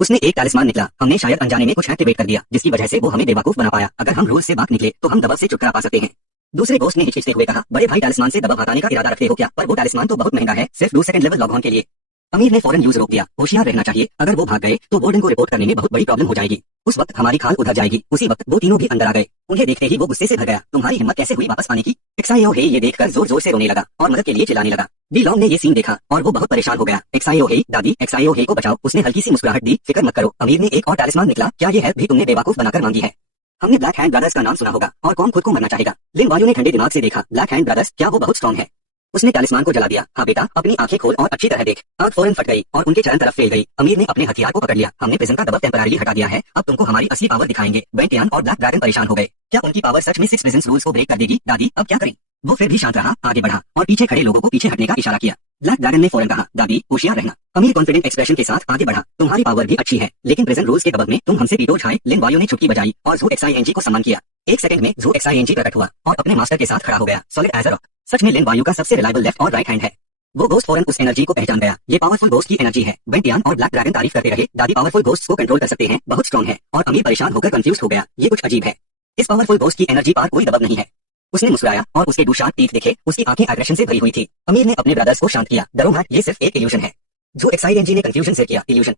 उसने एक टैलिस्मान निकला। हमने शायद अनजाने में कुछ एक्टिवेट कर दिया जिसकी वजह से वो हमें बेवकूफ बना पाया। अगर हम रूल से बाहर निकले तो हम दबाव से छुटकारा पा सकते हैं। दूसरे दोस्त ने हिचकिचाते हुए कहा, बड़े भाई टैलिस्मान से दबाव हटाने का इरादा रखते हो क्या? पर वो टैलिस्मान तो बहुत महंगा है, सिर्फ 2 सेकंड लेवल लॉग ऑन के लिए। अमीर ने फौरन यूज रोक दिया। होशियार रहना चाहिए, अगर वो भाग गए तो वार्डन को रिपोर्ट करने में बहुत बड़ी प्रॉब्लम हो जाएगी। उस वक्त हमारी खाल उधर जाएगी। उसी वक्त वो तीनों भी अंदर आ गए। उन्हें देखते ही वो गुस्से से भर गया। तुम्हारी हिम्मत कैसे हुई वापस आने की? एक्साइओ हे ये देखकर जोर जोर से रोने लगा और मदद के लिए चिल्लाने लगा। डी लॉन्ग ने ये सीन देखा और वो बहुत परेशान हो गया। एक्साइओ हे दादी, एक्साइओ हे को बचाओ। उसने हल्की सी मुस्कुराहट दी। फिक्र मत करो, अमीर ने एक और टैलिस्मान निकला। क्या ये हेल्प भी तुमने बेवकूफ बनाकर मांगी है? हमने ब्लैक हैंड ब्रदर्स का नाम सुना होगा और कौन खुद को मरना चाहेगा? लिन वायु ने ठंडे दिमाग से देखा। ब्लैक हैंड ब्रदर्स, क्या वो बहुत स्ट्रॉन्ग है? उसने टैलिस्मान को जला दिया। हाँ बेटा, अपनी आंखें खोल और अच्छी तरह देख। आंख फौरन फट गई और उनके चरण तरफ फैल गई। अमीर ने अपने हथियार को पकड़ लिया। हमने प्रिजन का दबाव टेम्पररी हटा दिया है, अब तुमको हमारी असली पावर दिखाएंगे। बेंटियान और ब्लैक ड्रैगन परेशान हो गए। क्या उनकी पावर सच में 6 प्रिजन रूल्स को ब्रेक कर देगी? दादी, अब क्या करें? वो फिर भी शांत रहा, आगे बढ़ा और पीछे खड़े लोगों को पीछे हटने का इशारा किया। ब्लैक ड्रैगन ने फौरन कहा, दादी होशियार रहना। अमीर कॉन्फिडेंट एक्सप्रेशन के साथ आगे बढ़ा। तुम्हारी पावर भी अच्छी है, लेकिन प्रिजन रूल्स के दबाव में तुम हमसे पीटो छाए। लिन वायु ने चुटकी बजाई और जू एक्साइएनजी को सम्मान किया। 1 सेकंड में जू एक्साइएनजी प्रकट हुआ और अपने मास्टर के साथ खड़ा हो गया, सॉलिड एज अ रॉक। सच में लिन वायु का सबसे रिलायबल लेफ्ट और राइट हैंड है। वो गोस्ट फौरन उस एनर्जी को पहचान गया। ये पावरफुल गोस्ट की एनर्जी है। बेंटियान और ब्लैक ड्रैगन तारीफ करते रहे। दादी पावरफुल गोस्ट को कंट्रोल कर सकते हैं, बहुत स्ट्रॉन्ग है। और अमीर परेशान होकर कंफ्यूज हो गया। ये कुछ अजीब है, इस पावरफुल गोस्ट की एनर्जी पर कोई दबाव नहीं है। उसने मुस्कुराया और उसके दुशार्प टीथ देखे। उसकी आंखें एग्रेशन से भरी हुई थी। अमीर ने अपने ब्रदर्स को शांत किया। डरो मत, ये सिर्फ एक इल्यूजन है। जो एक्साइएनजी ने कंफ्यूजन से किया, इल्यूजन।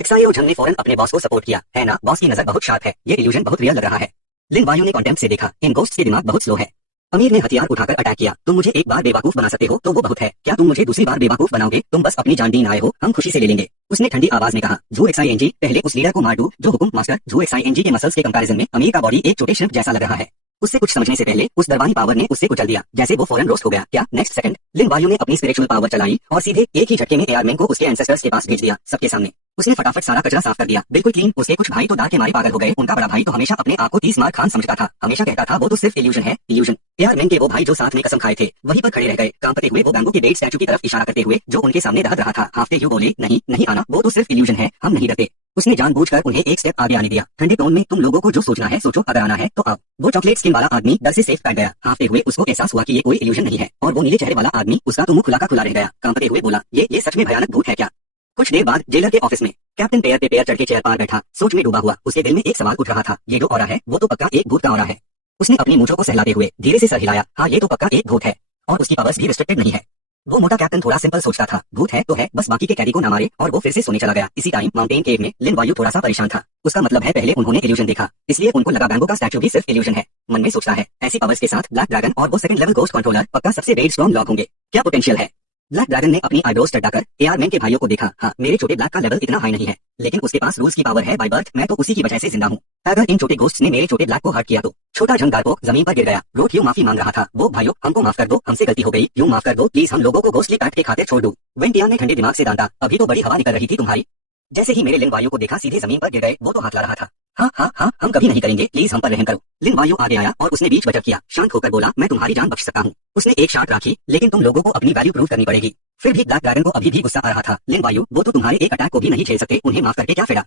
एक्साइओ झंग ने फौरन अपने बॉस को सपोर्ट किया। है ना, बॉस की नजर बहुत शार्प है, ये इल्यूजन बहुत रियल लग रहा है। लिन वायु ने कॉन्टेम्प्ट से देखा। इन गोस्ट्स के दिमाग बहुत स्लो है। अमीर ने हथियार उठाकर अटैक किया। तुम मुझे एक बार बेवकूफ बना सकते हो तो वो बहुत है, क्या तुम मुझे दूसरी बार बेवकूफ बनाओगे? तुम बस अपनी जान दीन आए हो, हम खुशी से ले लेंगे। उसने ठंडी आवाज में कहा, जू एक्साइएनजी, पहले उस लीडर को मार दो जो हुकुम मास्टर। जू एक्साइएनजी के मसल्स के कंपैरिजन में अमीर का बॉडी एक छोटे श्रिम्प जैसा लग रहा है। उससे कुछ समझने से पहले उस दरबानी पावर ने उससे कुचल दिया, जैसे वो फौरन रोस्ट हो गया। क्या नेक्स्ट सेकंड लिन वायु ने अपनी स्पिरिचुअल पावर चलाई और सीधे एक ही झटके में एआरमैन को उसके एंसेस्टर्स के पास भेज दिया, सबके सामने। उसने फटाफट सारा कचरा साफ कर दिया, बिल्कुल क्लीन। उसके कुछ भाई तो दांत के मारे पागल हो गए। उनका बड़ा भाई तो हमेशा अपने आप को 30 मार खान समझता था, हमेशा कहता था वो तो सिर्फ इल्यूजन है, इल्यूजन। एआरमैन के वो भाई जो साथ में कसम खाए थे वहीं पर खड़े रह गए, कांपते हुए। वो बैंबू के डेड स्टैचू की तरफ इशारा करते हुए जो उनके सामने दहक रहा था, हाफते हुए बोले, नहीं नहीं आना, वो तो सिर्फ इल्यूजन है, हम नहीं डरते। उसने जानबूझकर उन्हें एक स्टेप आगे आने दिया। ठंडे टोन में, तुम लोगों को जो सोचना है सोचो, अगर आना है तो आओ। वो चॉकलेट स्किन वाला आदमी डर से सेफ बैठ गया। हाफते हुए उसको एहसास हुआ कि ये कोई इल्यूजन नहीं है। और वो नीले चेहरे वाला आदमी, उसका तो मुंह खुला का खुला रह गया, कांपते हुए बोला, ये सच में भयानक भूत है क्या? कुछ देर बाद जेलर के ऑफिस में कैप्टन पेयर पे पेयर चढ़ के चेयर पर बैठा, सोच में डूबा हुआ। उसके दिल में एक सवाल उठ रहा था, ये जो ऑरा है वो तो पक्का एक भूत का ऑरा है। उसने अपनी मूंछों को सहलाते हुए धीरे से सर हिलाया। हाँ, ये तो पक्का एक भूत है और उसकी पावर्स भी रिस्ट्रिक्टेड नहीं है। वो मोटा कैप्टन थोड़ा सिंपल सोचता था, भूत है तो है, बस बाकी के कैदी को ना मारे। और वो फिर से सोने चला गया। इसी टाइम माउंटेन केव में लिन वायु थोड़ा सा परेशान था। उसका मतलब है पहले उन्होंने इल्यूजन देखा, इसलिए उनको लगा बैंबू का स्टैचू भी सिर्फ इल्यूजन है। मन में सोचता है, ऐसी पावर्स के साथ ब्लैक ड्रैगन और वो सेकंड लेवल गोस्ट कंट्रोलर पक्का सबसे बेड स्ट्रॉन्ग लॉक होंगे। क्या पोटेंशियल है? ब्लैक ड्रैगन ने अपनी आईब्रोज चढ़ाकर एआरमैन के भाइयों को देखा। हाँ, मेरे छोटे ब्लैक का लेवल इतना हाई नहीं है, लेकिन उसके पास रूल्स की पावर है बाय बर्थ। मैं तो उसी की वजह से जिंदा हूँ। अगर इन छोटे गोस्ट्स ने मेरे छोटे ब्लैक को हर्ट किया तो छोटा झंकार को जमीन पर गिर गया। रो क्यों माफी मांग रहा था वो, भाइयों हमको माफ कर दो, हमसे गलती हो गई, यूं माफ कर दो प्लीज, हम लोगों को घोंसले काट के खाते छोड़ दो। वेंटियान ने ठंडे दिमाग से डांटा, अभी तो बड़ी हवा निकल रही थी तुम्हारी। जैसे ही मेरे लिन वायु को देखा सीधे जमीन पर गिर गए। वो तो हाथ ला रहा था। हाँ, हम कभी नहीं करेंगे, प्लीज हम पर रहम करो। लिन वायु आगे आया और उसने बीच बचाव किया। शांत होकर बोला, मैं तुम्हारी जान बख्श सकता हूँ। उसने एक शॉट राखी, लेकिन तुम लोगों को अपनी वैल्यू प्रूव करनी पड़ेगी। फिर भी ब्लैक ड्रैगन को अभी भी गुस्सा आ रहा था। लिन वायु, वो तो तुम्हारे एक अटैक को भी नहीं झेल सकते, उन्हें माफ करके क्या फायदा?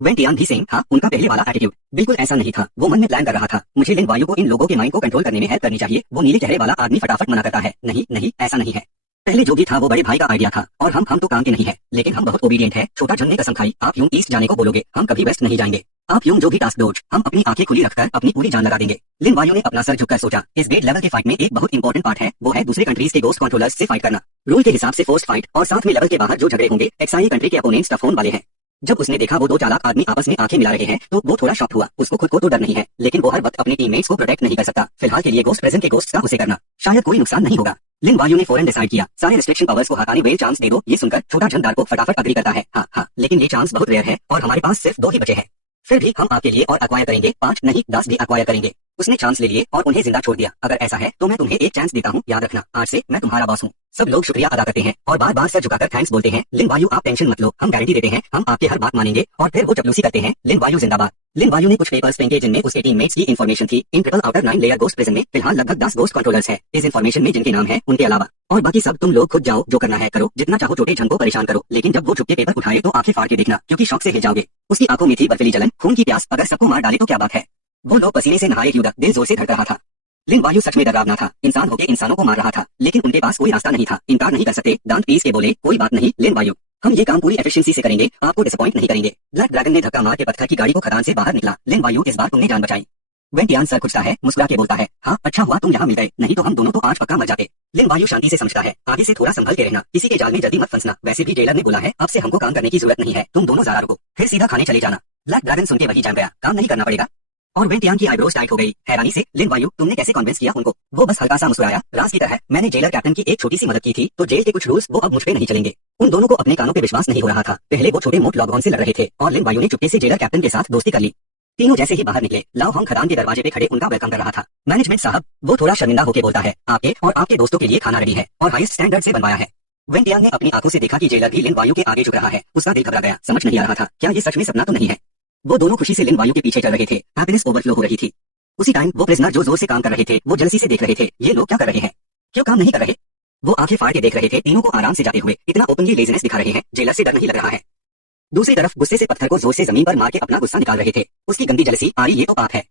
वेंटियान भी सेम, हाँ उनका पहले वाला एटीट्यूड बिल्कुल ऐसा नहीं था। वो मन में प्लान कर रहा था, मुझे लिन वायु को इन लोगों के माइंड को कंट्रोल करने में हेल्प करनी चाहिए। वो नीले चेहरे वाला आदमी फटाफट मना करता है, नहीं ऐसा नहीं है। पहले जो भी था वो बड़े भाई का आइडिया था और हम तो काम के नहीं है, लेकिन हम बहुत ओबीडियंट है। छोटा झंग ने कसम खाई, आप यूं ईस्ट जाने को बोलोगे हम कभी वेस्ट नहीं जाएंगे। आप यूं जो भी टास्क दोज, हम अपनी आंखें खुली रखकर अपनी पूरी जान लगा देंगे। लिन वायु ने अपना सर झुककर सोचा, इस ग्रेड लेवल के फाइट में एक बहुत इंपॉर्टेंट पार्ट है, वो है दूसरे कंट्रीज के गोस्ट कंट्रोलर्स से फाइट करना। रूल के हिसाब से फोर्स फाइट, और साथ में लेवल के बाहर जो झगड़े होंगे एक्साई कंट्री के अपोनेंट्स टफ होने वाले हैं। जब उसने देखा वो दो चालाक आदमी आपस में आंखें मिला रहे हैं तो वो थोड़ा शॉक हुआ। उसको खुद को तो डर नहीं है, लेकिन वो हर वक्त अपने टीममेट्स को प्रोटेक्ट नहीं कर सकता। फिलहाल के लिए गोस्ट प्रेजेंट के गोस्ट का उसे करना शायद कोई नुकसान नहीं होगा। लिन वायु ने फौरन डिसाइड किया, सारे रिस्ट्रिक्शन पावर्स को हटाने वेल चांस दे दो। ये सुनकर छोटा झंडार को फटाफट अग्री करता है, हाँ, लेकिन ये चांस बहुत रेयर है और हमारे पास सिर्फ 2 ही बचे हैं। फिर भी हम आपके लिए और अक्वायर करेंगे, 5 नहीं 10 भी अक्वायर करेंगे। उसने चांस ले लिए और उन्हें जिंदा छोड़ दिया। अगर ऐसा है तो मैं तुम्हें एक चांस देता हूँ, याद रखना आज से मैं तुम्हारा बॉस हूँ। सब लोग शुक्रिया अदा करते हैं और बार बार सर झुकाकर थैंक्स बोलते हैं। लिन वायु, आप टेंशन मत लो, हम गारंटी देते हैं हम आपकी हर बात मानेंगे। और फिर वो चपलूसी करते हैं, लिन वायु जिंदाबाद। लिन वायु ने कुछ पेपर्स फेंके जिनमें उसके टीममेट्स की इन्फॉर्मेशन थी। In triple outer 9 layer ghost prison में फिलहाल लगभग 10 गोस्ट कंट्रोलर्स है। इस इन्फॉर्मेशन में जिनके नाम है उनके अलावा, और बाकी सब तुम लोग खुद जाओ, जो करना है करो, जितना चाहो छोटे झंग को परेशान करो, लेकिन जब वो झुक के पेपर उठाए तो आंखें फाड़ के देखना, क्योंकि शौक से हिल जाओगे। उसकी आंखों में थी बर्फीली जलन, खून की प्यास, अगर सबको मार डाले तो क्या बात है। वो लोग पसीने से नहाए, दिल जोर से धड़क रहा था। लिन वायु सच में डरावना था, इंसान होके इंसानों को मार रहा था, लेकिन उनके पास कोई रास्ता नहीं था, इनकार नहीं कर सकते। दांत पीस के बोले, कोई बात नहीं लिन वायु, हम ये काम पूरी एफिशिएंसी से करेंगे, आपको डिसअपॉइंट नहीं करेंगे। ब्लैक ड्रैगन ने धक्का मार के पत्थर की गाड़ी को खदान से बाहर निकला। लिन वायु, इस बार तुमने जान बचाई। वेंटियान सर खुजता है, मुस्कुरा के बोलता है, हाँ अच्छा हुआ तुम यहाँ मिल गए, नहीं तो हम दोनों तो आज पक्का मर जाते। लिन वायु शांति से समझता है, आगे से थोड़ा संभल के रहना, किसी के जाल में जल्दी मत फंसना, वैसे भी जेलर ने बोला है अब से हमको काम करने की जरूरत नहीं है, तुम दोनों जरा रुको, फिर सीधा खाने चले जाना। ब्लैक ड्रैगन सुन के वही जान गया, काम नहीं करना पड़ेगा। और वेंटियान की आईब्रोज टाइट हो गई, हैरानी से। लिन वायु, तुमने कैसे कन्विंस किया उनको? वो बस हल्का सा मुस्कुराया, राज की तरह, मैंने जेलर कैप्टन की एक छोटी सी मदद की थी, तो जेल के कुछ रूल्स वो अब मुझ पे नहीं चलेंगे। उन दोनों को अपने कानों पे विश्वास नहीं हो रहा था, पहले वो छोटे मोट लॉगऑन से लड़ रहे थे, और लिन वायु ने चुपके से जेलर कैप्टन के साथ दोस्ती कर ली। तीनों जैसे ही बाहर निकले, लाओ हम खदान के दरवाजे पे खड़े उनका वेलकम कर रहा था। मैनेजमेंट साहब, वो थोड़ा शर्मिंदा होकर बोलता है, आपके और आपके दोस्तों के लिए खाना रेडी है, और हाईएस्ट स्टैंडर्ड से बनवाया है। वेंटियान ने अपनी आंखों से देखा कि जेलर भी लिन वायु के आगे झुक रहा है, उसका दिल घबरा गया, समझ नहीं आ रहा था, क्या ये सच में सपना तो नहीं है। वो दोनों खुशी से लिन वायु के पीछे चल रहे थे, हैप्पीनेस ओवरफ्लो हो रही थी। उसी टाइम वो प्रिजनर जो जोर से काम कर रहे थे, वो जलसी से देख रहे थे, ये लोग क्या कर रहे हैं, क्यों काम नहीं कर रहे। वो आंखें फाड़ के देख रहे थे, तीनों को आराम से जाते हुए, इतना ओपनली लेजीनेस दिखा रहे हैं, जेलर से डर नहीं लग रहा है। दूसरी तरफ गुस्से से पत्थर को जोर से जमीन पर मार के अपना गुस्सा निकाल रहे थे, उसकी गंदी जलसी आ रही, ये तो बात है।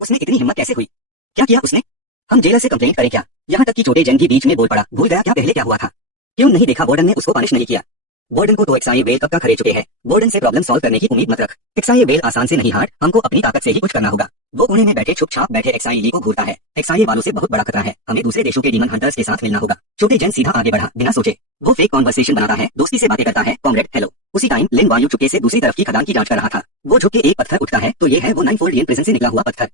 उसने इतनी हिम्मत कैसे हुई, क्या किया उसने? हम जेलर से कंप्लेंट करें क्या? यहाँ तक कि छोटे जैन भी बीच में बोल पड़ा, भूल गया क्या पहले क्या हुआ था? क्यों नहीं देखा वार्डन ने उसको पनिश नहीं किया? वार्डन को तो एक्साई वेल कब का खड़े चुके हैं, वार्डन से प्रॉब्लम सॉल्व करने की उम्मीद मत रख, एक्साई वेल आसान से नहीं हार, हमको अपनी ताकत से ही कुछ करना होगा। वो कोने में बैठे चुपचाप बैठे एक्साई ली को घूरता है, एक्साई वालों से बहुत बड़ा खतरा है, हमें दूसरे देशों के डीमन हंटर्स के साथ मिलना होगा। छोटे जैन सीधा आगे बढ़ा, बिना सोचे। वो फेक कॉन्वर्सेशन बनाता है, दोस्ती से बातें करता है, कॉमरेड हेलो। उसी टाइम लिन वायु चुपके से दूसरी तरफ की खदान की जांच कर रहा था। वो झुक के एक पत्थर उठता है, तो ये है वो 9 फोल्ड प्रिजन से निकला हुआ पत्थर।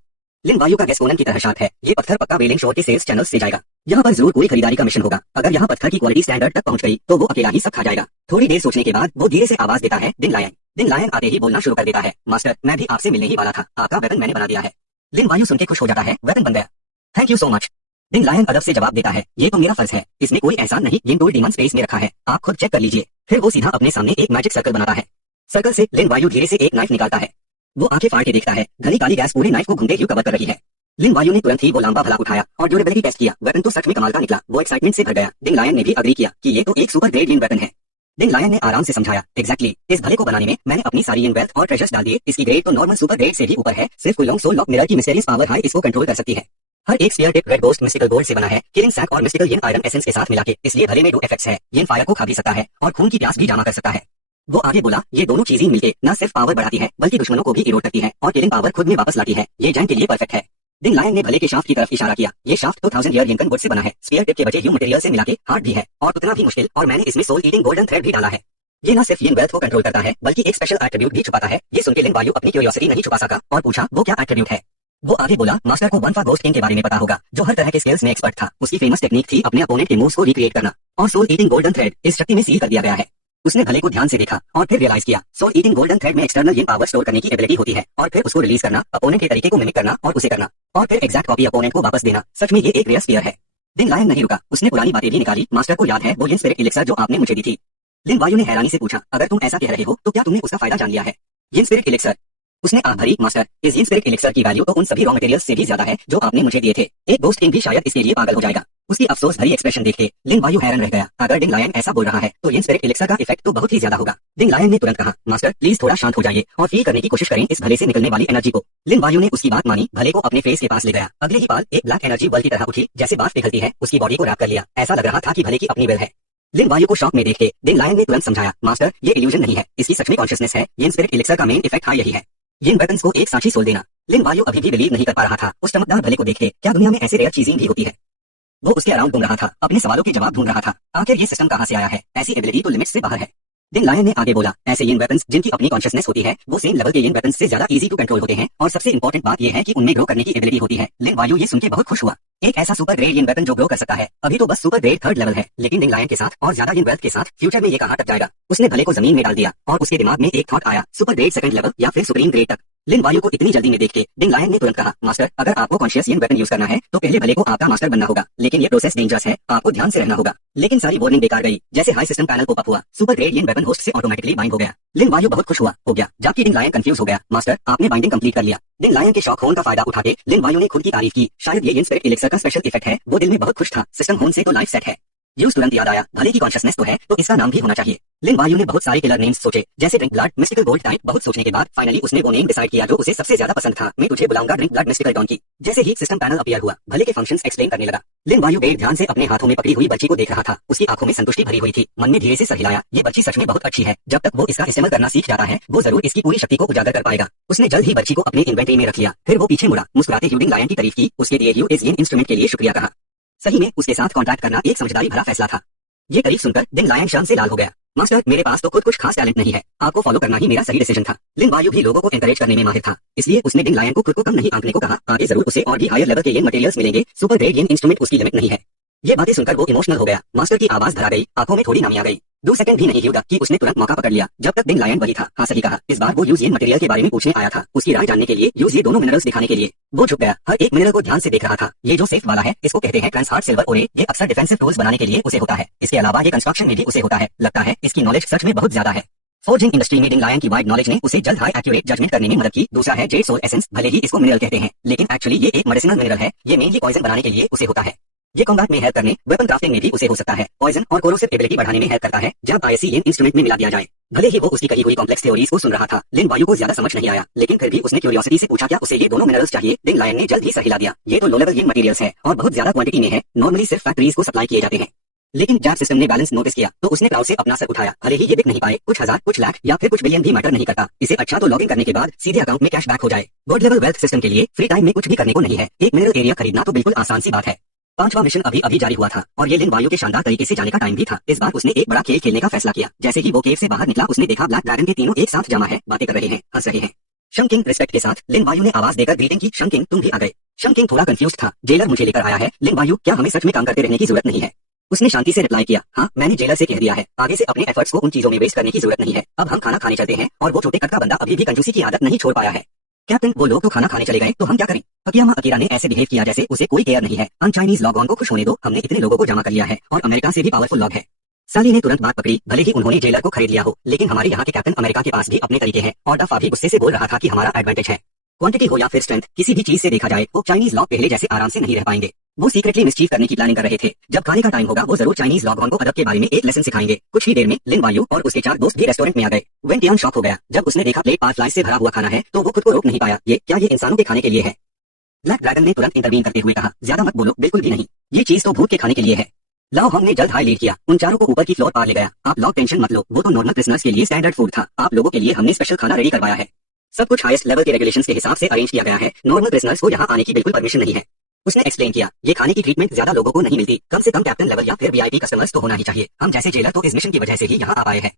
लिन वायु का गैस कोनन की तरह शार्प है, ये पत्थर पक्का वेलिंग शोर के सेल्स चैनल से जाएगा, यहाँ पर जरूर कोई खरीदारी का मिशन होगा। अगर यहाँ पत्थर की क्वालिटी स्टैंडर्ड तक पहुंच गई, तो वो अकेला ही सब खा जाएगा। थोड़ी देर सोचने के बाद वो धीरे से आवाज देता है, दिन लायन। दिन लायन आते ही बोलना शुरू कर देता है, मास्टर मैं भी आपसे मिलने ही वाला था, आपका वेपन मैंने बना दिया है। लिन वायु सुन के खुश हो जाता है, वेपन बन गया, थैंक यू सो मच। दिन लायन अदब से जवाब देता है, ये तो मेरा फर्ज है, इसमें कोई एहसान नहीं, ये टूल डीमन स्पेस में रखा है, आप खुद चेक कर लीजिए। फिर वो सीधा अपने सामने एक मैजिक सर्कल बनाता है, सर्कल से लिन वायु धीरे से एक नाइफ निकालता है। वो आंखें फाड़ के देखता है, घनी काली गैस पूरे नाइफ को घूमते हुए कवर कर रही है। लिन वायु ने तुरंत ही वो लांबा भला उठाया और ड्यूरेबिलिटी टेस्ट किया, वेपन तो सच में कमाल का निकला। वो एक्साइटमेंट से भर गया। दिन लायन ने भी अग्री किया कि ये तो एक सुपर ग्रेड यिन वेपन है। दिन लायन ने आराम से समझाया, एग्जैक्टली, इस भले को बनाने में मैंने अपनी सारी यिन वेल्थ और ट्रेजर्स डाल दिए, इसकी ग्रेड तो नॉर्मल सुपर ग्रेड से भी ऊपर है, सिर्फ कुलोंग सोल लॉक मिरर की मिस्टीरियस पावर हाई इसको कंट्रोल कर सकती है। हर एक sphere tip red ghost mystical gold से बना है, किलिंग सैक और मिस्टिकल यिन आयरन एसेंस के साथ मिला के, इसलिए भले में 2 इफेक्ट्स है, यिन फायर को खा भी सकता है और खून की प्यास भी जमा कर सकता है। वो आगे बोला, ये दोनों चीजें मिलके न सिर्फ पावर बढ़ाती है, बल्कि दुश्मनों को भी इरोड करती है और किलिंग पावर खुद में वापस लाती है, ये जैन के लिए परफेक्ट है। दिन लायन ने भले के शाफ्ट की तरफ इशारा किया, ये शाफ्ट 2000 ईयर यिनकन वुड से बना है, स्फीयर टिप के बचे ह्यू मटेरियल से मिलाके हार्ड भी है और उतना भी मुश्किल, और मैंने इसमें सोल ईटिंग गोल्डन थ्रेड भी डाला है। ये ना सिर्फ यिन वेल्थ को कंट्रोल करता है, बल्कि एक स्पेशल एट्रिब्यूट भी छुपाता है। ये सुनकर लिन वायु अपनी क्यूरियोसिटी नहीं छुपा सका और पूछा, वो क्या एट्रिब्यूट है? वो आगे बोला, मास्टर को वनफा गोस्ट किंग के बारे में पता होगा, जो हर तरह के स्किल्स में एक्सपर्ट था। उसकी फेमस टेक्निक थी अपने अपोनेंट के मूव्स को रिक्रिएट करना, और सोल ईटिंग गोल्डन थ्रेड इस शक्ति में सील कर दिया गया है। उसने भले को ध्यान से देखा और फिर रियलाइज किया, सोल ईटिंग गोल्डन थ्रेड में एक्सटर्नल यिन पावर स्टोर करने की एबिलिटी होती है, और फिर उसको रिलीज करना, अपोनेंट के तरीके को मिमिक करना और उसे करना, और फिर एग्जैक्ट कॉपी अपोनेंट को वापस देना। सच में ये एक रेयर स्फीयर है। दिन लायन नहीं रुका, उसने पुरानी बातें भी निकाली। मास्टर को याद है वो यिन स्पिरिट एलिक्सर जो आपने मुझे दी थी? लिन वायु ने हैरानी से पूछा, अगर तुम ऐसा कह रहे हो तो क्या तुमने उसका फायदा जान लिया है? यिन स्पिरिट एलिक्सर? उसने आंख भरी, मास्टर इस यिन स्पिरिट एलिक्सर की वैल्यू तो उन सभी रॉ मटेरियल्स से भी ज्यादा है जो आपने मुझे दिए थे। एक गोस्ट किंग भी शायद इसके लिए पागल हो जाएगा। उसकी अफसोस भरी एक्सप्रेशन देख के लिन वायु हैरान रह गया। अगर दिन लायन ऐसा बोल रहा है तो यिन स्पिरिट एलिक्सर का इफेक्ट तो बहुत ही ज्यादा होगा। दिन लायन ने तुरंत कहा, मास्टर प्लीज थोड़ा शांत हो जाइए और फील करने की कोशिश करें इस भले से निकलने वाली एनर्जी को। लिन वायु ने उसकी बात मानी, भले को अपने फेस के पास ले गया। अगले ही पल एक ब्लैक एनर्जी बल की तरह उठी, जैसे बात पिघलती है, उसकी बॉडी को रैप कर लिया। ऐसा लग रहा था कि भले की अपनी विल है। लिन वायु को शॉक में देख के दिन लायन ने तुरंत समझाया, मास्टर ये इल्यूजन नहीं है, इसकी सच में कॉन्शियसनेस है। यिन स्पिरिट एलिक्सर का मेन इफेक्ट यही है, यिन वेपन्स को एक साक्षी सोल देना। लिन वायु अभी भी बिलीव नहीं कर पा रहा था। उस चमकदार भले को देख के क्या दुनिया में ऐसे रेयर चीजें भी होती है? वो उसके अराउंड घूम रहा था, अपने सवालों के जवाब ढूंढ रहा था। आखिर ये सिस्टम कहाँ से आया है? ऐसी एबिलिटी तो लिमिट से बाहर है। दिन लायन ने आगे बोला, ऐसे यिन वेपन्स जिनकी अपनी कॉन्शियसनेस होती है, वो सेम लेवल के यिन वेपन्स से ज्यादा इजी टू कंट्रोल होते हैं, और सबसे इंपॉर्टेंट बात ये है कि उनमें ग्रो करने की एबिलिटी होती है। लिन वायु ये सुन के बहुत खुश हुआ। एक ऐसा सुपर ग्रेड यिन वेपन जो ग्रो कर सकता है। अभी तो बस सुपर ग्रेड 3rd लेवल है, लेकिन दिन लायन के साथ और ज्यादा यिन वेल्थ के साथ फ्यूचर में ये कहाँ तक जाएगा? उसने भले को जमीन में डाल दिया और उसके दिमाग में एक थॉट आया, सुपर ग्रेड 2nd लेवल या फिर सुप्रीम ग्रेड तक। लिन वायु को इतनी जल्दी में देख के दिन लायन ने तुरंत कहा, मास्टर अगर आपको कॉन्शियस यिन वेपन यूज करना है तो पहले भले को आपका मास्टर बनना होगा, लेकिन ये प्रोसेस डेंजरस है, आपको ध्यान से रहना होगा। लेकिन सारी वार्निंग बेकार गई। जैसे हाई सिस्टम पैनल पॉपअप हुआ, सुपर ग्रेड यिन वेपन होस्ट से ऑटोमेटिकली बाइंड हो गया। लिन वायु बहुत खुश हो गया, जबकि दिन लायन कंफ्यूज हो गया। मास्टर आपने बाइंडिंग कंप्लीट कर लिया। दिन लायन के शौक होने का फायदा उठा के लिन वायु ने खुद की तारीफ की। शायद ये यिन स्पिरिट एलिक्सर का स्पेशल इफेक्ट है। वो दिल में बहुत खुश था, सिस्टम होने से तो लाइफ सेट है। यूज तुरंत याद आया, भले की कॉन्शियसनेस तो है तो इसका नाम भी होना चाहिए। लिन वायु ने बहुत सारे किलर नेम्स सोचे, जैसे drink blood, mystical gold type. बहुत सोचने के बाद फाइनली उसने वो नेम डिसाइड किया जो उसे सबसे ज्यादा पसंद था। मैं तुझे बुलाऊंगा ड्रिंक ब्लड मिस्टिकल डॉन की। जैसे ही सिस्टम पैनल अपीयर हुआ, भले के फंक्शंस एक्सप्लेन करने लगा। लिन वायु बेड ध्यान से अपने हाथों में पकड़ी हुई बच्ची को देख रहा था। उसकी आंखों में संतुष्टि भरी हुई थी। मन में धीरे से सर हिलाया, ये बच्ची सच में बहुत अच्छी है। जब तक वो इसका इस्तेमाल करना सीख जाता है, वो जरूर इसकी पूरी शक्ति को उजागर कर पाएगा। उसने जल्द ही बच्ची को अपने इन्वेंटरी में रख लिया। फिर वो पीछे मुड़ा, मुस्कुराते ह्यूडिंग लायन की तारीफ की, उसके दिए हुए इस इंस्ट्रूमेंट के लिए शुक्रिया कहा। सही में उसके साथ कॉन्ट्रैक्ट करना एक समझदारी भरा फैसला था। ये तारीफ सुनकर डिंग लायन शर्म से लाल हो गया। मास्टर, मेरे पास तो खुद कुछ खास टैलेंट नहीं है, आपको फॉलो करना ही मेरा सही डिसीजन था। लिन वायु भी लोगों को एनकरेज करने में माहिर था, इसलिए उसने डिंग लायन को खुद को कम नहीं आंकने को कहा। आगे जरूर उसे और भी हायर लेवल के येन मटेरियल्स मिलेंगे। सुपर ग्रेड येन इंस्ट्रूमेंट उसकी लिमिट नहीं है। ये बातें सुनकर वो इमोशनल हो गया। मास्टर की आवाज धरा गई, आंखों में थोड़ी नमी आ गई। 2 सेकंड भी नहीं हुआ कि उसने तुरंत मौका पकड़ लिया। जब तक डिंग लायन वही था। हाँ, सही कहा। इस बार वो यूज येन मटेरियल के बारे में पूछने आया था, उसकी राय जानने के लिए, यूज ये दोनों मिनरल्स दिखाने के लिए। वो झुक गया, हर एक मिनरल को ध्यान से देख रहा था। ये जो सेफ वाला है, इसको कहते हैं ट्रांसहार्ट सिल्वर ओरे। ये अक्सर डिफेंसिव टूल्स बनाने के लिए उसे होता है। इसके अलावा ये कंस्ट्रक्शन में भी उसे होता है। लगता है इसकी नॉलेज सच में बहुत ज्यादा है। फोर्जिंग इंडस्ट्री में डिंग लायन की वाइड नॉलेज ने उसे जल्द हाई एक्यूरेट जजमेंट करने में मदद की। दूसरा है जेड सोल एसेंस। भले ही इसको मिनरल कहते हैं, लेकिन एक्चुअली ये एक मेडिसिनल मिनरल है। ये मेनली पॉइजन बनाने के लिए उसे होता है। ये कॉम्बैट में हेल्प करने, वेपन क्राफ्टिंग में भी उसे हो सकता है। पॉइजन और कोरोसिव एबिलिटी बढ़ाने में हेल्प करता है जब आईसी येन इंस्ट्रूमेंट में मिला दिया जाए। भले ही वो उसकी कही हुई कॉम्प्लेक्स थ्योरीज को सुन रहा था, लिन वायु को ज्यादा समझ नहीं आया, लेकिन फिर भी उसने क्यूरियोसिटी से पूछा क्या उसे ये दोनों मिनरल्स चाहिए। डिंग लायन ने जल्द ही सर हिला दिया, ये तो लो लेवल येन मटेरियल्स है और बहुत ज्यादा क्वांटिटी में है। नॉर्मली सिर्फ फैक्ट्रीज को सप्लाई किए जाते हैं। लेकिन जब सिस्टम ने बैलेंस नोटिस किया तो उसने क्राउड से अपना सर उठाया। भले ही ये बिक नहीं पाए, कुछ हजार, कुछ लाख या फिर कुछ बिलियन भी मैटर नहीं करता। इसे अच्छा तो लॉगिन करने के बाद सीधे अकाउंट में कैश बैक हो जाए। वर्ल्ड लेवल वेल्थ सिस्टम के लिए फ्री टाइम में कुछ भी करने को नहीं है। एक मिनरल एरिया खरीदना तो बिल्कुल आसान सी बात है। 5वां मिशन अभी अभी जारी हुआ था और ये लिन वायु के शानदार तरीके से जाने का टाइम भी था। इस बार उसने एक बड़ा खेल खेलने का फैसला किया। जैसे ही वो केव से बाहर निकला, उसने देखा ब्लैक ड्रैगन के तीनों एक साथ जमा है, बातें कर रहे हैं, हंस रहे हैं। शम किंग रिस्पेक्ट के साथ लिन वायु ने आवाज देकर ग्रीटिंग की। शम किंग, तुम भी आ गए। शम किंग थोड़ा कंफ्यूज था। जेलर मुझे लेकर आया है। लिन वायु, क्या हमें सच में काम करते रहने की जरूरत नहीं है? उसने शांति से रिप्लाई किया, हाँ, मैंने जेलर से कह दिया है, आगे से अपने एफर्ट्स को उन चीजों में वेस्ट करने की जरूरत नहीं है। अब हम खाना खाने चलते हैं और वो छोटे कद का बंदा अभी भी कंजूसी की आदत नहीं छोड़ पाया है। कैप्टन, वो लोग तो खाना खाने चले गए तो हम क्या करें? अकियामा अकीरा ने ऐसे बिहेव किया जैसे उसे कोई केयर नहीं है। हम चाइनीज लॉग ऑन को खुश होने दो, हमने इतने लोगों को जमा कर लिया है और अमेरिका से भी पावरफुल लॉग है। साली ने तुरंत बात पकड़ी। भले ही उन्होंने जेलर को खरीद लिया हो, लेकिन हमारे यहाँ के कैप्टन अमेरिका के पास भी अपने तरीके हैं और डफा भी गुस्से से बोल रहा था कि हमारा एडवांटेज है। क्वांटिटी हो या फिर स्ट्रेंथ, किसी भी चीज से देखा जाए तो चाइनीज लॉग पहले जैसे आराम से नहीं रह पाएंगे। वो सीक्रेटली मिसचीफ करने की प्लानिंग कर रहे थे। जब खाने का टाइम होगा वो जरूर चाइनीज लॉग ऑन को अदब के बारे में एक लेसन सिखाएंगे। कुछ ही देर में लिन वायु और उसके 4 दोस्त भी रेस्टोरेंट में आ गए। वेंटियान शॉक हो गया जब उसने देखा प्लेट 5 फ्लाइस से भरा हुआ खाना है तो वो खुद को रोक नहीं पाया। ये क्या ये इंसानों के खाने के लिए है? ब्लैक ड्रैगन ने तुरंत इंटरवीन करते हुए कहा, ज्यादा मत बोलो, बिल्कुल भी नहीं, ये चीज तो भूत के खाने के लिए है। लाओ होंग ने जल्द हाई लीड किया, उन चारों को ऊपर की फ्लोर पार ले गया। आप लोग टेंशन मत लो, वो तो नॉर्मल प्रिजनर्स के लिए स्टैंडर्ड फूड था। आप लोगों के लिए हमने स्पेशल खाना रेडी करवाया है। सब कुछ हाईएस्ट लेवल के रेगुलेशंस के हिसाब से अरेंज किया गया है। नॉर्मल प्रिजनर्स को यहाँ आने की बिल्कुल परमिशन नहीं है। उसने एक्सप्लेन किया, ये खाने की ट्रीटमेंट ज्यादा लोगों को नहीं मिलती, कम से कम कैप्टन लेवल या फिर वीआईपी कस्टमर्स तो होना ही चाहिए। हम जैसे जेलर तो इस मिशन की वजह से ही यहाँ आ पाए हैं।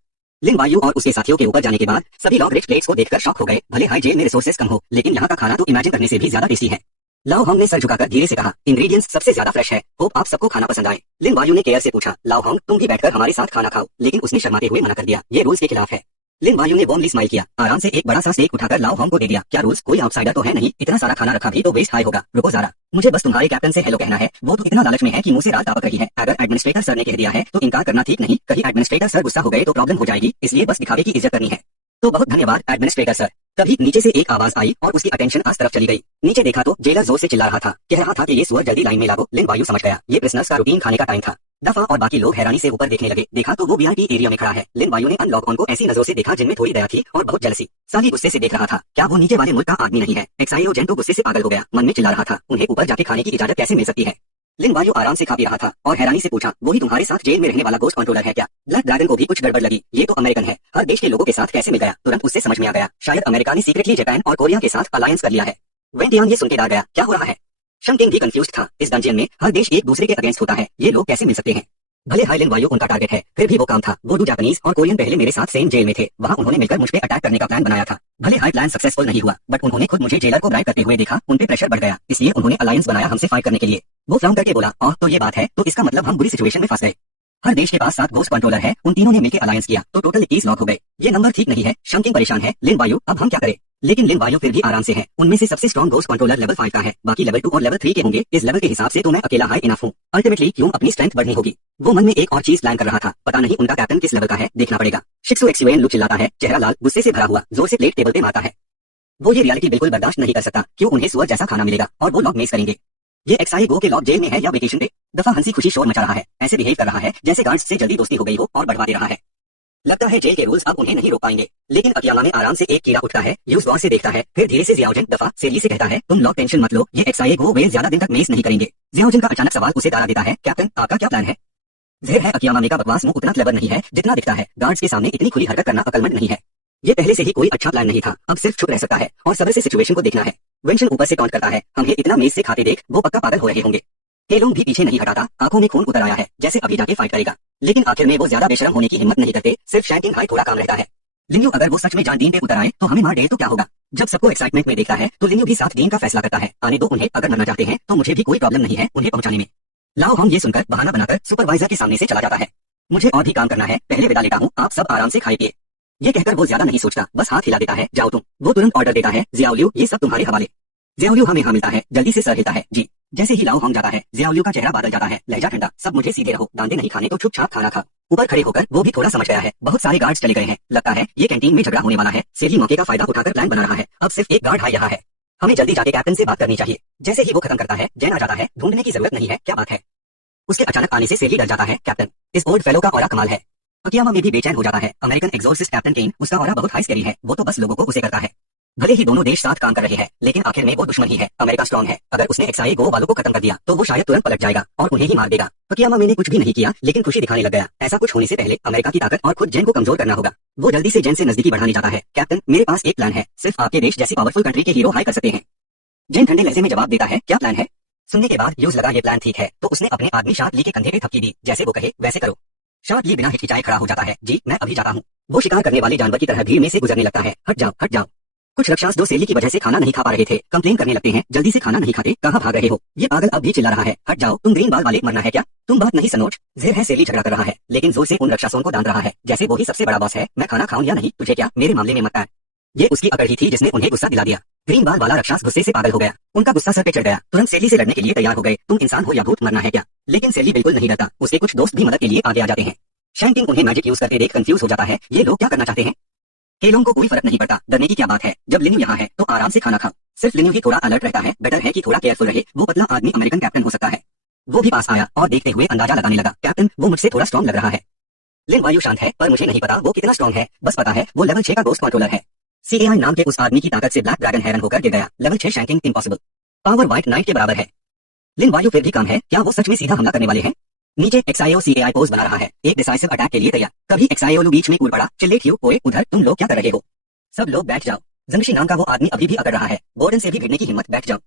लिन वायु और उसके साथियों के ऊपर जाने के बाद सभी लोग रिच प्लेट्स को देखकर शॉक हो गए। भले हाई जेल में रिसोर्सेस कम हो, लेकिन यहाँ का खाना तो इमेजिन करने से भी ज्यादा टेस्टी है। लाओ होंग ने सर झुकाकर धीरे से कहा, इंग्रेडिएंट्स सबसे ज्यादा फ्रेश है, होप आप सबको खाना पसंद आए। लिन वायु ने केयर से पूछा, लाओ होंग, तुम भी बैठकर हमारे साथ खाना खाओ, लेकिन उसने शर्माते हुए मना कर दिया, ये रूल्स के खिलाफ है। लिन वायु ने वार्मली स्माइल किया, आराम से एक बड़ा सा स्टेक उठाकर लाओ होंग को दे दिया। क्या रूल्स? कोई आउटसाइडर तो है नहीं, इतना सारा खाना रखा भी तो वेस्ट हाई होगा। रुको जरा, मुझे बस तुम्हारे कैप्टन से हेलो कहना है। वो तो इतना लालच में है कि मुंह से रात तापक रही है। अगर एडमिनिस्ट्रेटर सर ने कह दिया है तो इनकार करना ठीक नहीं, कहीं एडमिनिस्ट्रेटर सर गुस्सा हो गए तो प्रॉब्लम हो जाएगी, इसलिए बस दिखावे की इज्जत करनी है। तो बहुत धन्यवाद एडमिनिस्ट्रेटर सर। तभी नीचे से एक आवाज आई और उसकी अटेंशन आस तरफ चली गई। नीचे देखा तो जेलर जोर से चिल्ला रहा था, कह रहा था कि ये सुअर जल्दी लाइन में लागो। लिन वायु समझ गया, ये प्रिजनर्स का रूटीन खाने का टाइम था। दफा और बाकी लोग हैरानी से ऊपर देखने लगे। देखा तो वो वीआईपी एरिया में खड़ा है। लिन वायु ने अनलॉक ऑन को ऐसी नजरों से देखा जिनमें थोड़ी दया थी और बहुत जलसी। साली गुस्से से देख रहा था, क्या वो नीचे वाले मुल्क का आदमी नहीं है? एक्साइलो जेन तो गुस्से से पागल हो गया, मन में चिल्ला रहा था, उन्हें ऊपर जाके खाने की इजाजत कैसे मिल सकती है? लिन वायु आराम से खा पी रहा था और हैरानी से पूछा, वो ही तुम्हारे साथ जेल में रहने वाला गोस्ट कंट्रोलर है क्या? ब्लैक ड्रैगन को भी कुछ गड़बड़ लगी, ये तो अमेरिकन है, हर देश के लोगों के साथ कैसे मिल गया? तुरंत उससे समझ में आ गया, शायद अमेरिका ने सीक्रेटली जापान और कोरिया के साथ अलायंस कर लिया है। वेंटियान ये सुन के डर गया, क्या हो रहा है? शम किंग भी कंफ्यूज था। इस डंजियन में हर देश एक दूसरे के अगेंस्ट होता है, ये लोग कैसे मिल सकते हैं? भले हाई लिन वायु उनका टारगेट है, फिर भी वो काम था। वो 2 जापानीज और कोरियन पहले मेरे साथ सेम जेल में थे, वहाँ उन्होंने मिलकर मुझ पे अटैक करने का प्लान बनाया था। भले हाई प्लान सक्सेसफुल नहीं हुआ, बट उन्होंने खुद मुझे जेलर को ब्राइब करते हुए देखा, उन पे प्रेशर बढ़ गया, इसलिए उन्होंने अलायंस बनाया हमसे फाइट करने के लिए। वो फ्राउन करके बोला, ओह तो ये बात है, तो इसका मतलब हम बुरी सिचुएशन में फंस गए। हर देश के पास 7 गोस्ट कंट्रोलर है, उन तीनों ने मिलकर अलायंस किया तो टोटल 21 लॉक हो गए। ये नंबर ठीक नहीं है। शम किंग परेशान है, लिन वायु अब हम क्या करें? लेकिन लिन वायु फिर भी आराम से है। उनमें से सबसे स्ट्रॉन्ग गोस्ट कंट्रोलर लेवल 5 का है, बाकी लेवल 2 और लेवल 3 के होंगे। इस लेवल के हिसाब से तो मैं अकेला हाई इनफ हूँ। अल्टीमेटली क्यों अपनी स्ट्रेंथ बढ़नी होगी? वो मन में एक और चीज प्लान कर रहा था, पता नहीं उनका कैप्टन किस लेवल का है, देखना पड़ेगा। शिक्सु एक्सुएन लुक चिल्लाता है, चेहरा लाल, गुस्से से भरा हुआ, जोर से प्लेट टेबल पे मारता है। वो ये रियलिटी बिल्कुल बर्दाश्त नहीं कर सकता, क्यों उन्हें सुअर जैसा खाना मिलेगा और वो लॉक मेज करेंगे। ये एक्सआई गो के लॉक जेल में है या वेकेशन पे? दफा हंसी खुशी शोर मचा रहा है, ऐसे बिहेव कर रहा है जैसे गार्ड्स से जल्दी दोस्ती हो गई हो और बढ़वा दे रहा है। लगता है जेल के रूल्स अब उन्हें नहीं रोक पाएंगे। लेकिन अकियामा में आराम से एक कीड़ा उठता है, ये उस गौर से देखता है, फिर धीरे से जियाओजन दफा सेली से कहता है, तुम लोग टेंशन मत लो, ये एक्सआई गो वे ज्यादा दिन तक मेस नहीं करेंगे। जियाओजन का अचानक सवाल उसे तारा देता है, कैप्टन आपका क्या प्लान है? जाहिर है अकियामा में का बकवास मुंह उतना क्लेवर नहीं है जितना दिखता है। गार्ड्स के सामने इतनी खुली हरकत करना अकलमंद नहीं है। ये पहले से ही कोई अच्छा प्लान नहीं था, अब सिर्फ चुप रह सकता है और सब्र से सिचुएशन को देखना है। वेंशन ऊपर से टॉन्ट करता है, हमें इतना मेज से खाते देख वो पक्का पागल हो रहे होंगे। हेलोंग भी पीछे नहीं हटाता, आंखों में खून उतर आया है जैसे अभी जाके फाइट करेगा। लेकिन आखिर में वो ज्यादा बेशरम होने की हिम्मत नहीं करते, सिर्फ शैंकिंग हाई थोड़ा काम रहता है। लिन्यू अगर वो सच में जान दीन पे उतर आए तो हमें मार दे तो क्या होगा? जब सबको एक्साइटमेंट में देखता है तो लिन्यू भी साथ दीन का फैसला करता है, आने दो उन्हें, अगर मरना चाहते हैं तो मुझे भी कोई प्रॉब्लम नहीं है उन्हें पहुंचाने में। लाओ हम ये सुनकर बहाना बनाकर सुपरवाइजर के सामने से चला जाता है। मुझे और भी काम करना है, पहले विदा लेता हूँ, आप सब आराम से खाए पिए। ये कहकर वो ज्यादा नहीं सोचता, बस हाथ हिला देता है, जाओ तुम। वो तुरंत ऑर्डर देता है, जियाओलियो ये सब तुम्हारे हवाले। जियाओलियो हमें यहाँ मिलता है, जल्दी से सर हिलता है, जी। जैसे ही लाओ हम जाता है, जियाओलियो का चेहरा बादल जाता है, लहजा ठंडा, सब मुझे सीधे रहो, दांदे नहीं खाने तो चुपचाप खाना खा। ऊपर खड़े होकर वो भी थोड़ा समझ गया है, बहुत सारे गार्ड्स चले गए हैं, लगता है ये कैंटीन में झगड़ा होने वाला है। सेली मौके का फायदा उठाकर प्लान बना रहा है, अब सिर्फ एक गार्ड हाई यहाँ है, हमें जल्दी जाके कैप्टन से बात करनी चाहिए। जैसे ही वो खत्म करता है, जैन आ जाता है, ढूंढने की जरूरत नहीं है, क्या बात है? उसके अचानक आने से सेली डर जाता है, कैप्टन इस ओल्ड फेलो का ऑरा कमाल है। अकियामा में भी बेचैन हो जाता है, अमेरिकन एक्सोर्सिस्ट कैप्टन केन, उसका ऑरा बहुत हाई स्कैरी है, वो तो बस लोगों को उसे करता है। भले ही दोनों देश साथ काम कर रहे हैं, लेकिन आखिर में वो दुश्मन ही है। अमेरिका स्ट्रांग है, अगर उसने एक्सआई गो वालों को खत्म कर दिया तो वो शायद तुरंत पलट जाएगा और उन्हें ही मार देगा। अकियामा ने कुछ भी नहीं किया, लेकिन खुशी दिखाने लग गया। ऐसा कुछ होने से पहले अमेरिका की ताकत और खुद जेन को कमजोर करना होगा। वो जल्दी से जेन से नजदीकी बढ़ाने जाता है, कैप्टन मेरे पास एक प्लान है, सिर्फ आपके देश जैसी पावरफुल कंट्री के हीरो हाई कर सकते हैं। जेन ठंडे लहजे में जवाब देता है, क्या प्लान है? सुनने के बाद यूज लगा ये प्लान ठीक है, तो उसने अपने आदमी शार्ट ली के कंधे पे थपकी दी, जैसे वो कहे वैसे करो। शार्ट ली बिना हिचकिचाए खड़ा हो जाता है, जी मैं अभी जाता हूँ। वो शिकार करने वाले जानवर की तरह भीड़ में से गुजरने लगता है, हट जाओ हट जाओ। कुछ रक्षास जो सेली की वजह से खाना नहीं खा पा रहे थे, कंप्लेन करने लगते हैं, जल्दी से खाना नहीं खाते, कहाँ भाग रहे हो? ये पागल अब भी चिल्ला रहा है, हट जाओ, तुम ग्रीन बाल वाले, मरना है क्या? तुम बात नहीं सनोच। ज़ेर है सेली झगड़ा कर रहा है, लेकिन जोर से उन रक्षासों को डांट रहा है, जैसे वो ही सबसे बड़ा बॉस है। मैं खाना खाऊं या नहीं, तुझे क्या, मेरे मामले में मत आए। ये उसकी अकड़ ही थी जिसने उन्हें गुस्सा दिला दिया। ग्रीन बाल वाला रक्षास गुस्से से पागल हो गया, उनका गुस्सा सर पे चढ़ गया, तुरंत सेली से लड़ने के लिए तैयार हो गए। तुम इंसान हो या भूत, मरना है क्या? लेकिन सेली बिल्कुल नहीं डरता, उसके कुछ दोस्त भी मदद के लिए आगे आ जाते हैं। शैंकिंग उन्हें मैजिक यूज करते देख कंफ्यूज हो जाता है, ये लोग क्या करना चाहते हैं? हेलोंग को कोई फर्क नहीं पड़ता, डरने की क्या बात है, जब लिन्यू यहाँ है तो आराम से खाना खाओ। सिर्फ लिन्यू ही थोड़ा अलर्ट रहता है, बेटर है कि थोड़ा केयरफुल रहे, वो पतला आदमी अमेरिकन कैप्टन हो सकता है। वो भी पास आया और देखते हुए अंदाजा लगाने लगा, कैप्टन वो मुझसे थोड़ा स्ट्रॉन्ग लग रहा है। लिन वायु शांत है, पर मुझे नहीं पता वो कितना स्ट्रॉन्ग है, बस पता है वो लेवल 6 का गोस्ट कंट्रोलर है। सीएआई नाम के उस आदमी की ताकत से ब्लैक ड्रैगन हैरान होकर गिर गया, लेवल 6 शैंकिंग इम्पॉसिबल, पावर व्हाइट नाइट के बराबर है। लिन वायु फिर भी कम है, क्या वो सच में सीधा हमला करने वाले हैं? नीचे एक्सआईओ सीएआई पोज बना रहा है, एक डिसाइसिव अटैक के लिए तैयार। तभी एक्सआईओ बीच में कूद पड़ा, चिल्ले क्यों, ओए उधर तुम लोग क्या कर रहे हो? सब लोग बैठ जाओ। जंगशी नाम का वो आदमी अभी भी अकड़ रहा है, बोर्डन से भी भिड़ने की हिम्मत, बैठ जाओ।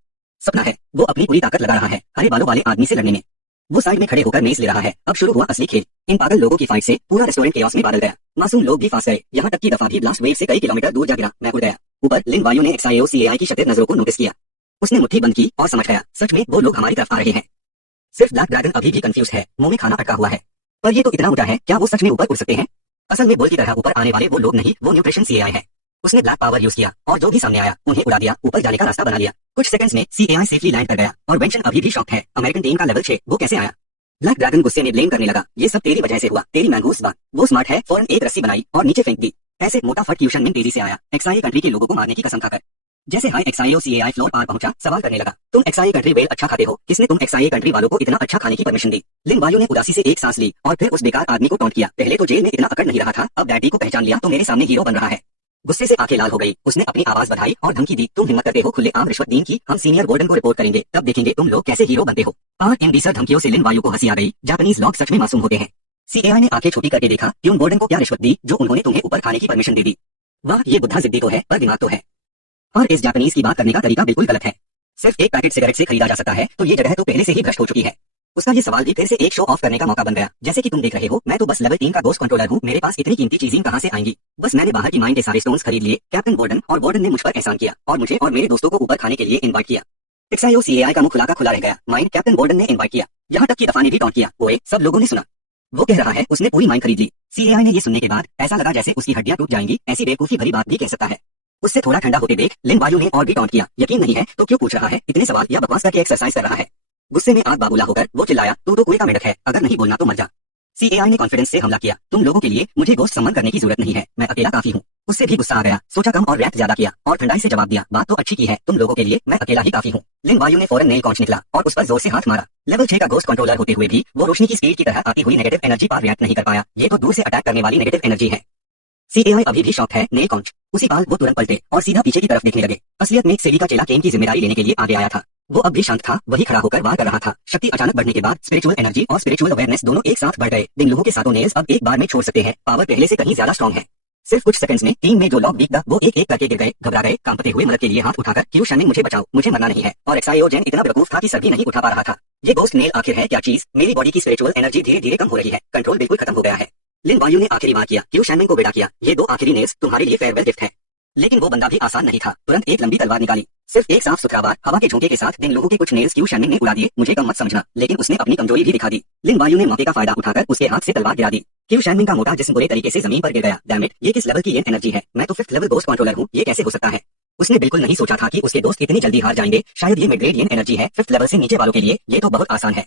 सपना है, वो अपनी पूरी ताकत लगा रहा है हरे बालों वाले आदमी से लड़ने में। वो साइड में खड़े होकर मेज ले रहा है, अब शुरू हुआ असली खेल। इन पागल लोगों की फाइट से पूरा रेस्टोरेंट केओस में बदल गया, मासूम लोग भी फंस गए, यहाँ तक की दफा भी ब्लास्ट वेव से कई किलोमीटर दूर जा गिरा, मैं उड़ गया। ऊपर लिन वायु ने एक्सआईओ सीएआई की शतिर नजरों को नोटिस किया, उसने मुट्ठी बंद की और समझ गया, सच में वो लोग हमारी तरफ आ रहे हैं। सिर्फ ब्लैक ड्रैगन अभी भी कंफ्यूज है, मुंह में खाना अटका हुआ है, पर ये तो इतना ऊंचा है, क्या वो सच में ऊपर उड़ सकते हैं? असल में बुल की तरह ऊपर आने वाले वो लोग नहीं, वो न्यूट्रिशन सीएआई है। उसने ब्लैक पावर यूज किया और जो भी सामने आया उन्हें उड़ा दिया, ऊपर जाने का रास्ता बना लिया। कुछ सेकंड्स में सीएआई सेफली लैंड कर गया और वेंशन अभी भी शॉक है, अमेरिकन टीम का लेवल 6 वो कैसे आया? ब्लैक ड्रैगन गुस्से में ब्लेम करने लगा, ये सब तेरी वजह से हुआ, तेरी मैंगूस बात। वो स्मार्ट है, फौरन एक रस्सी बनाई और नीचे फेंक दी, ऐसे मोटा फट ट्यूशन में तेजी से आया, एक्सआई कंट्री के लोगों को मारने की कसम खाकर। जैसे हाई एक्सआईओ सीएआई फ्लोर पार पहुंचा, सवाल करने लगा, तुम एक्सआई कंट्री वेल अच्छा खाते हो, किसने तुम एक्सआई कंट्री वालों को इतना अच्छा खाने की परमिशन दी? लिन वायु ने उदासी से एक सांस ली और फिर उस बेकार आदमी को टॉन्ट किया, पहले तो जेल में इतना अकड़ नहीं रहा था, अब डैडी को पहचान लिया तो मेरे सामने हीरो बन रहा है। गुस्से से आंखें लाल हो गई, उसने अपनी आवाज बढ़ाई और धमकी दी, तुम हिम्मत करते हो खुलेआम रिश्वत दीन की, हम सीनियर वार्डन को रिपोर्ट करेंगे, तब देखेंगे तुम लोग कैसे हीरो बनते हो। आरएमडी धमकियों से लिन वायु को हंसी आ गई, जापानीज लोग सच में मासूम होते हैं। सीएआई ने आंखें छोटी करके देखा, क्यों वार्डन को क्या रिश्वत दी जो उन्होंने तुम्हें ऊपर खाने की परमिशन दे दी? वाह, ये बुद्धा जिद्दी तो है, पर दिमाग तो है। और इस जापानीज की बात करने का तरीका बिल्कुल गलत है, सिर्फ एक पैकेट सिगरेट से खरीदा जा सकता है, तो ये जगह तो पहले से ही भ्रष्ट हो चुकी है। उसका ये सवाल भी फिर से एक शो ऑफ करने का मौका बन गया, जैसे कि तुम देख रहे हो, मैं तो बस लेवल 3 का गोस्ट कंट्रोलर हूँ, मेरे पास इतनी कीमती चीजें कहाँ से आएंगी? बस मैंने बाहर की माइन के सारे स्टोन्स खरीद लिए, कैप्टन वार्डन, और वार्डन ने मुझ पर एहसान किया और मुझे और मेरे दोस्तों को ऊपर खाने के लिए इनवाइट किया। एक्सआईओ सीएआई का मुंह खुला का खुला रह गया, माइन कैप्टन वार्डन ने इनवाइट किया, यहाँ तक कि दफा ने भी टॉन्ट किया, ओए सब लोगों ने सुना। वो कह रहा है उसने पूरी माइन खरीद ली। सीएआई ने ये सुनने के बाद ऐसा लगा जैसे उसकी हड्डियां टूट जाएंगी, ऐसी बेवकूफी भरी बात भी कह सकता है। उससे थोड़ा ठंडा होते देख लिन वायु ने और भी टॉन्ट किया, यकीन नहीं है तो क्यों पूछ रहा है, इतने सवाल या बकवास करके एक्सरसाइज कर रहा है? गुस्से में आग बाबूला होकर वो चिल्लाया, तू तो कुएं का मेंढक है, अगर नहीं बोलना तो मर जा। सीएआई ने कॉन्फिडेंस से हमला किया। तुम लोगों के लिए मुझे गोश्त सम्मान करने की जरूरत नहीं है, मैं अकेला काफी हूँ। उससे भी गुस्सा आ गया, सोचा कम और रिएक्ट ज्यादा किया और ठंडाई से जवाब दिया, बात तो अच्छी की है, तुम लोगों के लिए मैं अकेला ही काफी हूँ। लिन वायु ने फौरन नेल कॉन्च निकला और उस पर जोर से हाथ मारा। लेवल 6 का गोश्त कंट्रोलर होते हुए भी वो रोशनी की स्पीड की तरह आती हुई नेगेटिव एनर्जी पर रिएक्ट नहीं कर पाया। ये तो दूर से अटैक करने वाली नेगेटिव एनर्जी है। सीएआई अभी भी शॉक है। Nail conch. उसी पाल वो तुरंत पलटे और सीधा पीछे की तरफ देखने लगे। असलियत में सेली का चेला केन की जिम्मेदारी लेने के लिए आगे आया था। वो अब भी शांत था, वही खड़ा होकर वार कर रहा था। शक्ति अचानक बढ़ने के बाद स्पिरिचुअल एनर्जी और स्पिरिचुअल अवेयरनेस दोनों एक साथ बढ़ गए। इन लोगों के सातों नेल्स अब एक बार में छोड़ सकते हैं। पावर पहले से कहीं ज्यादा स्ट्रॉन्ग है। सिर्फ कुछ सेकंड्स में टीम में जो लोग वीक था वो एक एक करके गिर गए, घबरा गए, कांपते हुए मदद के लिए हाथ उठाकर क्यू शैनिंग मुझे बचाओ, मुझे मरना नहीं है। और एक्साइओ जेन इतना बेवकूफ था कि सर भी नहीं उठा पा रहा था। ये गोस्ट नेल आखिर है क्या चीज? मेरी बॉडी की स्पिरिचुअल एनर्जी धीरे धीरे कम हो रही है, कंट्रोल बिल्कुल खत्म हो गया है। लिन वायु ने आखिरी वार किया, क्यू शैनिंग को विदा किया। ये 2 आखिरी नेल्स तुम्हारे लिए फेयरवेल गिफ्ट है। लेकिन वो बंदा भी आसान नहीं था। तुरंत एक लंबी तलवार निकाली, सिर्फ एक साफ सुथरा वार, हवा के झोंके के साथ इन लोगों के कुछ नेल्स क्यू शैनिंग ने उड़ा दिए। मुझे कम मत समझना, लेकिन उसने अपनी कमजोरी भी दिखा दी। लिन वायु ने मौके का फायदा उठाकर उसके हाथ से तलवार गिरा दी। क्यू शैनिंग का मोटा जिस्म बुरे तरीके से जमीन पर गिर गया। डैम इट, ये किस लेवल की ये एनर्जी है? मैं तो 5th लेवल गोस्ट कंट्रोलर हूँ, ये कैसे हो सकता है? उसने बिल्कुल नहीं सोचा था कि उसके दोस्त इतनी जल्दी हार जाएंगे। शायद ये मिड-ग्रेडियन एनर्जी है। 5th लेवल से नीचे वालों के लिए ये तो बहुत आसान है,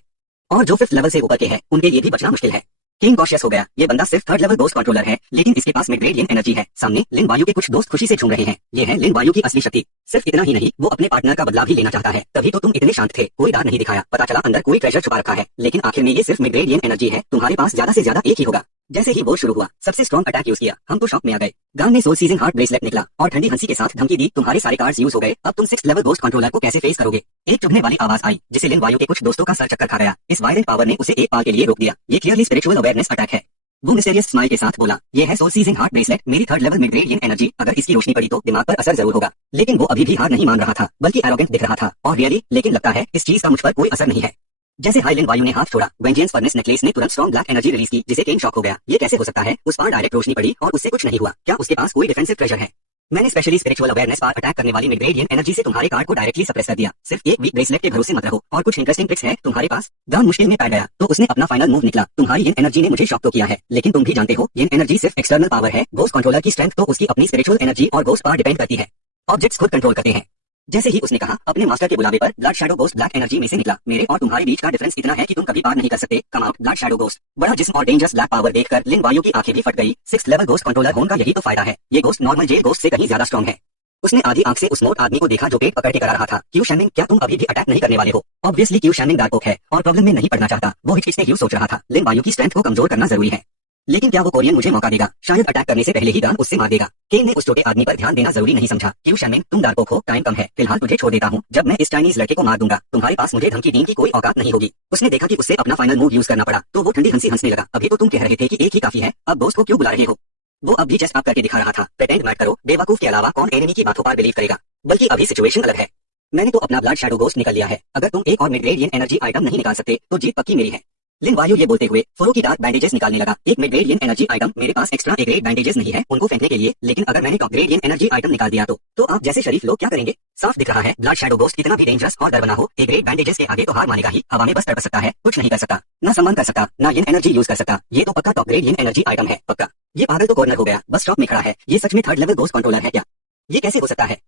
और जो 5th लेवल से ऊपर के हैं उनके लिए भी बचना मुश्किल है। किंग कॉशियस हो गया। ये बंदा सिर्फ 3rd लेवल गोस्ट कंट्रोलर है, लेकिन इसके पास मिड-ग्रेडियन एनर्जी है। सामने लिन वायु के कुछ दोस्त खुशी से झूम रहे हैं। ये है लिन वायु की असली शक्ति। सिर्फ इतना ही नहीं, वो अपने पार्टनर का बदला भी लेना चाहता है। तभी तो तुम इतने शांत थे, कोई डर नहीं दिखाया। पता चला अंदर कोई ट्रेजर छुपा रखा है। लेकिन आखिर में ये सिर्फ मिड-ग्रेडियन एनर्जी है। तुम्हारे पास ज्यादा से ज्यादा एक ही होगा। जैसे ही वो शुरू हुआ, सबसे स्ट्रॉन्ग अटैक यूज किया। हम तो शॉक में आ गए। गान में सोल सीजन हार्ट ब्रेसलेट निकला और ठंडी हंसी के साथ धमकी दी, तुम्हारे सारे कार्ड्स यूज हो गए, अब तुम 6th लेवल गोस्ट कंट्रोलर को कैसे फेस करोगे? एक चुभने वाली आवाज आई, जिसे लिन वायु के कुछ दोस्तों का सर चक्कर खा गया। इस वायलेंट पावर ने उसे एक पाल के लिए रोक दिया। ये क्लियरली स्पिरिचुअल अवेयरनेस अटैक है। वो मिस्टीरियस स्माइल के साथ बोला, ये है सोल सीजन हार्ट ब्रेसलेट, मेरी 3rd लेवल मिड-ग्रेडियन एनर्जी। अगर इसकी रोशनी पड़ी तो दिमाग पर असर जरूर होगा। लेकिन वो अभी भी हार नहीं मान रहा था, बल्कि एरोगेंट दिख रहा था। और रियली, लेकिन लगता है इस चीज का मुझ पर कोई असर नहीं है। जैसे हाई लिन वायु ने हाथ छोड़ा, वेंजियंस फर्नेस नेकलेस ने तुरंत स्ट्रॉन्ग ब्लैक एनर्जी रिलीज की, जिसे केन शॉक हो गया। ये कैसे हो सकता है? उस पर डायरेक्ट रोशनी पड़ी और उससे कुछ नहीं हुआ। क्या उसके पास कोई डिफेंसिव ट्रेजर है? मैंने स्पेशली स्पिरिचुअल अवेयरनेस पर अटैक करने वाली मिड-ग्रेडियन एनर्जी से तुम्हारे कार्ड को डायरेक्टली सप्रेस कर दिया। सिर्फ एक वीक ब्रेसलेट के भरोसे मत रहो। और कुछ इंटरेस्टिंग ट्रिक्स है तुम्हारे पास? गान मुश्किल में पड़ गया तो उसने अपना फाइनल मूव निकला। तुम्हारी इन एनर्जी ने मुझे शॉक तो किया है, लेकिन तुम भी जानते हो ये एनर्जी सिर्फ एक्सटर्नल पावर है। गोस्ट कंट्रोलर की स्ट्रेंथ तो उसकी अपनी स्पिरिचुअल एनर्जी और गोस्ट पर डिपेंड करती है। ऑब्जेक्ट्स खुद कंट्रोल करते हैं। जैसे ही उसने कहा, अपने मास्टर के बुलावे पर blood shadow ghost black energy में से निकला। मेरे और तुम्हारे बीच का डिफरेंस इतना है कि तुम कभी पार नहीं कर सकते। Come out blood shadow ghost. बड़ा जिस्म और डेंजरस ब्लैक पावर देखकर लिन वायु की आंखें भी फट गई। 6th लेवल गोस्ट कंट्रोलर होने का यही तो फायदा है। ये गोस्ट नॉर्मल जेल गोस्ट से कहीं ज्यादा स्ट्रॉन्ग है। उसने आधी आंख से उस मोट आदमी को देखा जो पेट पकड़ के करा रहा था। क्यू शैनिंग, क्या तुम अभी भी अटैक नहीं करने वाले हो? ऑब्वियसली क्यू शैनिंग डार्कोक है और प्रॉब्लम में नहीं पड़ना चाहता। वो हिचकिचते हुए सोच रहा था, लिन वायु की स्ट्रेंथ को कमजोर करना जरूरी है। लेकिन क्या वो कोरियन मुझे मौका देगा? शायद अटैक करने से पहले ही गान उससे मार देगा। केन ने उस छोटे आदमी पर ध्यान देना जरूरी नहीं समझा। क्यू शैनिंग, तुम डार्कोक हो, टाइम कम है, फिलहाल तुझे छोड़ देता हूँ। जब मैं इस चाइनीज लड़के को मार दूंगा, तुम्हारे पास मुझे धमकी देने की कोई औकात नहीं होगी। उसने देखा कि उससे अपना फाइनल मूव यूज करना पड़ा, तो वो ठंडी हंसी हंसने लगा। अभी तो तुम कह रहे थे कि एक ही काफी है, अब दोस्त को क्यों बुला रहे हो? वो अब भी चेस्ट अप करके दिखा रहा था। प्रिटेंड मत करो, बेवकूफ के अलावा कौन एनिमी की बातों पर बिलीव करेगा? बल्कि अभी सिचुएशन अलग है। मैंने तो अपना ब्लड शैडो गोस्ट निकल लिया है। अगर तुम एक और मिड-ग्रेडियन एनर्जी आइटम नहीं निकाल सकते तो जीत पक्की मेरी है। लिन वायु ये बोलते हुए फोरो की डार्क बैंडेजेस निकालने लगा। एक मिड-ग्रेडियन एनर्जी आइटम, मेरे पास एक्स्ट्रा ए ग्रेड बैंडेजेस नहीं है उनको फेंकने के लिए, लेकिन अगर मैंने टॉप ग्रेडियन एनर्जी आइटम निकाल दिया तो आप जैसे शरीफ लोग क्या करेंगे? साफ दिख रहा है, ब्लड शैडो गोस्ट कितना भी डेंजरस और डर बना हो, ए ग्रेड बैंडेजेस के आगे तो हार मानेगा ही। हवा में बस तड़प सकता है, कुछ नहीं कर सकता, ना सम्मान कर सकता, ना ये एनर्जी यूज कर सकता। ये तो पक्का टॉप ग्रेडियन एनर्जी आइटम है, पक्का। ये पागल तो कॉर्नर हो गया, बस स्टॉप में खड़ा है। ये सच में 3rd लेवल गोस्ट कंट्रोलर है क्या? ये कैसे हो सकता है?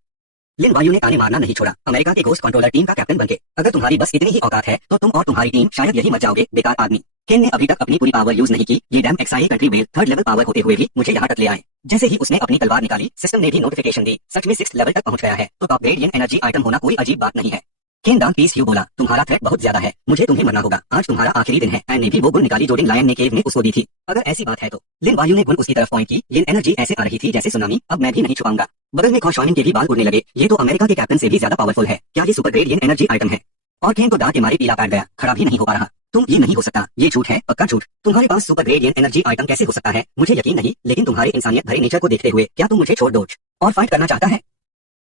लिन वायु ने ताने मारना नहीं छोड़ा। अमेरिका के गोस्ट कंट्रोलर टीम का कैप्टन बनके अगर तुम्हारी बस इतनी ही औकात है तो तुम और तुम्हारी टीम शायद यही मत जाओगे, बेकार आदमी। केन ने अभी तक अपनी पूरी पावर यूज नहीं की। ये dam एक्साई country well 3rd level power होते हुए भी मुझे यहाँ तक ले आए। जैसे ही उसने अपनी तलवार निकाली, सिस्टम ने भी नोटिफिकेशन दी, सच में 6th लेवल तक पहुंच गया है। तो टॉप ग्रेडियन एनर्जी आइटम होना कोई अजीब बात नहीं है। केन डांग पीस यू बोला, तुम्हारा थ्रेट बहुत ज्यादा है, मुझे तुम्हें मरना होगा। आज तुम्हारा आखिरी दिन है। एंड ने भी वो गुण निकाली जो डिंग लायन ने केव में उसको दी थी। अगर ऐसी बात है तो लिन वायु ने गुण उसकी तरफ पॉइंट की। ये एनर्जी ऐसे आ रही थी जैसे सुनामी, अब मैं भी नहीं छुपाऊंगा। बगल में खौशॉनिंग के भी बाल उड़ने लगे। ये तो अमेरिका के कैप्टन से भी ज्यादा पावरफुल है। क्या ये सुपर ग्रेडियन एनर्जी आइटम है? और केन तो डर के मारे पीला पड़ गया, खड़ा भी नहीं हो पा रहा। तुम, ये नहीं हो सकता, ये झूठ है, पक्का झूठ। तुम्हारे पास सुपर ग्रेडियन एनर्जी आइटम कैसे हो सकता है? मुझे यकीन नहीं, लेकिन तुम्हारे इंसानियत भरे नेचर को देखते हुए क्या तुम मुझे छोड़ दो और फाइट करना चाहता है?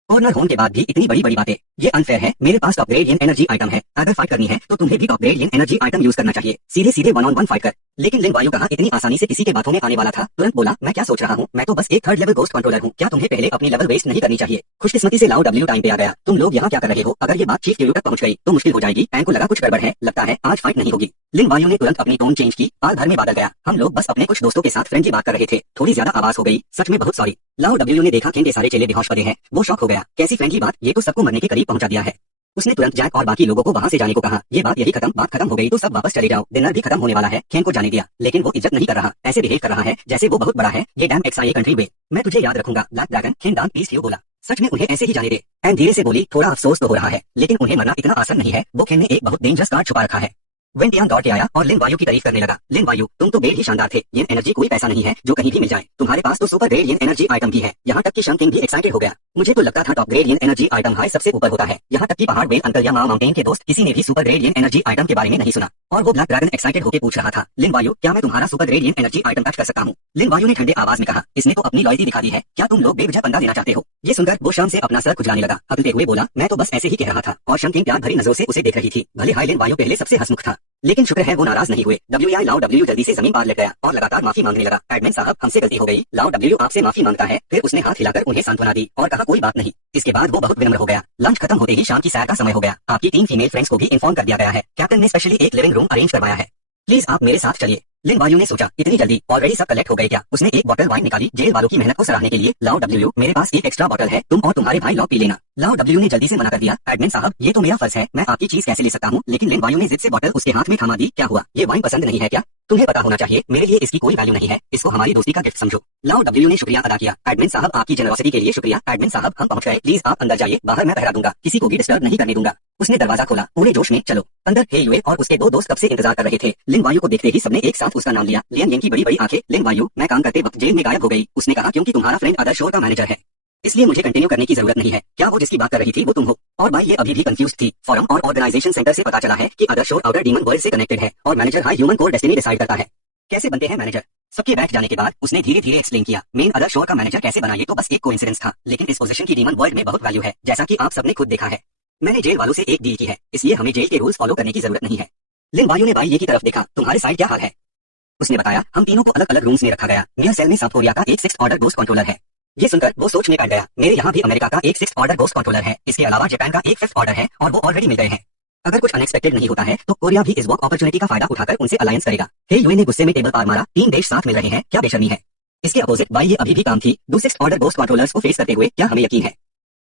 कॉर्नर होने के बाद भी इतनी बड़ी बड़ी बातें, ये अनफेयर है। मेरे पास टॉप ग्रेडियन एनर्जी आइटम है, अगर फाइट करनी है तो तुम्हें भी top gradient energy item use करना चाहिए। सीधे सीधे 1-on-1 फाइट कर। लेकिन लिन वायु कहाँ इतनी आसानी से किसी के बातों में आने वाला था। तुरंत बोला, मैं क्या सोच रहा हूँ, मैं तो बस एक 3rd लेवल गोस्ट कंट्रोलर हूँ। क्या तुम्हें पहले अपनी लेवल वेस्ट नहीं करनी चाहिए? खुशकिस्मती से लाओ डब्ल्यू टाइम पे आ गया। तुम लोग यहाँ क्या कर रहे हो? अगर ये बात चीफ केयू तक पहुंच गई तो मुश्किल हो जाएगी। पैन को लगा कुछ गड़बड़ है, लगता है आज फाइट नहीं होगी। लिन वायु ने तुरंत अपनी टोन चेंज की, पाल भर में बादल गया। हम लोग बस अपने कुछ दोस्तों के साथ फ्रेंडली बात कर रहे थे, थोड़ी ज्यादा आवाज हो गई, सच में बहुत सॉरी। लाओ डब्ल्यू ने देखा केन के सारे चेले बेहोश पड़े हैं, वो शॉक हो गया। कैसी फ्रेंडली बात, ये तो सबको मरने के करीब पहुंचा दिया है। उसने तुरंत जैक और बाकी लोगों को वहां से जाने को कहा। ये बात खत्म हो गई तो सब वापस चले जाओ, डिनर भी खत्म होने वाला है। खेन को जाने दिया, लेकिन वो इज्जत नहीं कर रहा, ऐसे बिहेव कर रहा है जैसे वो बहुत बड़ा है। ये डैम एक्साई कंट्री वे, मैं तुझे याद रखूंगा ब्लैक ड्रैगन। खेन दांत पीस बोला, सच में उन्हें ऐसे ही जाने दे। एन धीरे से बोली, थोड़ा अफसोस तो हो रहा है, लेकिन उन्हें मरना इतना आसान नहीं है। वो खेन ने एक बहुत डेंजरस कार्ड छुपा रखा है। वेंटियान दौड़ के आया और लिन वायु की तारीफ करने लगा। लिन वायु, तुम तो बेहद ही शानदार थे। ये एनर्जी कोई पैसा नहीं है जो कहीं भी मिल जाए। तुम्हारे पास तो सुपर ग्रेड एनर्जी आइटम भी है। यहाँ तक कि शन किंग भी एक्साइटेड हो गया। मुझे तो लगता था top grade energy item high सबसे ऊपर होता है। यहाँ तक कि पहाड़ बेल अंकल या माउंटेन के दोस्त किसी ने भी सुपर ग्रेड एनर्जी आइटम के बारे में नहीं सुना। और वो ब्लैक ड्रैगन एक्साइटेड होकर पूछ रहा था, लिन वायु, क्या मैं तुम्हारा super grade energy item touch कर सकता हूँ? लिन वायु ने ठंडे आवाज में कहा, इसने तो अपनी लॉयल्टी दिखा दी है। क्या तुम लोग बेवजह पंगा देना चाहते हो? ये सुनकर वो शाम से अपना सर खुजलाने लगा। अगले हुए बोला, मैं तो बस ऐसे ही कह रहा था। और शन किंग प्यार भरी नजरों से उसे देख रही थी। भले हाय लिन वायु पहले सबसे हंसमुख था, लेकिन शुक्र है वो नाराज नहीं हुए। डब्ल्यू जल्दी से जमीन पार लग गया और लगातार माफी मांगने लगा। एडमिन साहब, हमसे गलती हो गई। लाओ डब्ल्यू आपसे माफी मांगता है। फिर उसने हाथ हिलाकर उन्हें सांत्वना दी और कहा, कोई बात नहीं। इसके बाद वो बहुत विनम्र हो गया। लंच खत्म होते ही शाम की सैर का समय हो गया। आपकी 3 फीमेल फ्रेंड्स को भी इन्फॉर्म कर दिया गया है। कैप्टन ने स्पेशली एक लिविंग रूम अरेंज करवाया है। प्लीज आप मेरे साथ चलिए। लिन वायु ने सोचा, इतनी जल्दी ऑलरेडी सब कलेक्ट हो गए क्या? उसने एक बॉटल वाइन निकाली जेल वालों की मेहनत को सराहने के लिए। लाओ डब्ल्यू, मेरे पास एक एक्स्ट्रा बॉटल है, तुम और तुम्हारे भाई लोग पी लेना। लाओ डब्ल्यू ने जल्दी से मना कर दिया। एडमिन साहब, ये तो मेरा फर्ज है, मैं आपकी चीज कैसे ले सकता हूँ? लेकिन लिन वायु ने जिद से बॉटल उसके हाथ में थमा दी। क्या हुआ, ये वाइन पसंद नहीं है क्या? तुम्हें पता होना चाहिए, मेरे लिए इसकी कोई वैल्यू नहीं है। इसको हमारी दोस्ती का गिफ्ट समझो। लाओ डब्ल्यू ने शुक्रिया अदा किया। एडमिन साहब, आपकी जेनरोसिटी के लिए शुक्रिया। एडमिन साहब, हम पहुंच गए, प्लीज आप अंदर जाइए, बाहर मैं पहरा दूंगा, किसी को भी डिस्टर्ब नहीं करने दूंगा। उसने दरवाजा खोला, पूरे जोश में चलो अंदर। हे युए और उसके 2 दोस्त कब से इंतजार कर रहे थे। लिन वायु को देखते ही सबने एक साथ उसका नाम लिया। लियन यंग की बड़ी बड़ी आंखें। लिन वायु, मैं काम करते वक्त जेल में गायब हो गई। उसने कहा, क्योंकि तुम्हारा फ्रेंड अदर शोर का मैनेजर है, इसलिए मुझे कंटिन्यू करने की जरूरत नहीं है। क्या वो जिसकी बात कर रही थी वो तुम हो? और भाई ये अभी भी कंफ्यूज थी। फॉरम और ऑर्गेनाइजेशन सेंटर से पता चला है कि अदर शोर आउटर डीमन वर्ल्ड से कनेक्टेड है और manager high human core destiny decide करता है कैसे बनते हैं मैनेजर। सबके बैठ जाने के बाद उसने धीरे धीरे एक्सप्लेन किया, मेन अदर शोर का मैनेजर कैसे बना ये तो बस एक कोइंसिडेंस था, लेकिन इस पोजीशन की डीमन वर्ल्ड में बहुत वैल्यू है, जैसा कि आप सबने खुद देखा है। मैंने जेल वालों से एक डील की है, इसलिए हमें जेल के रूल्स फॉलो करने की जरूरत नहीं है। लिन वायु ने भाई ये की तरफ देखा, तुम्हारे साइड क्या हाल है? उसने बताया, हम तीनों को अलग अलग रूम्स में रखा गया। मेरा सेल में साउथ कोरिया का एक 6th ऑर्डर गोस्ट कंट्रोलर है। ये सुनकर वो सोच में बैठ गया, मेरे यहाँ भी अमेरिका का एक 6th ऑर्डर गोस्ट कंट्रोलर है। इसके अलावा जापान का एक 5th ऑर्डर है और वो ऑलरेडी मिल गए हैं। अगर कुछ अनएक्सपेक्टेड नहीं होता है तो कोरिया भी इस वॉक अपॉर्चुनिटी का फायदा उठाकर उनसे अलायंस करेगा। हे युए ने गुस्से में टेबल पार मारा, 3 देश साथ मिल रहे हैं, क्या बेशर्मी है। इसके अपोजिट भाई ये अभी भी काम थी। 6th ऑर्डर गोस्ट कंट्रोलर्स को फेस करते हुए क्या हमें यकीन है?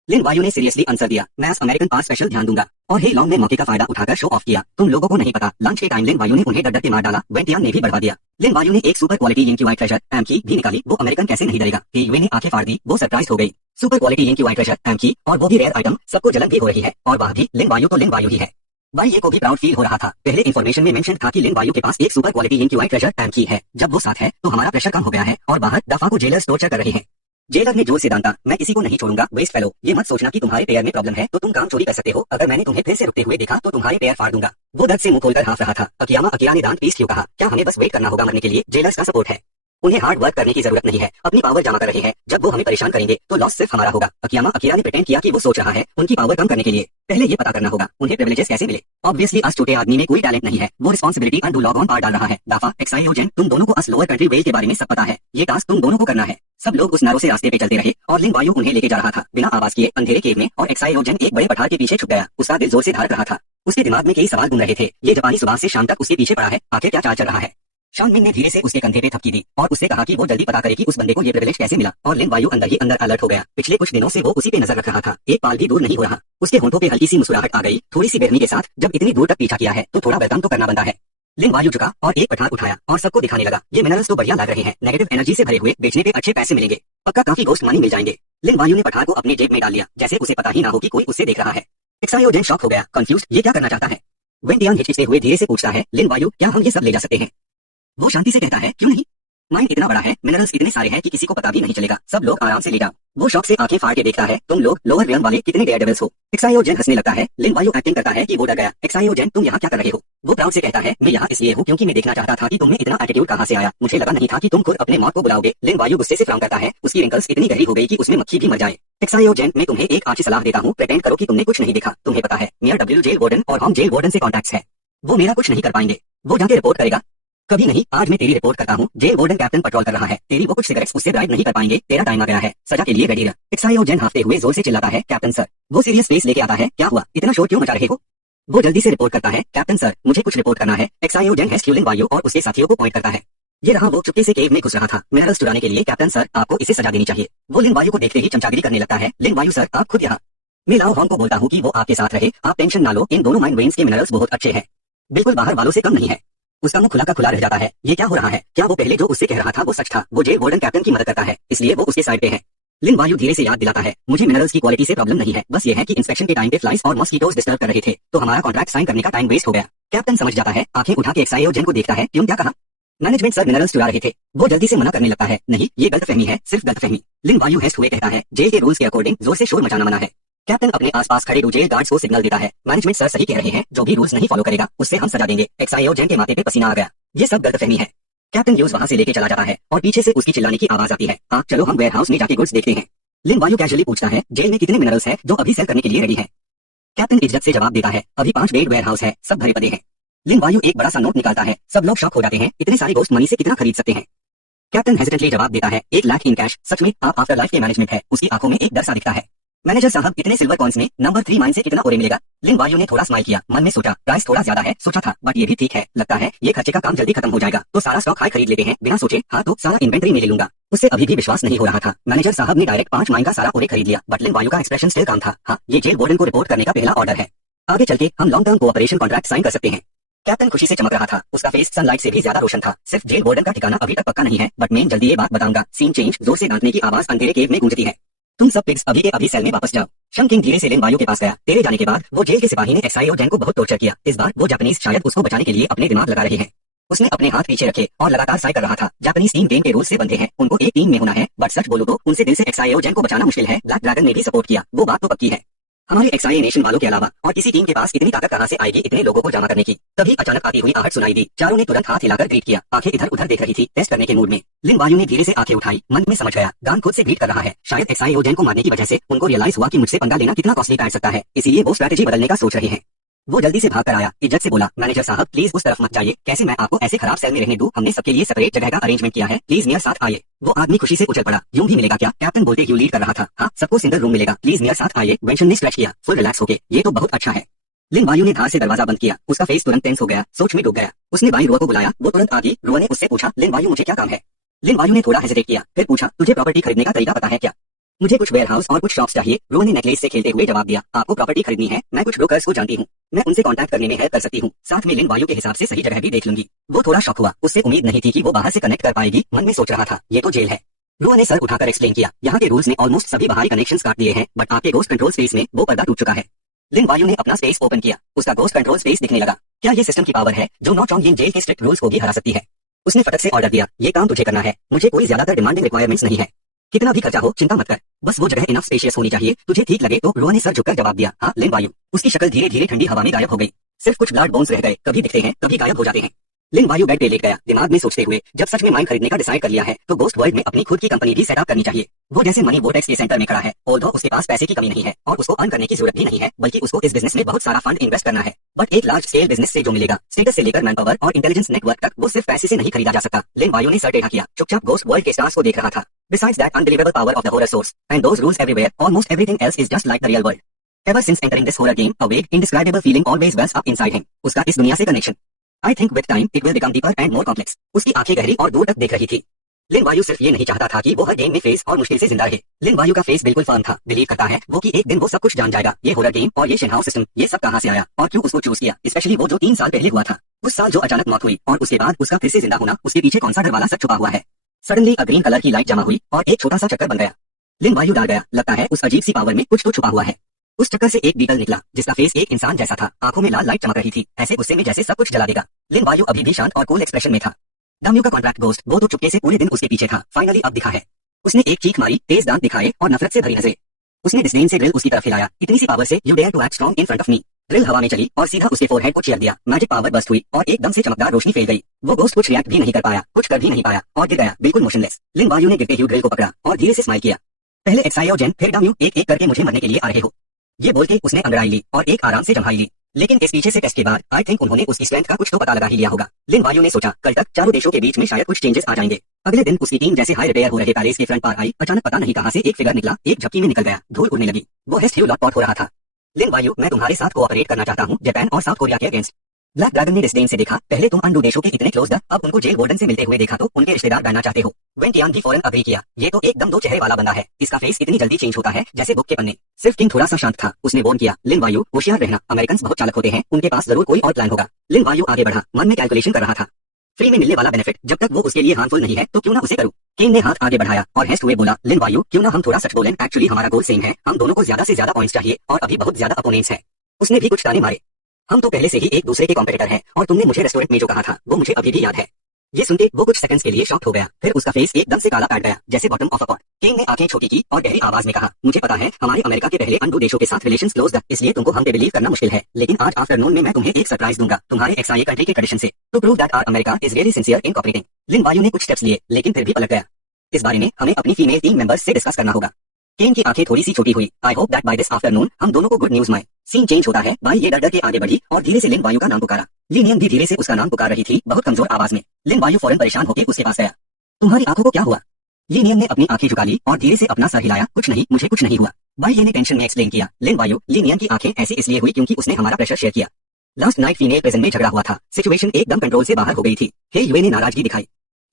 लिन वायु ने सीरियसली आंसर दिया, मैं अमेरिकन पास स्पेशल ध्यान दूंगा। और हे लॉन्ग ने मौके का फायदा उठाकर शो ऑफ किया। तुम लोगों को नहीं पता, लंच के टाइम लिन वायु ने उन्हें डर डर के मार डाला। वेंटियान ने भी बढ़ा दिया। लिन वायु ने एक सुपर क्वालिटी यिंग की व्हाइट ट्रेजर एम की भी निकाली। वो अमेरिकन कैसे नहीं डरेगा। हे युए ने आंखें फाड़ दी, वो सरप्राइज हो गई। सुपर क्वालिटी यिंग की व्हाइट ट्रेजर एम की और वो भी रेयर आइटम, सबको जलन भी हो रही है। और वह भी लिन वायु तो लिन वायु ही है। भाई ये को भी प्राउड फील हो रहा था। पहले इन्फॉर्मेशन में मेंशन था कि लिन वायु के पास एक सुपर क्वालिटी यिंग की व्हाइट ट्रेजर एम की है। जब वो साथ है तो हमारा प्रेशर कम हो गया है और बाहर दफा को जेलर्स टॉर्चर कर रहे हैं। जेलर ने जोर से डांटा, मैं किसी को नहीं छोड़ूंगा वेस्ट फेलो। ये मत सोचना कि तुम्हारे पैर में प्रॉब्लम है तो तुम काम चोरी कर सकते हो। अगर मैंने तुम्हें फिर से रुकते हुए देखा तो तुम्हारे पैर फाड़ दूंगा। वो दर्द से मुंह खोलकर हाँफ रहा था। अकियामा अकिया ने दांत पीस क्यों कहा, क्या हमें बस वेट करना होगा मरने के लिए? जेलर्स का सपोर्ट है, उन्हें हार्ड वर्क करने की जरूरत नहीं है, अपनी पावर जमा कर रहे हैं। जब वो हमें परेशान करेंगे तो लॉस सिर्फ हमारा होगा। अकियामा अकिया ने प्रिटेंड किया कि वो सोच रहा है उनकी पावर कम करने के लिए। पहले ये पता करना होगा उन्हें प्रिविलेजेस कैसे मिले। ऑब्वियसली अस छोटे आदमी में कोई टैलेंट नहीं है, वो रिस्पॉन्सिबिलिटी अंडू लॉग ऑन पार डाल रहा है। दाफा एक्साइलोजेन, तुम दोनों को अस लोअर कंट्री वेल के बारे में सब पता है। ये टास्क तुम दोनों को करना है। सब लोग उस नारों से रास्ते पे चलते रहे और लिन वायु उन्हें लेके जा रहा था बिना आवाज किए अंधेरे केव में। और एक्साइलोजेन एक बड़े पठार के पीछे छुप गया। उसका दिल जोर से धड़क रहा था। उसके दिमाग में कई सवाल घूम रहे थे। ये जापानी सुबह से शाम तक उसके पीछे पड़ा है, आखिर क्या चाल चल रहा है? शान मिंग ने धीरे से उसके कंधे पे थपकी दी और उससे कहा कि वो जल्दी पता करे कि उस बंदे को ये प्रिविलेज कैसे मिला। और लिन वायु अंदर ही अंदर अलर्ट हो गया। पिछले कुछ दिनों से वो उसी पे नजर रख रहा था, एक पाल भी दूर नहीं हो रहा। उसके होंठों पे हल्की सी मुस्कुराहट आ गई, थोड़ी सी बेरहमी के साथ। जब इतनी दूर तक पीछा किया है तो थोड़ा वेलकम तो करना बनता है। लिन वायु झुका और एक पठार उठाया और सबको दिखाने लगा, ये मिनरल्स तो बढ़िया लग रहे हैं, नेगेटिव एनर्जी से भरे हुए, बेचने पे अच्छे पैसे मिलेंगे, पक्का काफी गोस्ट मनी मिल जाएंगे। लिन वायु ने पठार को अपने जेब में डाल लिया, जैसे उसे पता ही ना हो कि कोई उससे देख रहा है। एक्साइलोजेन शॉक हो गया, कंफ्यूज, ये क्या करना चाहता है? वेंटियान हिचकिचाते हुए धीरे से पूछता है, लिन वायु, क्या हम ये सब ले जा सकते हैं? वो शांति से कहता है, क्यों नहीं, माइंड इतना बड़ा है, मिनरल्स इतने सारे हैं कि किसी को पता भी नहीं चलेगा, सब लोग आराम से ले जाओ। वो शौक से आंखें फाड़ के देखता है, तुम लोग लोअर रियम वाले कितने डेयरडेविल्स हो। एक्साइलोजेन हंसने लगता है। लिन वायु एक्टिंग करता है कि वो डर गया। एक्साइलोजेन, तुम यहाँ क्या कर रहे हो? वो प्राउड से कहता है, मैं यहाँ इसलिए हूँ क्योंकि मैं देखना चाहता था कि तुम में इतना एटीट्यूड कहाँ से आया। मुझे लगा नहीं था कि तुम खुद अपने मौत को बुलाओगे। लिन वायु गुस्से से फ्राउन करता है, उसकी रिंकल्स इतनी गहरी हो गई कि उसमें मक्खी भी मर जाए। एक्साइलोजेन, मैं तुम्हें एक अच्छी सलाह देता हूँ, प्रिटेंड करो कि तुमने कुछ नहीं देखा। तुम्हें पता है मेयर डब्ल्यू जेल वार्डन और हम जेल वार्डन से कॉन्टैक्ट्स है, वो मेरा कुछ नहीं कर पाएंगे। वो जाके रिपोर्ट करेगा। कभी नहीं, आज मैं तेरी रिपोर्ट करता हूँ। जेल वार्डन कैप्टन पेट्रोल कर रहा है, तेरी वो कुछ सिगरेट्स उससे ब्राइब नहीं कर पाएंगे, तेरा टाइम आ गया है, सजा के लिए रेडी रह। एक्साइलोजेन हाफते हुए जोर से चिल्लाता है, कैप्टन सर। वो सीरियस फेस लेके आता है, क्या हुआ, इतना शोर क्यों मचा रहे हो? वो जल्दी से रिपोर्ट करता है, कैप्टन सर मुझे कुछ रिपोर्ट करना है। एक्साइलोजेन हेस्क्यू लिन वायु और उसके साथियों को पॉइंट करता है। ये रहा, वो चुपके से केव में घुस रहा था मिनरल्स चुराने के लिए। कैप्टन सर, आपको इसे सजा देनी चाहिए। वो लिन वायु को देखते ही चमचागिरी करने लगता है। लिन वायु सर, आप खुद यहाँ मैं लाओ हॉन को बोलता हूँ कि वो आपके साथ रहे, आप टेंशन ना लो, इन दोनों माइंड वेन्स के मिनरल्स बहुत अच्छे हैं, बिल्कुल बाहर वालों से कम नहीं है। उसका मुंह खुला का खुला रह जाता है। ये क्या हो रहा है? क्या वो पहले जो उससे कह रहा था वो सच था? वो जेल वार्डन कैप्टन की मदद करता है, इसलिए वो उसके साइड पे है। लिन वायु धीरे से याद दिलाता है, मुझे मिनरल्स की क्वालिटी से प्रॉब्लम नहीं है, बस ये है कि इंस्पेक्शन के टाइम पे फ्लाइज और मॉस्किटोज डिस्टर्ब कर रहे थे, तो हमारा कॉन्ट्रैक्ट साइन करने का टाइम वेस्ट हो गया। कैप्टन समझ जाता है, आंखें उठा के एक्साइओ जेन को देखता है, क्यों, क्या कहा? मैनेजमेंट सर मिनरल्स चुरा रहे थे। वो जल्दी से मना करने लगता है, नहीं ये गलतफहमी है, सिर्फ गलतफहमी। लिन वायु हेस्ट हुए कहता है, जेल के रूल्स के अकॉर्डिंग जोर से शोर मचाना मना है। कैप्टन अपने आसपास खड़े जेल गार्ड्स को सिग्नल देता है, मैनेजमेंट सर सही कह रहे हैं, जो भी रूल्स नहीं फॉलो करेगा उससे हम सजा देंगे। एक्साइओ जेन के माथे पे पसीना आ गया, ये सब गलतफहमी है। कैप्टन यूज वहां से लेके चला जाता है और पीछे से उसकी चिल्लाने की आवाज आती है, हाँ चलो हम वेयर हाउस में जाके गुड्स देखते हैं। लिन वायु कैजुअली पूछता है, जेल में कितने मिनरल्स हैं जो अभी सेल करने के लिए रेडी हैं? कैप्टन इज्जत से जवाब देता है, अभी 5 बेड वेयर हाउस है, सब भरे पड़े हैं। लिन वायु एक बड़ा सा नोट निकालता है, सब लोग शॉक हो जाते हैं, इतने सारे गोस्ट मनी से कितना खरीद सकते हैं? कैप्टन हेजिटेंटली जवाब देता है, 1 लाख इन कैश। सच में आप आफ्टर लाइफ के मैनेजमेंट है। उसकी आंखों में एक डर सा दिखता है। मैनेजर साहब इतने सिल्वर कॉइन्स में नंबर 3 माइन से कितना ओरे मिलेगा? लिन वायु ने थोड़ा स्माइल किया, मन में सोचा प्राइस थोड़ा ज्यादा है, सोचा था बट ये भी ठीक है, लगता है ये खर्चे का काम जल्दी खत्म हो जाएगा, तो सारा स्टॉक हाई खरीद लेते हैं। बिना सोचे हाँ तो सारा इन्वेंटरी में ले लूंगा। उससे अभी भी विश्वास नहीं हो रहा था। मैनेजर साहब ने डायरेक्ट 5 माइन का सारा ओरे खरीद लिया, बट लिन वायु का एक्सप्रेशन स्टिल काम था। हाँ ये जेल वार्डन को रिपोर्ट करने का पहला ऑर्डर है, आगे चल के हम long term cooperation contract sign कर सकते हैं। कैप्टन खुशी से चमक रहा था, उसका फेस सनलाइट से भी ज्यादा रोशन था। सिर्फ जेल वार्डन का ठिकाना अभी तक पक्का नहीं है, बट मैं जल्दी ये बात बताऊंगा। सीन चेंज, जोर से डांटने की आवाज अंधेरे केव में गूंजती है, तुम सब पिग्स अभी के अभी सेल में वापस जाओ। शम किंग धीरे से लिन वायु के पास गया, तेरे जाने के बाद वो जेल के सिपाही ने एक्साइओ जेन को बहुत टॉर्चर किया। इस बार वो जापानीज शायद उसको बचाने के लिए अपने दिमाग लगा रहे हैं। उसने अपने हाथ पीछे रखे और लगातार साइ कर रहा था। जापानीज टीम गेम के रूल से बनते हैं, उनको एक टीम में होना है, बट सच बोलो तो उनसे दिल से एक्साइओ जेन को बचाना मुश्किल है। ब्लैक ड्रैगन ने भी सपोर्ट किया, वो बात तो पक्की है। हमारे एक्साई नेशन वालों के अलावा और किसी टीम के पास इतनी ताकत कहां से आएगी इतने लोगों को जमा करने की? तभी अचानक आती हुई आहट सुनाई दी। चारों ने तुरंत हाथ हिलाकर ग्रीट किया, आंखें इधर उधर देख रही थी, टेस्ट करने के मूड में। लिन वायु ने धीरे से आंखें उठाई, मन में समझ गया गान खुद से ग्रीट कर रहा है। शायद एक्साइओ जेन को मारने की वजह से उनको रियलाइज हुआ कि मुझसे पंगा लेना कितना कॉस्टली पड़ सकता है, इसीलिए वो स्ट्रैटेजी बदलने का सोच रहे हैं। वो जल्दी से भाग कर आया, इज्जत से बोला, मैनेजर साहब प्लीज उस तरफ मत जाइए, कैसे मैं आपको ऐसे खराब सेल में रहने दूं? हमने सबके लिए सेपरेट जगह का अरेंजमेंट किया है, प्लीज मेरे साथ आइए। वो आदमी खुशी से उछल पड़ा, यूं भी मिलेगा क्या? कैप्टन बोलते ह्यू लीड कर रहा था, हाँ सबको सिंगल रूम मिलेगा, प्लीज मेरे साथ आइए। वेंशन ने स्ट्रेच किया, फुल रिलैक्स होके, ये तो बहुत अच्छा है। लिन वायु ने धार से दरवाजा बंद किया, उसका फेस तुरंत टेंस हो गया, सोच में डूब गया। उसने बाई रुआ को बुलाया, वो तुरंत आ गई। रुआ ने उससे पूछा, लिन वायु मुझे क्या काम है? लिन वायु ने थोड़ा हेजिटेट किया, फिर पूछा, तुझे प्रॉपर्टी खरीदने का तरीका पता है क्या? मुझे कुछ वेयरहाउस और कुछ शॉप्स चाहिए। रुआ ने नेकलेस से खेलते हुए जवाब दिया, आपको प्रॉपर्टी खरीदनी है? मैं कुछ ब्रोकर्स को जानती हूँ, मैं उनसे कांटेक्ट करने में हेल्प कर सकती हूँ, साथ में लिन वायु के हिसाब से सही जगह भी देख लूंगी। वो थोड़ा शॉक हुआ, उससे उम्मीद नहीं थी कि वो बाहर से कनेक्ट कर पाएगी। मन में सोच रहा था, ये तो जेल है। रुआ ने सर उठाकर एक्सप्लेन किया, यहाँ के रूल्स ने ऑलमोस्ट सभी बाहरी कनेक्शंस काट दिए हैं, बट आपके गोस्ट कंट्रोल स्पेस में वो पर्दा टूट चुका है। लिन वायु ने अपना स्पेस ओपन किया, उसका गोस्ट कंट्रोल स्पेस दिखने लगा। क्या ये सिस्टम की पावर है जो नॉट चोंग यिन जेल के स्ट्रिक्ट रूल्स को भी हरा सकती है? उसने फटक से ऑर्डर दिया, ये काम तुझे करना है, मुझे कोई ज्यादातर डिमांडिंग रिक्वायरमेंट्स नहीं है, कितना भी खर्चा हो चिंता मत कर, बस वो जगह इनफ स्पेशियस होनी चाहिए, तुझे ठीक लगे तो। रुआ ने सर झुककर जवाब दिया, हाँ। लिन वायु, उसकी शक्ल धीरे धीरे ठंडी हवा में गायब हो गई, सिर्फ कुछ ब्लड बोन्स रह गए, कभी दिखते हैं कभी गायब हो जाते हैं। लिन वायु बेड पे लेट गया, दिमाग में सोचते हुए, जब सच में माइन खरीदने का डिसाइड कर लिया है तो गोस्ट वर्ल्ड में अपनी खुद की कंपनी भी सेटअप करनी चाहिए। वो जैसे मनी वोर्टेक्स के सेंटर में खड़ा है, ऑल्दो उसके पास पैसे की कमी नहीं है और उसको अर्न करने की जरूरत भी नहीं है, बल्कि उसको इस बिजनेस में बहुत सारा फंड इन्वेस्ट करना है। बट एक लार्ज स्केल बिजनेस से जो मिलेगा, स्टेटस से लेकर मैन पावर और इंटेलिजेंस नेटवर्क तक, वो सिर्फ पैसे से नहीं खरीदा जा सकता। लिन वायु ने सर टेढ़ा किया, चुपचाप गोस्ट वर्ल्ड के स्टार्स को देख रहा था। Besides that unbelievable power of the horror source and those rules everywhere, almost everything else is just like the real world. Ever since entering this horror game, a vague, indescribable feeling always wells up inside him. उसका इस दुनिया से connection, I think with time it will become deeper and more complex. उसकी आंखें गहरी और दूर तक देख रही थी। लिन वायु सिर्फ ये नहीं चाहता था कि वो हर गेम में फेस और मुश्किल से जिंदा रहे। लिन वायु का फेस बिल्कुल फर्म था, बिलीव करता है वो कि एक दिन वो सब कुछ जान जाएगा। ये हॉरर गेम और ये शेनहाउ सिस्टम, ये सब कहां से आया और क्यों उसको चूज किया, स्पेशली वो जो 3 साल पहले हुआ था। उस साल जो अचानक मौत हुई और उसके बाद उसका फिर से जिंदा होना, उसके पीछे कौन सा डर वाला सच छुपा हुआ है? सडनली अ ग्रीन कलर की लाइट जमा हुई और एक छोटा सा चक्कर बन गया। लिन वायु डर गया, लगता है उस अजीब सी पावर में कुछ तो छुपा हुआ है। उस चक्कर से एक बीटल निकला जिसका फेस एक इंसान जैसा था, आंखों में लाल लाइट चमक रही थी, ऐसे गुस्से में जैसे सब कुछ जला देगा। लिन वायु अभी भी शांत और कूल एक्सप्रेशन में था। दाम्यू का कॉन्ट्रैक्ट गोस्ट, वो तो चुपके से पूरे दिन उसके पीछे था, फाइनली अब दिखा है। उसने एक चीख मारी, तेज दांत दिखाए और नफरत से भरी नजरें। उसने डिस्डेन से ड्रिल उसकी तरफ हिलाया, इतनी सी पावर से you dare to act strong in front of me. Drill हवा में चली और सीधा उसके फोरहेड को चीर दिया। मैजिक पावर बस्ट हुई और एकदम से चमकदार रोशनी फैल गई। वो गोस्ट कुछ रिएक्ट भी नहीं कर पाया, कुछ कर भी नहीं पाया और गिर गया बिल्कुल मोशनलेस। लिन वायु ने गिरते हुए ड्रिल को पकड़ा और धीरे से स्माइल किया। पहले एक्साइओ जेन, फिर दाम्यू, एक एक करके मुझे मरने के लिए आ रहे हो, ये बोल के उसने अंगड़ाई ली और एक आराम से जम्हाई ली। लेकिन इस पीछे से टेस्ट के बाद आई थिंक उन्होंने उसकी स्ट्रेंथ का कुछ तो पता लगा ही लिया होगा। लिन वायु ने सोचा, कल तक चारों देशों के बीच में शायद कुछ चेंजेस आ जाएंगे। अगले दिन उसकी टीम जैसे हाई रिपेयर हो रहे पैलेस के फ्रंट पर आई, अचानक पता नहीं कहां से एक फिगर निकला, एक झपकी में निकल गया, धूल उड़ने लगी। वो हेस्ट ह्यू लॉटपॉट हो रहा था। लिन वायु, मैं तुम्हारे साथ कोऑपरेट करना चाहता हूँ जापान और साउथ कोरिया के अगेंस्ट। ब्लैक ड्रैगन ने डिस्डेन से देखा, पहले तुम अंडू देशों के इतने क्लोज द, अब उनको जेल वार्डन से मिलते हुए देखा तो उनके रिश्तेदार बनना चाहते हो। वेन टियान भी फौरन अग्री किया, ये तो एकदम दो चेहरे वाला बंदा है, इसका फेस इतनी जल्दी चेंज होता है जैसे बुक के पन्ने। सिर्फ किंग थोड़ा सा शांत था, उसने वार्न किया, लिन वायु होशियार रहना, अमेरिकन बहुत चालक होते हैं, उनके पास जरूर कोई और प्लान होगा। लिन वायु आगे बढ़ा, मन में कैलकुलेशन कर रहा था, फ्री में मिलने वाला बेनिफिट जब तक वो उसके लिए हार्मफुल नहीं है तो क्यों ना उसे करूं। केन ने हाथ आगे बढ़ाया और हेस्ट हुए बोला, लिन वायु क्यों ना हम थोड़ा सच बोलें, एक्चुअली हमारा गोल सेम है, हम दोनों को ज्यादा से ज्यादा पॉइंट्स चाहिए और अभी बहुत ज्यादा अपोनेंट्स हैं। उसने भी कुछ ताने मारे, हम तो पहले से ही एक दूसरे के कॉम्पिटिटर हैं और तुमने मुझे रेस्टोरेंट में जो कहा था वो मुझे अभी भी याद है। ये सुनते वो कुछ सेकंड्स के लिए शॉक्ड हो गया, फिर उसका फेस एकदम से काला पड़ गया जैसे bottom of a pot. King ने आंखें छोटी की और गहरी आवाज में कहा, मुझे पता है हमारे अमेरिका के पहले अंडू देशों के साथ रिलेशंस क्लोज्ड, इसलिए तुमको हम पे बिलीव करना मुश्किल है, लेकिन आज आफ्टरनून में मैं तुम्हें एक सरप्राइज दूंगा तुम्हारे एक्साई कंट्री के ट्रेडिशन से, to prove that our America is really sincere in cooperating. लिन वायु ने कुछ स्टेप्स लिए लेकिन फिर भी पलट गया, इस बारे में हमें अपनी फीमेल टीम मेंबर्स से डिस्कस करना होगा। केन की आंखें थोड़ी सी छोटी हुई, I hope that by this afternoon हम दोनों को गुड न्यूज माए। सीन चेंज होता है, बाई ये डर डर के आगे बढ़ी और धीरे से लिन वायु का नाम पुकारा। लिनियम भी धीरे से उसका नाम पुकार रही थी, बहुत कमजोर आवाज में। लिन वायु फौरन परेशान होकर उसके पास गया, तुम्हारी आंखों को क्या हुआ? लिनियम ने अपनी आंखें झुका ली और धीरे से अपना सर हिलाया, कुछ नहीं, मुझे कुछ नहीं हुआ। बाई ये ने टेंशन में एक्सप्लेन किया, लिन वायु लिनियम की आंखें ऐसी इसलिए हुई क्योंकि उसने हमारा प्रेशर शेयर किया। लास्ट नाइट फीमेल प्रिजन में झगड़ा हुआ था, सिचुएशन एकदम कंट्रोल से बाहर हो गई थी। हे यूए ने नाराजगी दिखाई,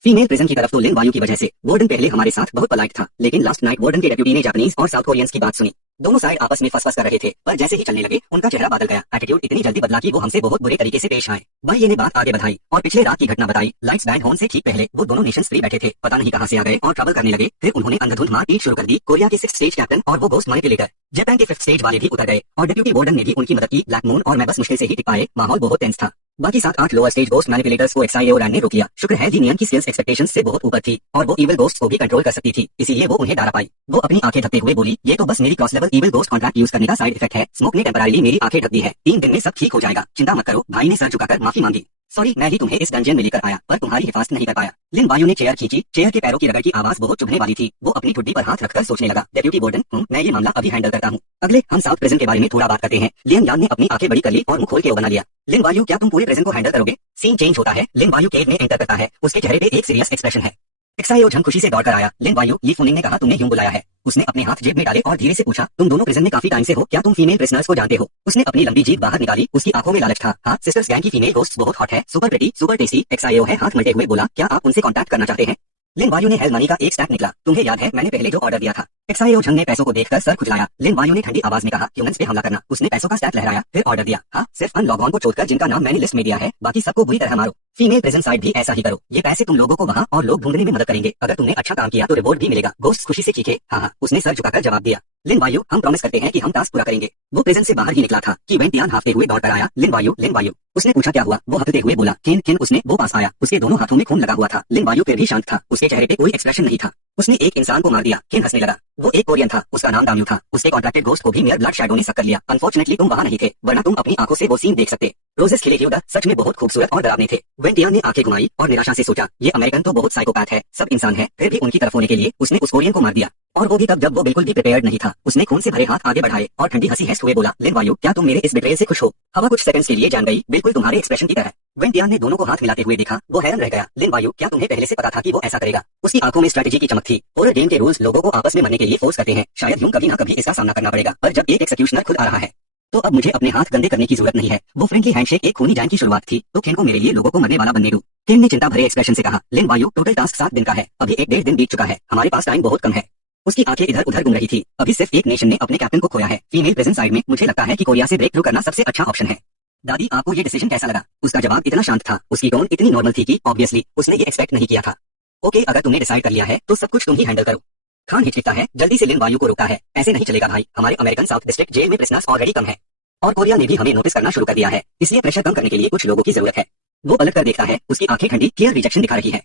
फीमेल प्रिजन की तरफ तो लिन वायु की वजह से। वार्डन पहले हमारे साथ बहुत पोलाइट था, लेकिन लास्ट नाइट वार्डन के डेप्यूटी ने जापानीज और साउथ कोरियंस की बात सुनी। दोनों साइड आपस में फसफस कर रहे थे, पर जैसे ही चलने लगे उनका चेहरा बदल गया, एटीट्यूड इतनी जल्दी बदला कि वो हमसे बहुत बुरे तरीके से पेश आए। भाई ने बात आगे बढ़ाई और पिछले रात की घटना बताई। लाइट्स बैंड होने से ठीक पहले वो दोनों नेशंस फ्री बैठे थे, पता नहीं कहां से आ गए और ट्रबल करने लगे। फिर उन्होंने अंधाधुंध मारपीट शुरू कर दी। कोरिया के 6th स्टेज कैप्टन और वो गोस्ट मैनिपुलेटर, जापान के 5th स्टेज वाले भी उतर गए और डेप्यूटी वार्डन ने भी उनकी मदद की। ब्लैक मून और मैं बस मुश्किल से ही टिक पाए, माहौल बहुत टेंस था। बाकी 7-8 लोअर स्टेज गोस्ट मैनिपुलेटर्स को एक्साईओ रैन ने रोक लिया। शुक्र है लिनियम की स्किल्स एक्सपेक्टेशंस से बहुत ऊपर थी और वो इविल गोस्ट्स को भी कंट्रोल कर सकती थी, इसीलिए वो उन्हें डरा पाई। वो अपनी आंखें ढकते हुए बोली, ये तो बस मेरी cross level evil ghost contract use करने का साइड इफेक्ट है। स्मोक ने टेम्पररीली मेरी आंखें ढक दी है, 3 दिन में सब ठीक हो जाएगा, चिंता मत करो। भाई ने सर झुकाकर माफी मांगी, सॉरी मैं ही तुम्हें इस डंजन में लेकर आया पर तुम्हारी हिफाजत नहीं कर पाया। लिन वायु ने चेयर खींची, चेयर के पैरों की रगड़ की आवाज बहुत चुभने वाली थी। वो अपनी ठुड्डी पर हाथ रखकर सोचने लगा, डेप्यूटी वार्डन मैं ये मामला अभी हैंडल करता हूँ, अगले हम साउथ प्रिजन के बारे में थोड़ा बात करते हैं। लिन यान ने अपनी आंखें बड़ी कर ली और मुंह खोल के वो बना लिया। लिन वायु क्या तुम पूरे प्रिजन को हैंडल करोगे? सीन चेंज होता है, लिन वायु केव में एंटर करता है, उसके चेहरे पे एक सीरियस एक्सप्रेशन है। एक्साईओ झन खुशी से दौड़कर आया, लिन वायु ली फुनिंग ने कहा तुमने क्यों बुलाया है? उसने अपने हाथ जेब में डाले और धीरे से पूछा, तुम दोनों प्रिजन में काफी टाइम से हो, क्या तुम फीमेल प्रिजनर्स को जानते हो? उसने अपनी लंबी जीभ बाहर निकाली, उसकी आंखों में लालच था। हाँ, सिस्टर्स गैंग की फीमेल गोस्ट्स बहुत हॉट है, सुपर प्रिटी, सुपर टेस्टी। एक्साईओ है हाथ मलते हुए बोला, क्या आप उनसे कांटेक्ट करना चाहते हैं? लिन वायु ने हेल मनी का एक स्टैक निकला, तुम्हें याद है मैंने पहले जो ऑर्डर दिया था? एक्साईओ झन ने पैसों को देखकर सर खुजलाया। लिन वायु ने ठंडी आवाज में कहा, ह्यूमंस पे हमला करना। उसने पैसों का स्टैक लहराया, फिर ऑर्डर दिया, हाँ सिर्फ अनलॉगऑन को छोड़कर जिनका नाम मैंने लिस्ट में दिया है, बाकी सबको बुरी तरह मारो। फीमेल प्रेजेंट साइड भी ऐसा ही करो, ये पैसे तुम लोगों को वहाँ और लोग ढूंढने में मदद करेंगे, अगर तुमने अच्छा काम किया तो रिवॉर्ड भी मिलेगा। गोस्ट खुशी से चीखे, हाँ हाँ, उसने सर झुकाकर जवाब दिया। लिन वायु हम प्रॉमिस करते हैं कि हम टास्क पूरा करेंगे। वो प्रेजेंट से बाहर ही निकला था कि वेन टियान हाफते हुए दौड़ कर आया, लिन वायु। उसने पूछा क्या हुआ? वो हंसते हुए बोला, किन। उसने वो पास आया, उसके दोनों हाथों में खून लगा हुआ था। लिन वायु फिर भी शांत था, उसके चेहरे पे कोई एक्सप्रेशन नहीं था। उसने एक इंसान को मार दिया। किन हंसने लगा, वो एक कोरियन था, उसका नाम दाम्यू था। उसके कॉन्ट्रैक्टेड गोस्ट को भी मेयर ब्लड शैडो ने सक्कर लिया। अनफॉर्चुनेटली तुम वहाँ नहीं थे, वरना तुम अपनी आंखों से वो सीन देख सकते। रोजेस खिले हुए सच में बहुत खूबसूरत और डरावने थे। वेन टियान ने आंखें घुमाई और निराशा से सोचा, ये अमेरिकन तो बहुत साइकोपैथ है, सब इंसान है, फिर भी उनकी तरफ होने के लिए उसने उस कोरियन को मार दिया, और वो भी तब जब वो बिल्कुल भी प्रिपेयर्ड नहीं था। उसने खून से भरे हाथ आगे बढ़ाए और ठंडी हंसी हेस्ट हुए बोला, लिन वायु क्या तुम मेरे इस बिट्रेयल से खुश हो? हवा कुछ सेकंड्स के लिए जान गई, बिल्कुल तुम्हारे एक्सप्रेशन की तरह। वेन टियान ने दोनों को हाथ मिलाते हुए देखा, वो हैरान रह गया। लिन वायु क्या तुम्हें पहले से पता था कि वो ऐसा करेगा? उसकी आंखों में स्ट्रेटेजी की चमक थी। और गेम के रूल्स लोगों को आपस में मरने के लिए फोर्स करते हैं, शायद यूं कभी ना कभी इसका सामना करना पड़ेगा, पर जब एक एक्सिक्यूशनर खुद आ रहा है तो अब मुझे अपने हाथ गंदे करने की जरूरत नहीं है। वो फ्रेंडली हैंडशेक एक खूनी जंग की शुरुआत थी, तो खेल को मेरे लिए लोगों को मरने वाला बनने दो। किन ने चिंता भरे एक्सप्रेशन से कहा, लिन वायु टोटल टास्क 7 दिन का है, अभी 1-1.5 दिन बीत चुका है, हमारे पास टाइम बहुत कम है। उसकी आंखें इधर उधर घूम रही थी, अभी सिर्फ एक नेशन ने अपने कैप्टन को खोया है। फीमेल प्रेजेंट साइड में मुझे लगता है कि कोरिया से ब्रेक थ्रू करना सबसे अच्छा ऑप्शन है। दादी आपको ये डिसीजन कैसा लगा? उसका जवाब इतना शांत था, उसकी टोन इतनी नॉर्मल थी कि ऑब्वियसली उसने ये एक्सपेक्ट नहीं किया था। ओके, अगर तुमने डिसाइड कर लिया है तो सब कुछ तुम ही हैंडल करो। खान हिचकिता है, जल्दी से लिन वायु को रोकता है, ऐसे नहीं चलेगा भाई, हमारे अमेरिकन साउथ डिस्ट्रिक्ट जेल में प्रिजनर्स ऑलरेडी कम है और कोरिया ने भी हमें नोटिस करना शुरू कर दिया है, इसलिए प्रेशर कम करने के लिए कुछ लोगों की जरूरत है। वो पलट कर देखता है, उसकी आंखें ठंडी क्लियर रिजेक्शन दिखा रही है।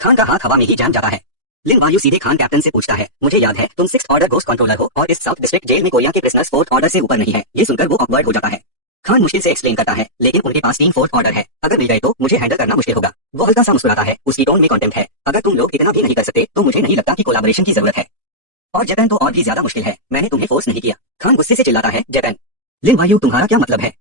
खान का हाथ हवा में ही जम जाता है। लिन वायु सीधे खान कैप्टन से पूछता है, मुझे याद है तुम 6th ऑर्डर गोस्ट कंट्रोलर हो और इस साउथ डिस्ट्रिक्ट जेल में कोरिया के प्रिजनर्स 4th ऑर्डर से ऊपर नहीं है। ये सुनकर वो ऑकवर्ड हो जाता है। खान मुश्किल से एक्सप्लेन करता है, लेकिन उनके पास टीम 4th ऑर्डर है, अगर मिल गए तो मुझे हैंडल करना मुश्किल होगा। वो हल्का सा मुस्कुराता है, उसकी टोन में कंटेम्प्ट है, अगर तुम लोग इतना भी नहीं कर सकते तो मुझे नहीं लगता कि कोलैबोरेशन की जरूरत है, और जापान तो और भी ज्यादा मुश्किल है, मैंने तुम्हें फोर्स नहीं किया। खान गुस्से से चिल्लाता है, जापान। लिन वायु तुम्हारा क्या मतलब है?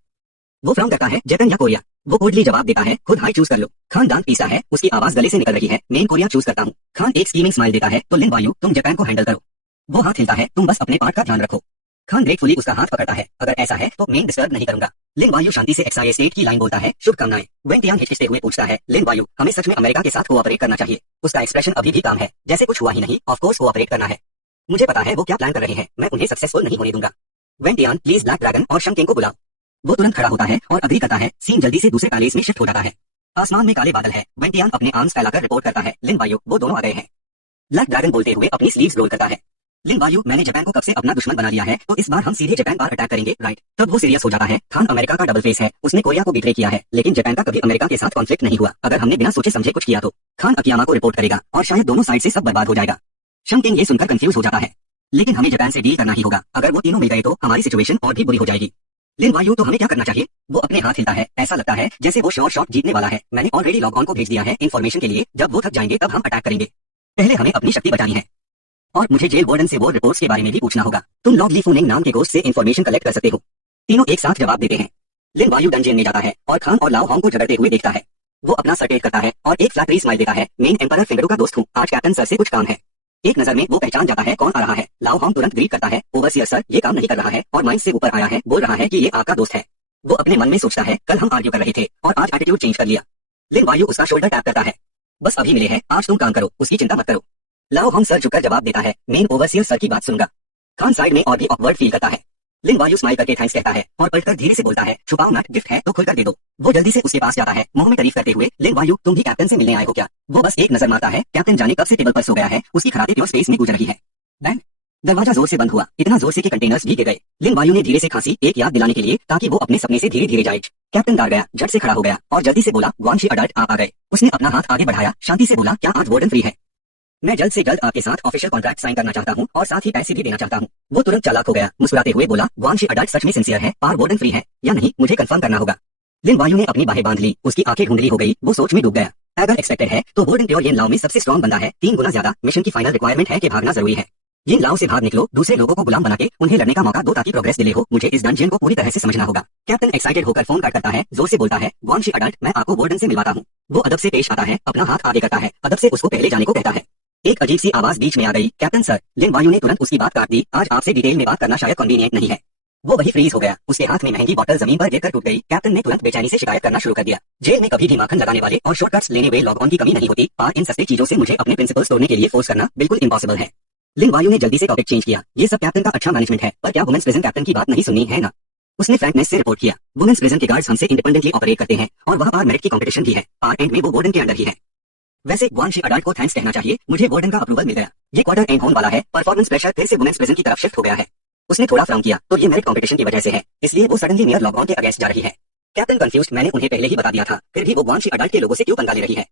वो फ्राउन करता है, जापान या कोरिया? वो कोडली जवाब देता है, खुद हाई चूज कर लो। खान दांत पीसता है, उसकी आवाज गले से निकल रही है, मैं कोरिया चूज करता हूँ। खान एक स्कीमिंग स्माइल देता है, तो लिन वायु तुम जापान को हैंडल करो। वो हाथ हिलता है, तुम बस अपने पार्ट का ध्यान रखो। खान ग्रेटफुली उसका हाथ पकड़ता है। अगर ऐसा है तो मैं डिस्टर्ब नहीं करूंगा। लिन वायु शांति से एक्साई स्टेट की लाइन बोलता है, शुभकामनाएं। वेंटियान हिचकिचाते हुए पूछता है, लिन वायु हमें सच में अमेरिका के साथ कोऑपरेट करना चाहिए? उसका एक्सप्रेशन अभी भी काम है, जैसे कुछ हुआ ही नहीं। ऑफ कोर्स कोऑपरेट करना है। मुझे पता है वो क्या प्लान कर रहे हैं, मैं उन्हें सक्सेसफुल नहीं होने दूंगा। वेंटियान प्लीज ब्लैक ड्रैगन और शंकेन को बुलाओ। वो तुरंत खड़ा होता है और अग्री करता है। सीन जल्दी से दूसरे पैलेस में शिफ्ट हो जाता है। आसमान में काले बादल है। वेंटियान अपने आर्म्स फैलाकर रिपोर्ट करता है, लिन वायु वो दोनों आ गए हैं। ब्लैक ड्रैगन बोलते हुए अपनी स्लीव्स रोल करता है। लिन वायु मैंने जापान को कब से अपना दुश्मन बना लिया है, तो इस बार हम सीधे जापान पर अटैक करेंगे, राइट? तब वो सीरियस हो जाता है। खान अमेरिका का डबल फेस है, उसने कोरिया को बिट्रे किया है, लेकिन जापान का कभी अमेरिका के साथ कॉन्फ्लिक्ट नहीं हुआ। अगर हमने बिना सोचे समझे कुछ किया तो खान अकियामा को रिपोर्ट करेगा और शायद दोनों साइड से सब बर्बाद हो जाएगा। शंकिंग ये सुनकर कंफ्यूज हो जाता है, लेकिन हमें जापान से डील करना ही होगा। अगर वो तीनों मिल गए तो हमारी सिचुएशन और भी बुरी हो जाएगी। लिन वायु तो हमें क्या करना चाहिए? वो अपने हाथ हिलता है, ऐसा लगता है जैसे वो श्योर शॉट जीतने वाला है। मैंने ऑलरेडी लॉग ऑन को भेज दिया है इन्फॉर्मेशन के लिए, जब वो थक जाएंगे तब हम अटैक करेंगे। पहले हमें अपनी शक्ति बचानी है। और मुझे जेल वार्डन से वो रिपोर्ट्स के बारे में भी पूछना होगा। तुम लॉग ली फुनिंग नाम के गोस्ट से इन्फॉर्मेशन कलेक्ट कर सकते हो। तीनों एक साथ जवाब देते हैं। लिन वायु डंजन में जाता है और खान और लाओ होंग को झगड़ते हुए देखता है। वो अपना सर टेढ़ करता है और एक फ्लैटरी स्माइल देता है। मेन एम्परर फिंगरो का दोस्त हूँ, आज कैप्टन सर से कुछ काम है। एक नजर में वो पहचान जाता है कौन आ रहा है। लाओ होंग तुरंत ग्रीट करता है, ओवरसियर सर ये काम नहीं कर रहा है और माइंड से ऊपर आया है, बोल रहा है कि ये आपका दोस्त है। वो अपने मन में सोचता है, कल हम आर्ग्यू कर रहे थे और आज एटीट्यूड चेंज कर लिया। लिन वायु उसका शोल्डर टैप करता है, बस अभी मिले हैं, आज तुम काम करो, उसकी चिंता मत करो। लाओ होंग सर झुककर जवाब देता है, मेन ओवरसियर सर की बात सुनूंगा। खान साइड में और भी ऑकवर्ड फील करता है। लिन वायु स्माइल करके थैंक्स कहता है और पलटकर धीरे से बोलता है, छुपाओ मत, गिफ्ट है तो खुलकर दे दो। वो जल्दी से उसके पास जाता है, मुंह में तारीफ करते हुए, लिन वायु तुम भी कैप्टन से मिलने आए हो क्या? वो बस एक नजर मारता है, कैप्टन जाने कब से टेबल पर सो गया है, उसकी खराटे प्योर स्पेस में गुजर रही है। बैंग! दरवाजा जोर से बंद हुआ, इतना जोर से कि कंटेनर्स भी गिर गए। लिन वायु ने धीरे से खांसी, एक याद दिलाने के लिए, ताकि वो अपने सपने से धीरे धीरे जाए। कैप्टन डर गया, झट से खड़ा हो गया और जल्दी से बोला, ग्वांशी अडल्ट आप आ गए। उसने अपना हाथ आगे बढ़ाया, शांति से बोला, क्या आज वार्डन फ्री है? मैं जल्द से जल्द आपके साथ ऑफिशियल कॉन्ट्रैक्ट साइन करना चाहता हूँ और साथ ही पैसे भी देना चाहता हूँ। वो तुरंत चालाक हो गया, मुस्कुराते हुए बोला, ग्वांशी अडल्ट सच में सिंसियर है, पार वार्डन फ्री है या नहीं मुझे कंफर्म करना होगा। लिन वायु ने अपनी बाहें बांध ली, उसकी आंखें धुंधली हो गई, वो सोच में डूब गया। अगर एक्सपेक्टेड है तो वार्डन प्योर येन लाओ में सबसे स्ट्रॉन्ग बंदा है, 3 गुना ज्यादा। मिशन की फाइनल रिक्वायरमेंट है कि भागना जरूरी है। येन लाओ से भाग निकलो, दूसरे लोगों को गुलाम बना के उन्हें लड़ने का मौका दो ताकि प्रोग्रेस डिले हो। मुझे इस डंजियन को पूरी तरह से समझना होगा। कैप्टन एक्साइटेड होकर फोन कट करता है, जोर से बोलता है, ग्वांशी अडल्ट मैं आपको वार्डन से मिलवाता हूँ। वो अदब से पेश आता है, अपना हाथ आगे करता है, अदब से उसको पहले जाने को कहता है। एक अजीब सी आवाज बीच में आ गई, कैप्टन सर। लिन वायु ने तुरंत उसकी बात काट दी, आज आपसे डिटेल में बात करना शायद कन्वीनियंट नहीं है। वो वही फ्रीज हो गया, उसके हाथ में महंगी बोतल जमीन पर गिरकर टूट गई। कैप्टन ने तुरंत बेचैनी से शिकायत करना शुरू कर दिया। जेल में कभी भी माखन लगाने वाले और शॉर्टकट्स लेने वाले लॉग ऑन की कमी नहीं होती, पर इन सस्ते चीजों से मुझे अपने प्रिंसिपल्स तोड़ने के लिए फोर्स करना बिल्कुल इम्पॉसिबल है। लिन वायु ने जल्दी से टॉपिक चेंज किया, ये सब कैप्टन का अच्छा मैनेजमेंट है, पर क्या वुमेन्स प्रिजन कैप्टन की बात नहीं सुननी है ना? उसने फ्रैंकनेस से रिपोर्ट किया, वुमेन्स प्रिजन के गार्ड्स हमसे इंडिपेंडेंटली ऑपरेट करते हैं और वहाँ पर मेरिट की कंपटीशन भी है, पर एंड में वो वार्डन के अंडर ही है। वैसे ग्वांशी अडल्ट को थैंक्स कहना चाहिए, मुझे वार्डन का अप्रूवल मिल गया। ये क्वार्टर एंड होने वाला है, परफॉर्मेंस प्रेशर फिर से वुमेन्स प्रिजन की तरफ शिफ्ट हो गया है। उसने थोड़ा फ्राउन किया, तो ये मेरिट कंपटीशन की वजह से है, इसलिए वो सडनली मेयर लॉग ऑन के अगेंस्ट जा रही है। कैप्टन कंफ्यूज्ड, मैंने उन्हें पहले ही बता दिया था, फिर भी वो ग्वांशी अडल्ट के लोगों से क्यों पंगा ले रही है?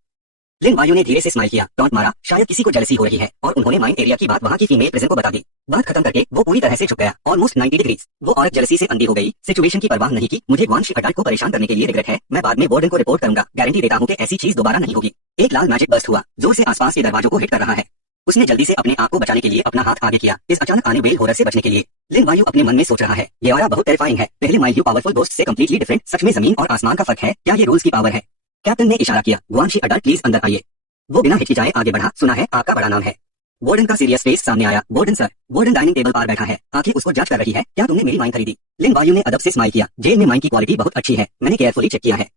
लिन वायु ने धीरे से स्माइल किया, टॉन्ट मारा, शायद किसी को जेलसी हो रही है, और उन्होंने माइंड एरिया की बात वहाँ की फीमेल प्रिजन को बता दी। बात खत्म करके वो पूरी तरह से झुक गया, ऑलमोस्ट 90 डिग्रीज। वो औरत जेलसी से अंधी हो गई, सिचुएशन की परवाह नहीं की। मुझे ग्वांशी अडल्ट को परेशान करने के लिए रिग्रेट है, मैं बाद में वार्डन को रिपोर्ट करूंगा, गारंटी देता हूँ कि ऐसी चीज दोबारा नहीं होगी। एक लाल मैजिक बर्स्ट हुआ, जोर से आसपास के दरवाजों को हिट कर रहा है। उसने जल्दी से अपने आप को बचाने के लिए अपना हाथ आगे किया, इस अचानक आने वाले हॉरर से बचने के लिए। लिन वायु अपने मन में सोच रहा है, ये ऑरा बहुत टेरिफाइंग है, पहले माइल्ड पावरफुल दोस्त से कंप्लीटली डिफरेंट, सच में जमीन और आसमान का फर्क है, क्या ये रूल्स की पावर है? कैप्टन ने इशारा किया, ग्वांशी अडल्ट प्लीज अंदर आइए। वो बिना हिचकिचाए आगे बढ़ा, सुना है आपका बड़ा नाम है। वार्डन का सीरियस फेस सामने आया, warden sir. Warden dining table पर बैठा है, आंखें उसको जज कर रही है, क्या तुमने मेरी वाइन खरीदी? लिन वायु ने अदब से स्माइल किया, जेल में वाइन की क्वालिटी बहुत अच्छी है, मैंने केयरफुली चेक किया है।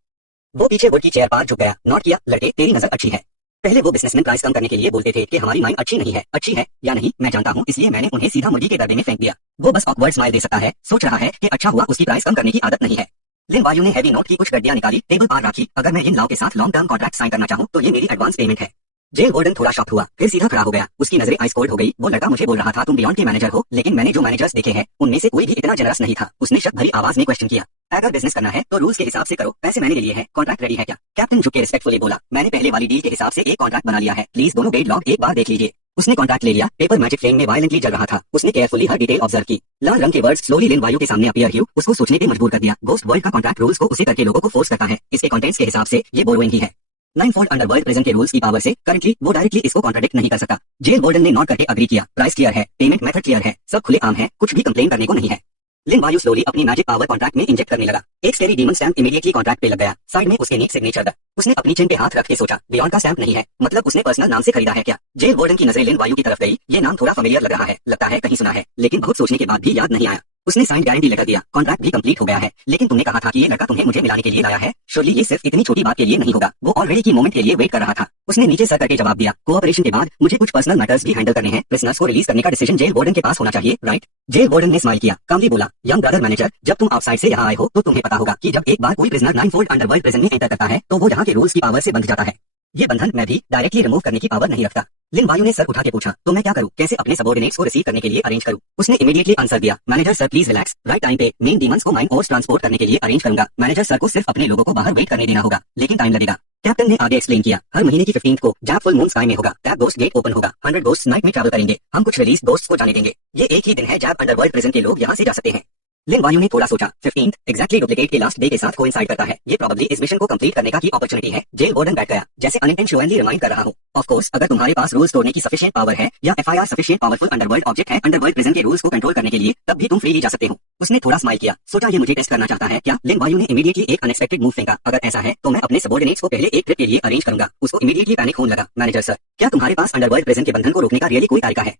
वो पीछे वुड की चेयर पर झुक गया, नॉट किया, लड़के तेरी नजर अच्छी है। पहले वो बिजनेसमैन प्राइस कम करने के लिए बोलते थे कि हमारी वाइन अच्छी नहीं है, अच्छी है या नहीं मैं जानता हूँ, इसलिए मैंने उन्हें सीधा मुर्गी के डब्बे में फेंक दिया। वो बस ऑकवर्ड स्माइल दे सकता है, सोच रहा है कि अच्छा हुआ उसकी प्राइस कम करने की आदत नहीं है। लिन वायु ने हैवी नोट की कुछ गड्डियां निकाली, टेबल पर रखी, अगर मैं इन लाओ के साथ लॉन्ग टर्म कॉन्ट्रैक्ट साइन करना चाहूँ तो ये मेरी एडवांस पेमेंट है। जेल वार्डन थोड़ा शॉक हुआ, फिर सीधा खड़ा हो गया, उसकी नजरें आइस कोल्ड हो गई। वो लड़का मुझे बोल रहा था तुम बियॉन्ड के मैनेजर हो, लेकिन मैंने जो मैनेजर्स देखे हैं उनमें से कोई भी इतना जनरस नहीं था। उसने शक भरी आवाज में क्वेश्चन किया, अगर बिजनेस करना है तो रूल्स के हिसाब से करो, पैसे मैंने ले लिए हैं, कॉन्ट्रैक्ट रेडी है क्या? कैप्टन झुक के रिस्पेक्टफुली बोला, मैंने पहले वाली डील के हिसाब से एक कॉन्ट्रैक्ट बना लिया है, प्लीज दोनों डेट लॉग एक बार देख लीजिए। उसने कॉन्ट्रैक्ट ले लिया, पेपर मैजिक फ्लेम में वायलेंटली जल रहा था। उसने केयरफुली हर डिटेल ऑब्जर्व की। लाल रंग के वर्ड्स स्लोली लिन वायु के सामने अपीयर हुए, उसको सोचने पे मजबूर कर दिया। गोस्ट वर्ल्ड का कॉन्ट्रैक्ट रूल्स को उसे करके लोगों को फोर्स करता है, इसके कंटेंट्स के हिसाब से ये बोरोइंग ही है। 9 अंडरवर्ल्ड प्रिजन के रूल्स की पावर से करंटली वो डायरेक्टली इसको कॉन्ट्रडिक्ट नहीं कर सकता। जेल वार्डन ने नॉट करके अग्री किया, प्राइस क्लियर है, पेमेंट मेथड क्लियर है, सब खुले आम है, कुछ भी कंप्लेन करने को नहीं है। लिन वायु स्लोली अपनी मैजिक पावर कॉन्ट्रैक्ट में इंजेक्ट करने लगा। एक scary demon stamp immediately contract पे लग गया, साइड में उसके नीक सिग्नेचर था। उसने अपनी चेन पे हाथ रख के सोचा, बियॉन्ड का स्टैम्प नहीं है, मतलब उसने पर्सनल नाम से खरीदा है क्या? जेल वार्डन की नजरें लिन वायु की तरफ गई, ये नाम थोड़ा फेमिलियर लग रहा है, लगता है कहीं सुना है, लेकिन बहुत सोचने के बाद भी याद नहीं आया। उसने साइंड गारंटी लेटर दिया, कॉन्ट्रैक्ट भी कंप्लीट हो गया है, लेकिन तुमने कहा था कि ये लड़का तुम्हें मुझे मिलाने के लिए लाया है। श्योरली ये सिर्फ इतनी छोटी बात के लिए नहीं होगा। वो ऑलरेडी की मोमेंट के लिए वेट कर रहा था। उसने नीचे सर करके जवाब दिया, कोऑपरेशन के बाद मुझे कुछ पर्सनल मैटर्स भी हैंडल करने हैं। प्रिजनर्स को रिलीज करने का डिसीजन जेल वार्डन के पास होना चाहिए, राइट? जेल वार्डन ने स्माइल किया, कामली बोला, यंग ब्रदर मैनेजर, जब तुम आउटसाइड से यहाँ आए हो तो तुम्हें पता होगा कि जब एक बार कोई प्रिजनर नाइनफोल्ड अंडरवर्ल्ड प्रिजन में एंटर करता है तो वो यहाँ के रूल्स की पावर से बंध जाता है। ये बंधन मैं भी डायरेक्टली रिमूव करने की पावर नहीं रखता। लिन वायु ने सर उठा के पूछा, तो मैं क्या करूं? कैसे अपने सबऑर्डिनेट्स को रिसीव करने के लिए अरेंज करूं? उसने इमीडिएटली आंसर दिया, manager sir please relax, right time पे मेन डीमंस को माइन ओर्स ट्रांसपोर्ट करने के लिए अरेंज करूंगा। मैनेजर सर को सिर्फ अपने लोगों को बाहर वेट करने देना होगा, लेकिन टाइम लगेगा। कैप्टन ने आगे एक्सप्लेन किया, हर महीने की 15 को जब फुल मून स्काई में होगा तब गोस्ट गेट ओपन होगा। 100 गोस्ट नाइट में ट्रैवल करेंगे। हम कुछ रिलीज गोस्ट्स को जाने देंगे। ये एक ही दिन है जब अंडरवर्ल्ड प्रिजन के लोग यहाँ से जा सकते हैं। लिन वायु ने थोड़ा सोचा, 15th एग्जैक्टली डुप्लीकेट के लास्ट डे के साथ कोइंसाइड करता है। ये प्रोबेबली इस मिशन को कंप्लीट करने का की अपॉर्चुनिटी है। जेल वार्डन बैठ गया, जैसे अनइंटेंशनली रिमाइंड कर रहा हूं। ऑफ कोर्स अगर तुम्हारे पास रूल्स तोड़ने की सफिशिएंट पावर है या FIR sufficient powerful underworld object है अंडरवर्ल्ड प्रिजन के रूल्स को कंट्रोल करने के लिए, तब भी तुम फ्रीली जा सकते हो। उसने थोड़ा स्माइल किया, सोचा ये मुझे टेस्ट करना चाहता है क्या? लिन वायु ने इमीडिएटली एक अनएक्सपेक्टेड मूव फेंका, अगर ऐसा है तो मैं अपने सबऑर्डिनेट्स को पहले एक ट्रिप के लिए अरेंज करूंगा। उसको इमीडिएटली पैनिक होने लगा, मैनेजर सर, क्या तुम्हारे पास अंडरवर्ल्ड प्रिजन के बंधन को रोकने का रियली कोई तरीका है?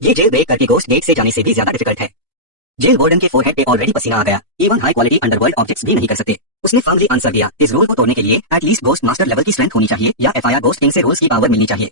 ये जेल ब्रेक करके गोस्ट गेट से जाने से भी ज्यादा डिफिकल्ट है। जेल वार्डन के फोरहेड पे ऑलरेडी पसीना आ गया, even high quality underworld objects भी नहीं कर सकते। उसने फर्मली आंसर दिया, इस रूल को तोड़ने के लिए एटलीस्ट गोस्ट मास्टर लेवल की स्ट्रेंथ होनी चाहिए या एफआईआर गोस्ट किंग से रूल्स की पावर मिलनी चाहिए।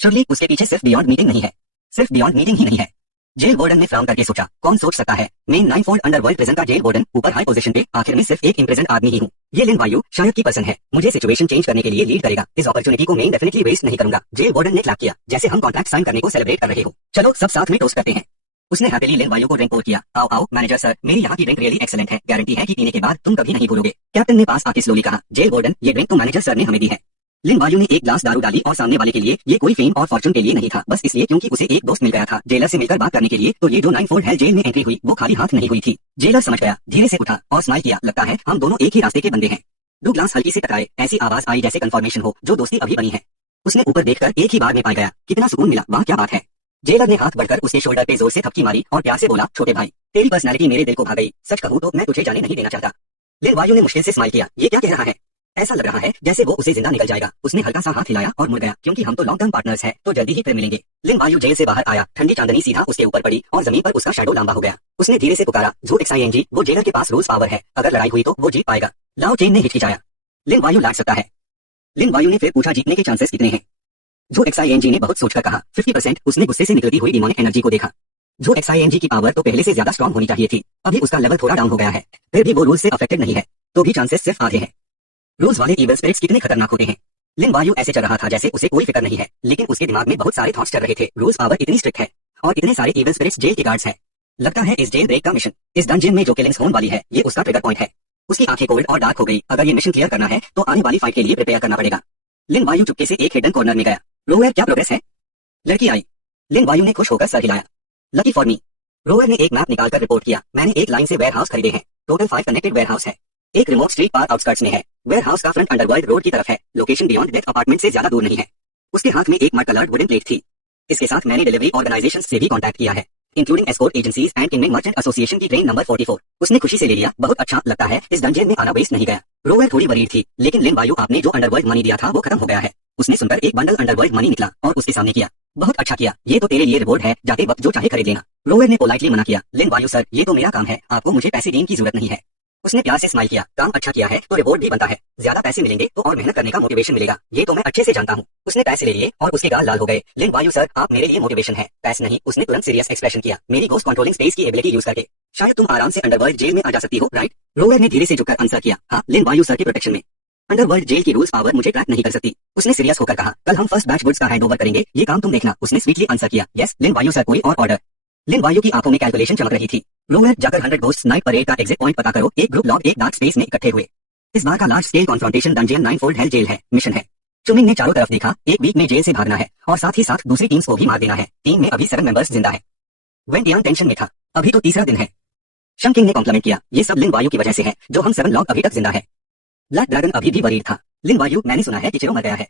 श्योरली उसके पीछे सिर्फ बियॉन्ड मीटिंग नहीं है, सिर्फ बियॉन्ड मीटिंग ही नहीं है। जेल वार्डन ने फ्राउन करके सोचा, कौन सोच सकता है मेन नाइनफोल्ड अंडरवर्ल्ड प्रिजन का जेल वार्डन ऊपर हाई पोजीशन पे, आखिर में सिर्फ एक इम्प्रेजेंट आदमी ही हूँ। ये लिन वायु शायद की पर्सन है, मुझे सिचुएशन चेंज करने के लिए लीड करेगा। इस अपॉर्चुनिटी को मैं डेफिनेटली वेस्ट नहीं करूंगा। जेल वार्डन ने क्लैप किया, जैसे हम कॉन्ट्रैक्ट साइन करने को सेलिब्रेट कर रहे हो। चलो सब साथ में टोस्ट करते हैं। उसने हैप्पीली लिन वायु को ड्रिंक पोर किया। आओ आओ मैनेजर सर, मेरी यहाँ की ड्रिंक रियली एक्सीलेंट है, गारंटी है कि पीने के बाद तुम कभी नहीं भूलोगे। कैप्टन ने पास आके स्लोली कहा, जेल वार्डन ये ड्रिंक तो मैनेजर सर ने हमें दी है। लिन वायु ने एक ग्लास दारू डाली और सामने वाले के लिए ये कोई फेम और फॉर्चून के लिए नहीं था, बस इसलिए क्योंकि उसे एक दोस्त मिल गया था जेलर से मिलकर बात करने के लिए। तो ये जो नाइनफोल्ड हेल जेल में एंट्री हुई वो खाली हाथ नहीं हुई थी। जेलर समझ गया, धीरे से उठा और स्माइल किया, लगता है हम दोनों एक ही रास्ते के बंदे हैं। दो ग्लास हल्की से टकराए, ऐसी आवाज आई जैसे कंफर्मेशन हो जो दोस्ती अभी बनी है। उसने ऊपर देखकर एक ही बार में पाया गया, कितना सुकून मिला, वाह क्या बात है। जेलर ने हाथ बढ़कर उसके शोल्डर पे जोर से थपकी मारी और प्यार से बोला, छोटे भाई तेरी पर्सनालिटी मेरे दिल को भा गई, सच कहूँ तो मैं तुझे जाने नहीं देना चाहता। लिन वायु ने मुश्किल से स्माइल किया, ये क्या कह रहा है? ऐसा लग रहा है जैसे वो उसे जिंदा निकल जाएगा। उसने हल्का सा हाथ हिलाया और मुड़ गया, क्योंकि हम तो लॉन्ग टर्म पार्टनर्स हैं, तो जल्दी ही फिर मिलेंगे। लिन वायु जेल से बाहर आया, ठंडी चांदनी सीधा उसके ऊपर पड़ी और जमीन पर उसका शैडो लंबा हो गया। उसने धीरे से पुकारा, जो एक्सआईएनजी, वो जेलर के पास रूल्स पावर है, अगर लड़ाई हुई तो वो जीत पाएगा। लाओ चेन ने हिचकिचाया, लिन वायु लड़ सकता है। लिन वायु ने फिर पूछा, जीतने के चांसेस कितने हैं? जो एक्सआईएनजी ने बहुत सोचकर कहा, 50%। उसने गुस्से से निकलती हुई डिमोनिक एनर्जी को देखा। जो एक्सआईएनजी की पावर तो पहले से ज्यादा स्ट्रॉन्ग होनी चाहिए थी, अभी उसका लेवल थोड़ा डाउन हो गया है, फिर भी वो रूल से अफेक्टेड नहीं है, तो भी चांसेस सिर्फ आधे हैं। रूल्स वाले इविल स्पिरिट्स कितने खतरनाक होते हैं। लिन वायु ऐसे चल रहा था जैसे उसे कोई फिक्र नहीं है, लेकिन उसके दिमाग में बहुत सारे थॉट्स चल रहे थे। रूल्स पावर इतनी स्ट्रिक्ट है और इतने सारे इविल स्पिरिट्स जेल के गार्ड्स हैं। लगता है इस जेल ब्रेक का मिशन, इस डंजन में जो किलिंग्स होने वाली है, ये उसका ट्रिगर पॉइंट है। उसकी आंखें कोल्ड और डार्क हो गई। अगर ये मिशन क्लियर करना है तो आने वाली फाइट के लिए प्रिपेयर करना पड़ेगा। लिन वायु चुपके से एक हिडन कॉर्नर में गया। रोयर क्या प्रोग्रेस है? लड़की आई। लिन वायु ने खुश होकर सर हिलाया। Lucky for me. रोयर ने एक मैप निकालकर रिपोर्ट किया, मैंने एक लाइन से वेयर हाउस खरीदे हैं, टोटल 5 कनेक्टेड वेयर हाउस है। एक रिमोट स्ट्रीट पार्क आउटस्कर्ट्स में है। वेयर हाउस का फ्रंट अंडरवर्ल्ड रोड की तरफ है, लोकेशन बियॉन्ड डेथ अपार्टमेंट से ज्यादा दूर नहीं है। उसके हाथ में एक मड कलर्ड वुडन प्लेट थी। इसके साथ मैंने डिलीवरी ऑर्गेनाइजेशन से भी कॉन्टैक्ट किया है, इंक्लूडिंग एस्कॉर्ट एजेंसीज एंड इनमेन मर्चेंट एसोसिएशन की ट्रेन नंबर 44। उसने खुशी से ले लिया, बहुत अच्छा लगता है, इस डंजन में आना वेस्ट नहीं गया। रोयर थोड़ी वरीड थी, लेकिन लिन वायु आपने जो अंडरवर्ल्ड मनी दिया था वो खत्म हो गया है। उसने सुनकर एक बंडल अंडरवर्ल्ड मनी निकला और उसके सामने किया। बहुत अच्छा किया, ये तो तेरे लिए रिवॉर्ड है, जाते वक्त जो चाहे खरीद लेना। रोयर ने पोलाइटली मना किया, लिन वायु सर ये तो मेरा काम है, आपको मुझे पैसे देने की जरूरत नहीं है। उसने प्यार से स्माइल किया, काम अच्छा किया है तो रिवॉर्ड भी बनता है, ज्यादा पैसे मिलेंगे तो और मेहनत करने का मोटिवेशन मिलेगा, ये तो मैं अच्छे से जानता हूँ। उसने पैसे ले लिए और उसके गाल लाल हो गए। लिन वायु सर आप मेरे लिए मोटिवेशन है, पैसे नहीं। उसने तुरंत सीरियस एक्सप्रेशन किया, मेरी गोस्ट कंट्रोलिंग स्पेस की एबिलिटी यूज करके शायद तुम आराम से अंडरवर्ल्ड जेल में आ जा सकती हो, राइट? रोयर ने धीरे से झुककर आंसर किया, हाँ लिन वायु सर की प्रोटेक्शन में। अंडरवर्ल्ड जेल की रूल्स पावर मुझे ट्रैक नहीं कर सकती। उसने सीरियस होकर कहा, कल हम फर्स्ट बैच गुड्स का हैंडओवर करेंगे, ये काम तुम देखना। उसने स्वीटली आंसर किया, यस लिन वायु सर कोई और ऑर्डर? लिन वायु की आंखों में कैलकुलेशन चमक रही थी। रोयर जाकर 100 गोस्ट्स नाइट परेड का एग्जिट पॉइंट पता करो। एक ग्रुप लॉग एक डार्क स्पेस में इकट्ठे हुए। इस बार का large scale confrontation dungeon ninefold hell jail है, मिशन है। चुमिंग ने चारों तरफ देखा, एक वीक में जेल से भागना है और साथ ही साथ दूसरी टीम्स को भी मार देना है। टीम में अभी 7 मेंबर्स जिंदा है। वेंटियान टेंशन में था, अभी तो तीसरा दिन है। शंकिंग ने कॉम्प्लीमेंट किया, ये सब लिन वायु की वजह से है, जो हम 7 लॉग अभी तक जिंदा है। ब्लैक ड्रैगन अभी भी वरीड था, लिन वायु मैंने सुना है कि चिरो मर गया है।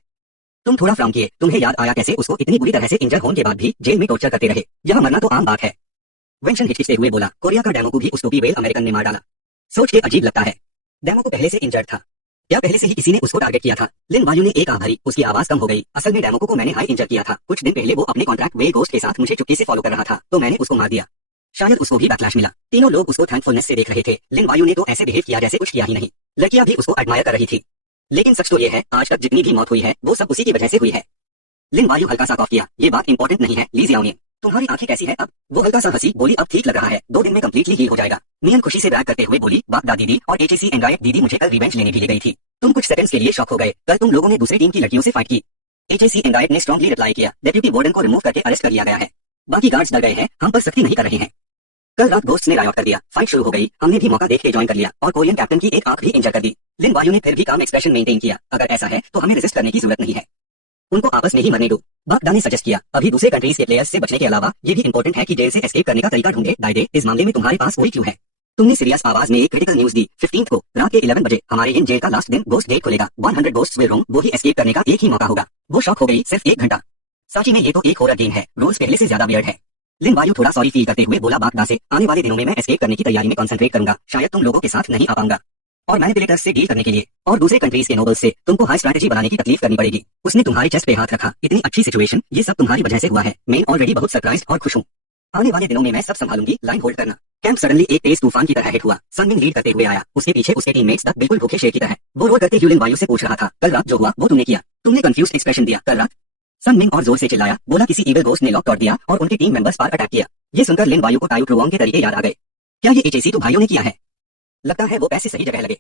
तुम थोड़ा फ्राउन किए, तुम्हें याद आया कैसे उसको इतनी बुरी तरह से इंजर होने के बाद भी जेल में टॉर्चर करते रहे। यह मरना तो आम बात है। वेंशन हिचकिचते हुए बोला, कोरिया का डेमो को भी उस टोपी वेल अमेरिकन ने मार डाला। सोच के अजीब लगता है, डेमो को पहले से इंजर्ड था, क्या पहले से ही किसी ने उसको टारगेट किया था? लिन वायु ने एक आह भरी, उसकी आवाज कम हो गई। असल में डेमो को मैंने हाई इंजर किया था, कुछ दिन पहले वो अपने कॉन्ट्रैक्ट वे गोस्ट के साथ मुझे चुपके से फॉलो कर रहा था, तो मैंने उसको मार दिया। शायद उसको भी बैकलैश मिला। तीनों लोग उसको थैंकफुलनेस से देख रहे थे। लिन वायु ने तो ऐसे बिहेव किया जैसे कुछ किया ही नहीं। लड़कियां भी उसको एडमायर कर रही थी। लेकिन सच तो ये है, आज तक जितनी भी मौत हुई है वो सब उसी की वजह से हुई है। लिन वायु हल्का सा कॉफ किया। ये बात इंपॉर्टेंट नहीं है ली जियाओ ने। तुम्हारी आंखें कैसी है अब? वो हल्का सा हंसी, बोली अब ठीक लग रहा है, 2 दिन में कंप्लीटली हील हो जाएगा। मियन खुशी से ब्रैग करते हुए बोली, बागदा दीदी और एचएसी एंड्राइड दीदी मुझे कल रिवेंज लेने भी ले गई थी। तुम कुछ सेकंड्स के लिए शॉक हो गए। कल तुम लोगों ने दूसरी टीम की लड़कियों से फाइट की। एचएसी एंड्राइड ने स्ट्रांगली रिप्लाई किया, डेप्यूटी वार्डन को रिमूव करके अरेस्ट कर लिया गया है। बाकी गार्ड्स डर गए हैं, हम पर सख्ती नहीं कर रहे हैं। कल रात घोस्ट ने रायॉट कर दिया, फाइट शुरू हो गई। हमने भी मौका देख के ज्वाइन कर लिया और कोरियन कैप्टन की एक आंख भी इंजर कर दी। लिन वायु ने फिर भी काम एक्सप्रेशन मेंटेन किया, अगर ऐसा है तो हमें रेजिस्ट करने की जरूरत नहीं है, उनको आपस में ही मरने दो। बागदा ने सजेस्ट किया, अभी दूसरे कंट्रीज के प्लेयर्स से बचने के अलावा ये भी इंपॉर्टेंट है कि जेल से एस्केप करने का तरीका ढूंढे। दाइदे, इस मामले में तुम्हारे पास वही क्यों है? तुमने सीरियस आवाज में एक क्रिटिकल न्यूज दी। 15 को रात के 11 बजे हमारे इन जेल का लास्ट दिन घोस्ट गेट खुलेगा। 100 घोस्ट्स विल रोम, वो ही एस्केप करने का एक ही मौका होगा। वो शॉक हो गई, सिर्फ 1 घंटा। साची में ये तो एक हॉरर गेम है, रूल्स पहले से ज्यादा वियर्ड है। लिन वायु थोड़ा सॉरी फील करते हुए बोला, बागदा से आने वाले दिनों में मैं एस्केप करने की तैयारी में कंसंट्रेट करूंगा। शायद तुम लोगों के साथ नहीं आ पाऊंगा और मैनिपुलेटर्स से डील करने के लिए और दूसरे कंट्रीज के नोबल्स से तुमको हाई स्ट्रैटेजी बनाने की तकलीफ करनी पड़ेगी। उसने तुम्हारी चेस्ट पे हाथ रखा, इतनी अच्छी सिचुएशन, ये सब तुम्हारी वजह से हुआ है। मैं ऑलरेडी बहुत सरप्राइज्ड और खुश हूँ। आने वाले दिनों में मैं सब संभालूंगी, लाइन होल्ड करना। कैंप सडनली एक तेज तूफान की तरह हिट हुआ। सनमिन लीड करते हुए आया, उसके पीछे उसके टीममेट्स तक बिल्कुल भूखे शेर की तरह। वो रोल करते हुए लिन वायु से पूछ रहा था, कल रात जो हुआ वो तुमने किया? तुमने कंफ्यूज्ड एक्सप्रेशन दिया। कल रात? सनमिन और जोर से चिल्लाया, बोला किसी इविल घोस्ट ने लॉक तोड़ दिया और उनके टीम मेंबर्स पर अटैक किया। ये सुनकर लिन वायु को तायु ट्रुओंग के तरीके याद आ गए। क्या ये एचएसी तो भाइयों ने किया है? लगता है वो पैसे सही जगह लगे।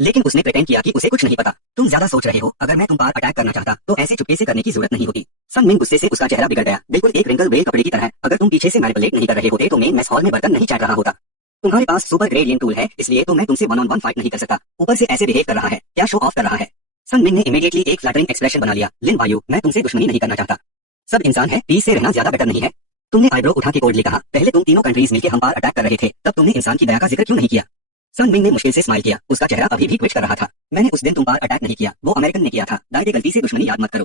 लेकिन उसने प्रिटेंड किया कि उसे कुछ नहीं पता। तुम ज्यादा सोच रहे हो, अगर मैं तुम पर अटैक करना चाहता तो ऐसे चुपके से करने की जरूरत नहीं होती। सनमिन गुस्से से उसका चेहरा बिगड़ गया, बिल्कुल एक रिंकल वेल कपड़े की तरह। अगर तुम पीछे से मैनिपुलेट नहीं कर रहे होते तो मेन मैस हॉल में बर्तन नहीं चाट रहा होता। तुम्हारे पास सुपर ग्रेडियंट टूल है, इसलिए तो मैं तुमसे 1-on-1 फाइट नहीं कर सकता। ऊपर से ऐसे बिहेव कर रहा है, क्या शो ऑफ कर रहा है? सनमिन ने इमीडिएटली एक फ्लैटरिंग एक्सप्रेशन बना लिया। लिन वायु, मैं तुमसे दुश्मनी नहीं करना चाहता, सब इंसान है, पीस से रहना ज्यादा बेटर नहीं है। तुमने आईब्रो उठा के कोल्डली कहा, पहले तुम तीनों कंट्रीज मिलकर हम पर अटैक कर रहे थे, तब तुमने इंसान की दया का जिक्र क्यों नहीं किया? सनमिन ने मुश्किल से स्माइल किया, उसका चेहरा अभी भी ट्विच कर रहा था। मैंने उस दिन तुम पर अटैक नहीं किया, वो अमेरिकन ने किया था। दाइदे, गलती से दुश्मनी याद मत करो।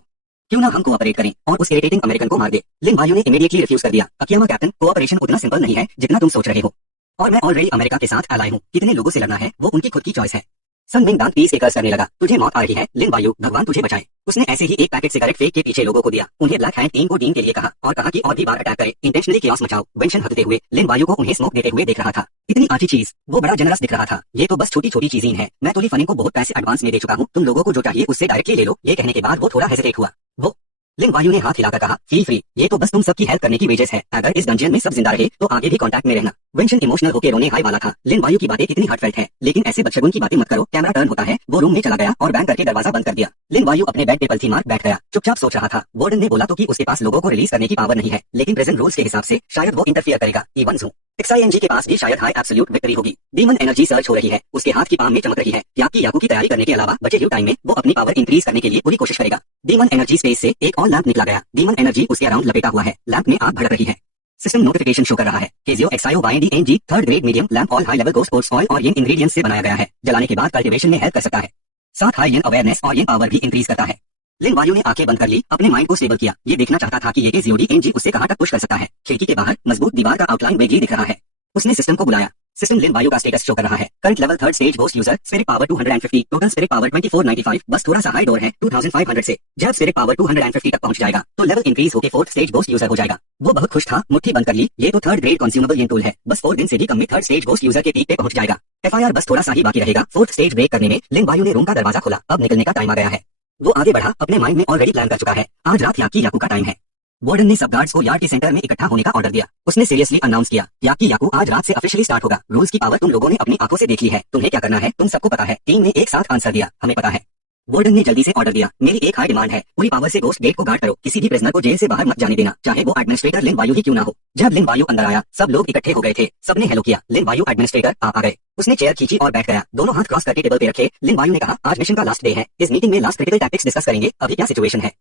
क्यों ना हम कोऑपरेट करें और उस इरिटेटिंग अमेरिकन को मार दे। लिन वायु ने इमीडिएटली रिफ्यूज कर दिया, अकियामा कैप्टन, कोऑपरेशन उतना सिंपल नहीं है जितना तुम सोच रहे हो, और मैं ऑलरेडी अमेरिका के साथ एलाय हूँ। कितने लोगों से लड़ना है वो उनकी खुद की चॉइस है। सनमिन दांत पीस के कर्ज करने लगा, तुझे मौत आ रही है लिन वायु, भगवान तुझे बचाए। उसने ऐसे ही एक पैकेट सिगरेट फेंक के पीछे लोगों को दिया, उन्हें ब्लैक हैंड टीम को टीम के लिए कहा और कहा कि और भी बार अटैक करे, इंटेंशनली chaos मचाओ। वेंशन हंसते हुए लिन वायु को उन्हें स्मोक देते हुए देख रहा था। इतनी आधी चीज, वो बड़ा जनरस दिख रहा था। ये तो बस छोटी छोटी चीजें हैं, मैं तो ली फनिंग को बहुत पैसे एडवांस में दे चुका हूँ, तुम लोगों को जो चाहिए उससे डायरेक्टली ले लो। ये कहने के बाद वो थोड़ा हेजिटेट हुआ। वो लिन वायु ने हाथ हिलाकर कहा, फील फ्री, ये तो बस तुम सबकी हेल्प करने की वेजेस है। अगर इस डंजियन में सब जिंदा रहे तो आगे भी कांटेक्ट में रहना। वेंशन इमोशनल होकर रोने हाई वाला था। लिन वायु की बातें कितनी हार्टफेल्ट है, लेकिन ऐसे बदशगुन की बातें मत करो। कैमरा टर्न होता है, वो रूम में चला गया और बैंग करके दरवाजा बंद कर दिया। लिन वायु अपने बेड पे पलथी मार बैठ गया, चुपचाप सोच रहा था। वार्डन ने बोला तो कि उसके पास लोगों को रिलीज करने की पावर नहीं है, लेकिन प्रेजेंट रूल्स के हिसाब से शायद वो इंटरफियर करेगा। इवन XING के पास भी शायद हाई एब्सोल्यूट विक्ट्री होगी। डीमन एनर्जी सर्च हो रही है, उसके हाथ की पाम में चमक रही है। याकू की तैयारी करने के अलावा बचे हुए टाइम में वो अपनी पावर इंक्रीज करने के लिए पूरी कोशिश करेगा। डीमन एनर्जी स्पेस से एक और लैंप निकला गया। डीमन एनर्जी उसके अराउंड लपेटा हुआ है, लैंप में आग भड़क रही है। सिस्टम नोटिफिकेशन शो कर रहा है, केजियो XIOYNDNG 3rd grade medium lamp all high level ghost sports oil और येन इंग्रेडिएंट्स से बनाया गया है। जलाने के बाद कल्टीवेशन में हेल्प कर सकता है, साथ हाई येन अवेयरनेस और येन पावर भी इंक्रीज करता है। लिन वायु ने आंखें बंद कर ली, अपने माइंड को स्टेबल किया। ये देखना चाहता था कि ये KZODNG उससे कहां तक पुश कर सकता है। खिड़की के बाहर मजबूत दीवार का आउटलाइन वेगली दिख रहा है। उसने सिस्टम को बुलाया। सिस्टम लिन वायु का स्टेटस शो कर रहा है, current level 3rd stage host user, spirit power 250, total spirit power 2495। बस थोड़ा सा हाई डोर है, 2500 से। जब स्पिरिट पावर 250 तक पहुंच जाएगा तो लेवल इंक्रीज होकर 4th स्टेज होस्ट यूजर हो जाएगा। वो बहुत खुश था, मुट्ठी बंद कर ली। ये तो 3rd ग्रेड कंज्यूमेबल येन टूल है, बस 4 दिन से भी कम में 3rd स्टेज होस्ट यूजर के पीक पे पहुंच जाएगा। FIR बस थोड़ा सा ही बाकी रहेगा 4th स्टेज ब्रेक करने में। लिन वायु ने रूम का दरवाजा खोला, अब निकलने का टाइम आ गया है। वो आगे बढ़ा, अपने माइंड में ऑलरेडी प्लान कर चुका है। आज रात याकू का टाइम है। वार्डन ने सब गार्ड्स को यार्ड के सेंटर में इकट्ठा होने का ऑर्डर दिया। उसने सीरियसली अनाउंस किया, याकू आज रात से ऑफिशियली स्टार्ट होगा। रूल्स की पावर तुम लोगों ने अपनी आंखों से देख ली है, तुम्हें क्या करना है तुम सबको पता है। टीम ने एक साथ आंसर दिया, हमें पता है। वार्डन ने जल्दी से ऑर्डर दिया, मेरी एक हाई डिमांड है, पूरी पावर से गोस्ट गेट को गार्ड करो, किसी भी प्रिजनर को जेल से बाहर मत जाने देना, चाहे वो एडमिनिस्ट्रेटर लिन वायु ही क्यों ना हो। जब लिन वायु अंदर आया, सब लोग इकट्ठे हो गए थे, सबने हेलो किया। लिन वायु एडमिनिस्ट्रेटर आ गए। उसने चेयर खींची और बैठ गया, दोनों हाथ क्रॉस करके टेबल पे रखे। लिन वायु ने कहा, आज मिशन का लास्ट डे है, इस मीटिंग में लास्ट क्रिटिकल टैक्टिक्स डिस्कस करेंगे। अभी क्या सिचुएशन है?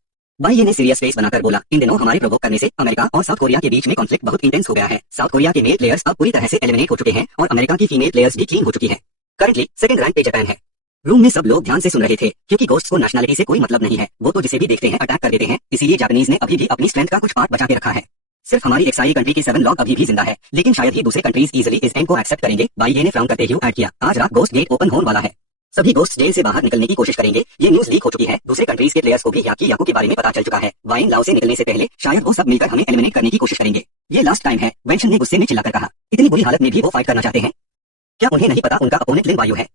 भाई ये ने सीरियस फेस बनाकर बोला, इन दिनों हमारे प्रोवोक करने से अमेरिका और साउथ कोरिया के बीच में कॉन्फ्लिक्ट बहुत इंटेंस हो गया है। साउथ कोरिया के मेल प्लेयर्स अब पूरी तरह से एलिमिनेट हो चुके हैं और अमेरिका की फीमेल प्लेयर्स भी क्लीन हो चुकी है। करंटली 2nd रैंक पे जापान है। रूम में सब लोग ध्यान से सुन रहे थे, क्योंकि गोस्ट्स को नेशनलिटी से कोई मतलब नहीं है, वो तो जिसे भी देखते हैं अटैक कर देते हैं। इसीलिए जापानीज ने अभी भी अपनी स्ट्रेंथ का कुछ पार्ट बचा के रखा है। सिर्फ हमारी XI कंट्री के 7 लॉग अभी भी जिंदा है, लेकिन शायद ही दूसरे कंट्रीज इजीली इस एंड को एक्सेप्ट करेंगे। भाई ये ने फ्राउन करते हुए ऐड किया, आज रात गोस्ट गेट ओपन होने वाला है। सभी गोस्ट जेल से बाहर निकलने की कोशिश करेंगे। ये न्यूज लीक हो चुकी है। दूसरे कंट्रीज के प्लेयर्स को भी याकू के बारे में पता चल चुका है। वाइन लाओ से निकलने से पहले शायद वो सब मिलकर हमें एलिमिनेट करने की कोशिश करेंगे। ये लास्ट टाइम है, वेंशन ने गुस्से में चिल्लाकर कहा। इतनी बुरी हालत में भी वो फाइट करना चाहते हैं। क्या उन्हें नहीं पता उनका अपोनेंट लिन वायु है?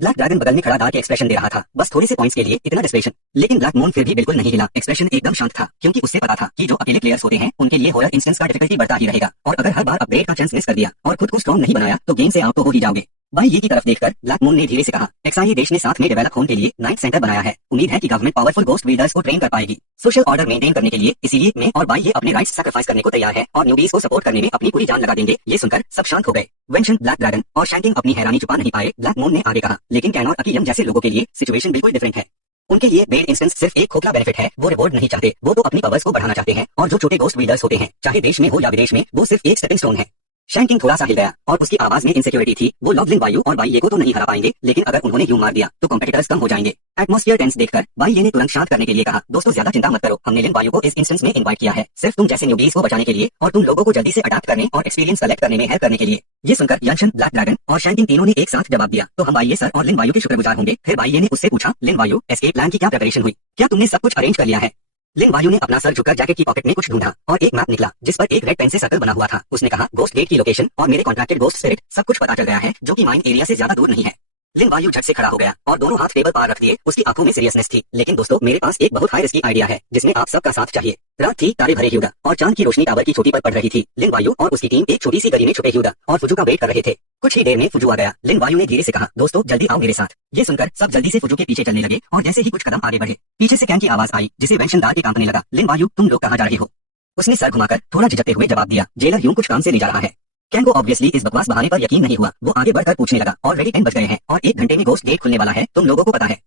ब्लैक ड्रैगन बगल में खड़ा डार्क एक्सप्रेशन दे रहा था, बस थोड़े से पॉइंट्स के लिए इतना डिस्प्रेशन। लेकिन ब्लैक मून फिर भी बिल्कुल नहीं हिला। एक्सप्रेशन एकदम शांत था, क्योंकि उससे पता था कि जो अकेले प्लेयर्स होते हैं उनके लिए हॉरर इंस्टेंस का डिफिकल्टी बढ़ता ही रहेगा। और अगर हर बार अपग्रेड का चांस मिस कर दिया और खुद को स्ट्रॉन्ग नहीं बनाया तो गेम से आउट तो हो ही जाओगे। भाई ये की तरफ देखकर ब्लैक मून ने धीरे से कहा, एक्सआईए देश ने साथ में डेवलप होने के लिए नाइट सेंटर बनाया है। उम्मीद है कि गवर्नमेंट पावरफुल गोस्ट बिल्डर्स को ट्रेन कर पाएगी सोशल ऑर्डर मेंटेन करने के लिए। इसीलिए मैं और भाई ये अपने राइट्स सैक्रिफाइस करने को तैयार है और न्यूबीज को सपोर्ट करने में अपनी पूरी जान लगा देंगे। ये सुनकर सब शांत हो गए। वेंशन, ब्लैक ड्रैगन और शैंकिंग अपनी हैरानी छुपा नहीं पाए। ब्लैक मून ने आगे कहा, लेकिन कैन और अकीयम जैसे लोगों के लिए सिचुएशन बिल्कुल डिफरेंट है। उनके लिए बेड इंस्टेंस सिर्फ एक खोखला बेनिफिट है। वो रिवॉर्ड नहीं चाहते, वो तो अपनी पावर्स को बढ़ाना चाहते हैं। और जो छोटे गोस्ट बिल्डर्स होते हैं, चाहे देश में हो या विदेश में, वो सिर्फ एक स्टेपिंग स्टोन है। शैंकिंग थोड़ा सा हिल गया और उसकी आवाज में इनसिक्योरिटी थी। वो लव लिन वायु और बाई को तो नहीं हरा पाएंगे, लेकिन अगर उन्होंने ह्यू मार दिया तो कॉम्पिटिटर्स कम हो जाएंगे। एटमॉस्फेयर टेंस देखकर बाई ने तुरंत शांत करने के लिए कहा, दोस्तों ज्यादा चिंता मत करो, हमने लिन वायु को इस इंस्टेंस में इनवाइट किया है सिर्फ तुम जैसे न्यूबीज को बचाने के लिए और तुम लोगों को जल्दी से अडैप्ट करने और एक्सपीरियंस कलेक्ट करने में हेल्प करने के लिए। ये सुनकर यंशन, ब्लैक ड्रैगन और शैंकिंग तीनों ने एक साथ जवाब दिया, तो हम बाई सर और लिन वायु के शुक्रगुजार होंगे। फिर बाई ने उससे पूछा, लिन वायु, एस्केप प्लान की क्या प्रिपरेशन हुई? क्या तुमने सब कुछ अरेंज कर लिया है? लिन वायु ने अपना सर झुककर जैकेट की पॉकेट में कुछ ढूंढा और एक मैप निकला जिस पर एक रेड पेन से सर्कल बना हुआ था। उसने कहा, गोस्ट गेट की लोकेशन और मेरे कॉन्ट्रैक्टेड गोस्ट स्पिरिट सब कुछ पता चल गया है, जो कि माइन एरिया से ज्यादा दूर नहीं है। लिन वायु झट से खड़ा हो गया और दोनों हाथ टेबल पार रख दिए। उसकी आंखों में सीरियसनेस थी। लेकिन दोस्तों, मेरे पास एक बहुत हाई रिस्की आइडिया है जिसमें आप सबका साथ चाहिए। रात थी, तारे भरे ह्यूगा और चांद की रोशनी टावर की चोटी पर पड़ रही थी। लिन वायु और उसकी टीम एक छोटी सी गली में छुपे ह्यूगा और फुजू का वेट कर रहे थे। कुछ ही देर में फुजू आ गया। लिन वायु ने धीरे से कहा, दोस्तों जल्दी आओ मेरे साथ। ये सुनकर सब जल्दी से फुजू के पीछे चलने लगे और जैसे ही कुछ कदम आगे बढ़े, पीछे से कैन की आवाज आई जिसे वेंशनदार के कांपने लगा। लिन वायु, तुम लोग कहाँ जा रहे हो? उसने सर घुमाकर थोड़ा झिझकते हुए जवाब दिया, जेलर ह्यूम कुछ काम से ले जा रहा है। कैन को ऑब्वियसली इस बकवास बहाने पर यकीन नहीं हुआ। वो आगे बढ़कर पूछने लगा, ऑलरेडी 10 बज गए हैं और 1 घंटे में गोस्ट गेट खुलने वाला है, तुम लोगों को पता है?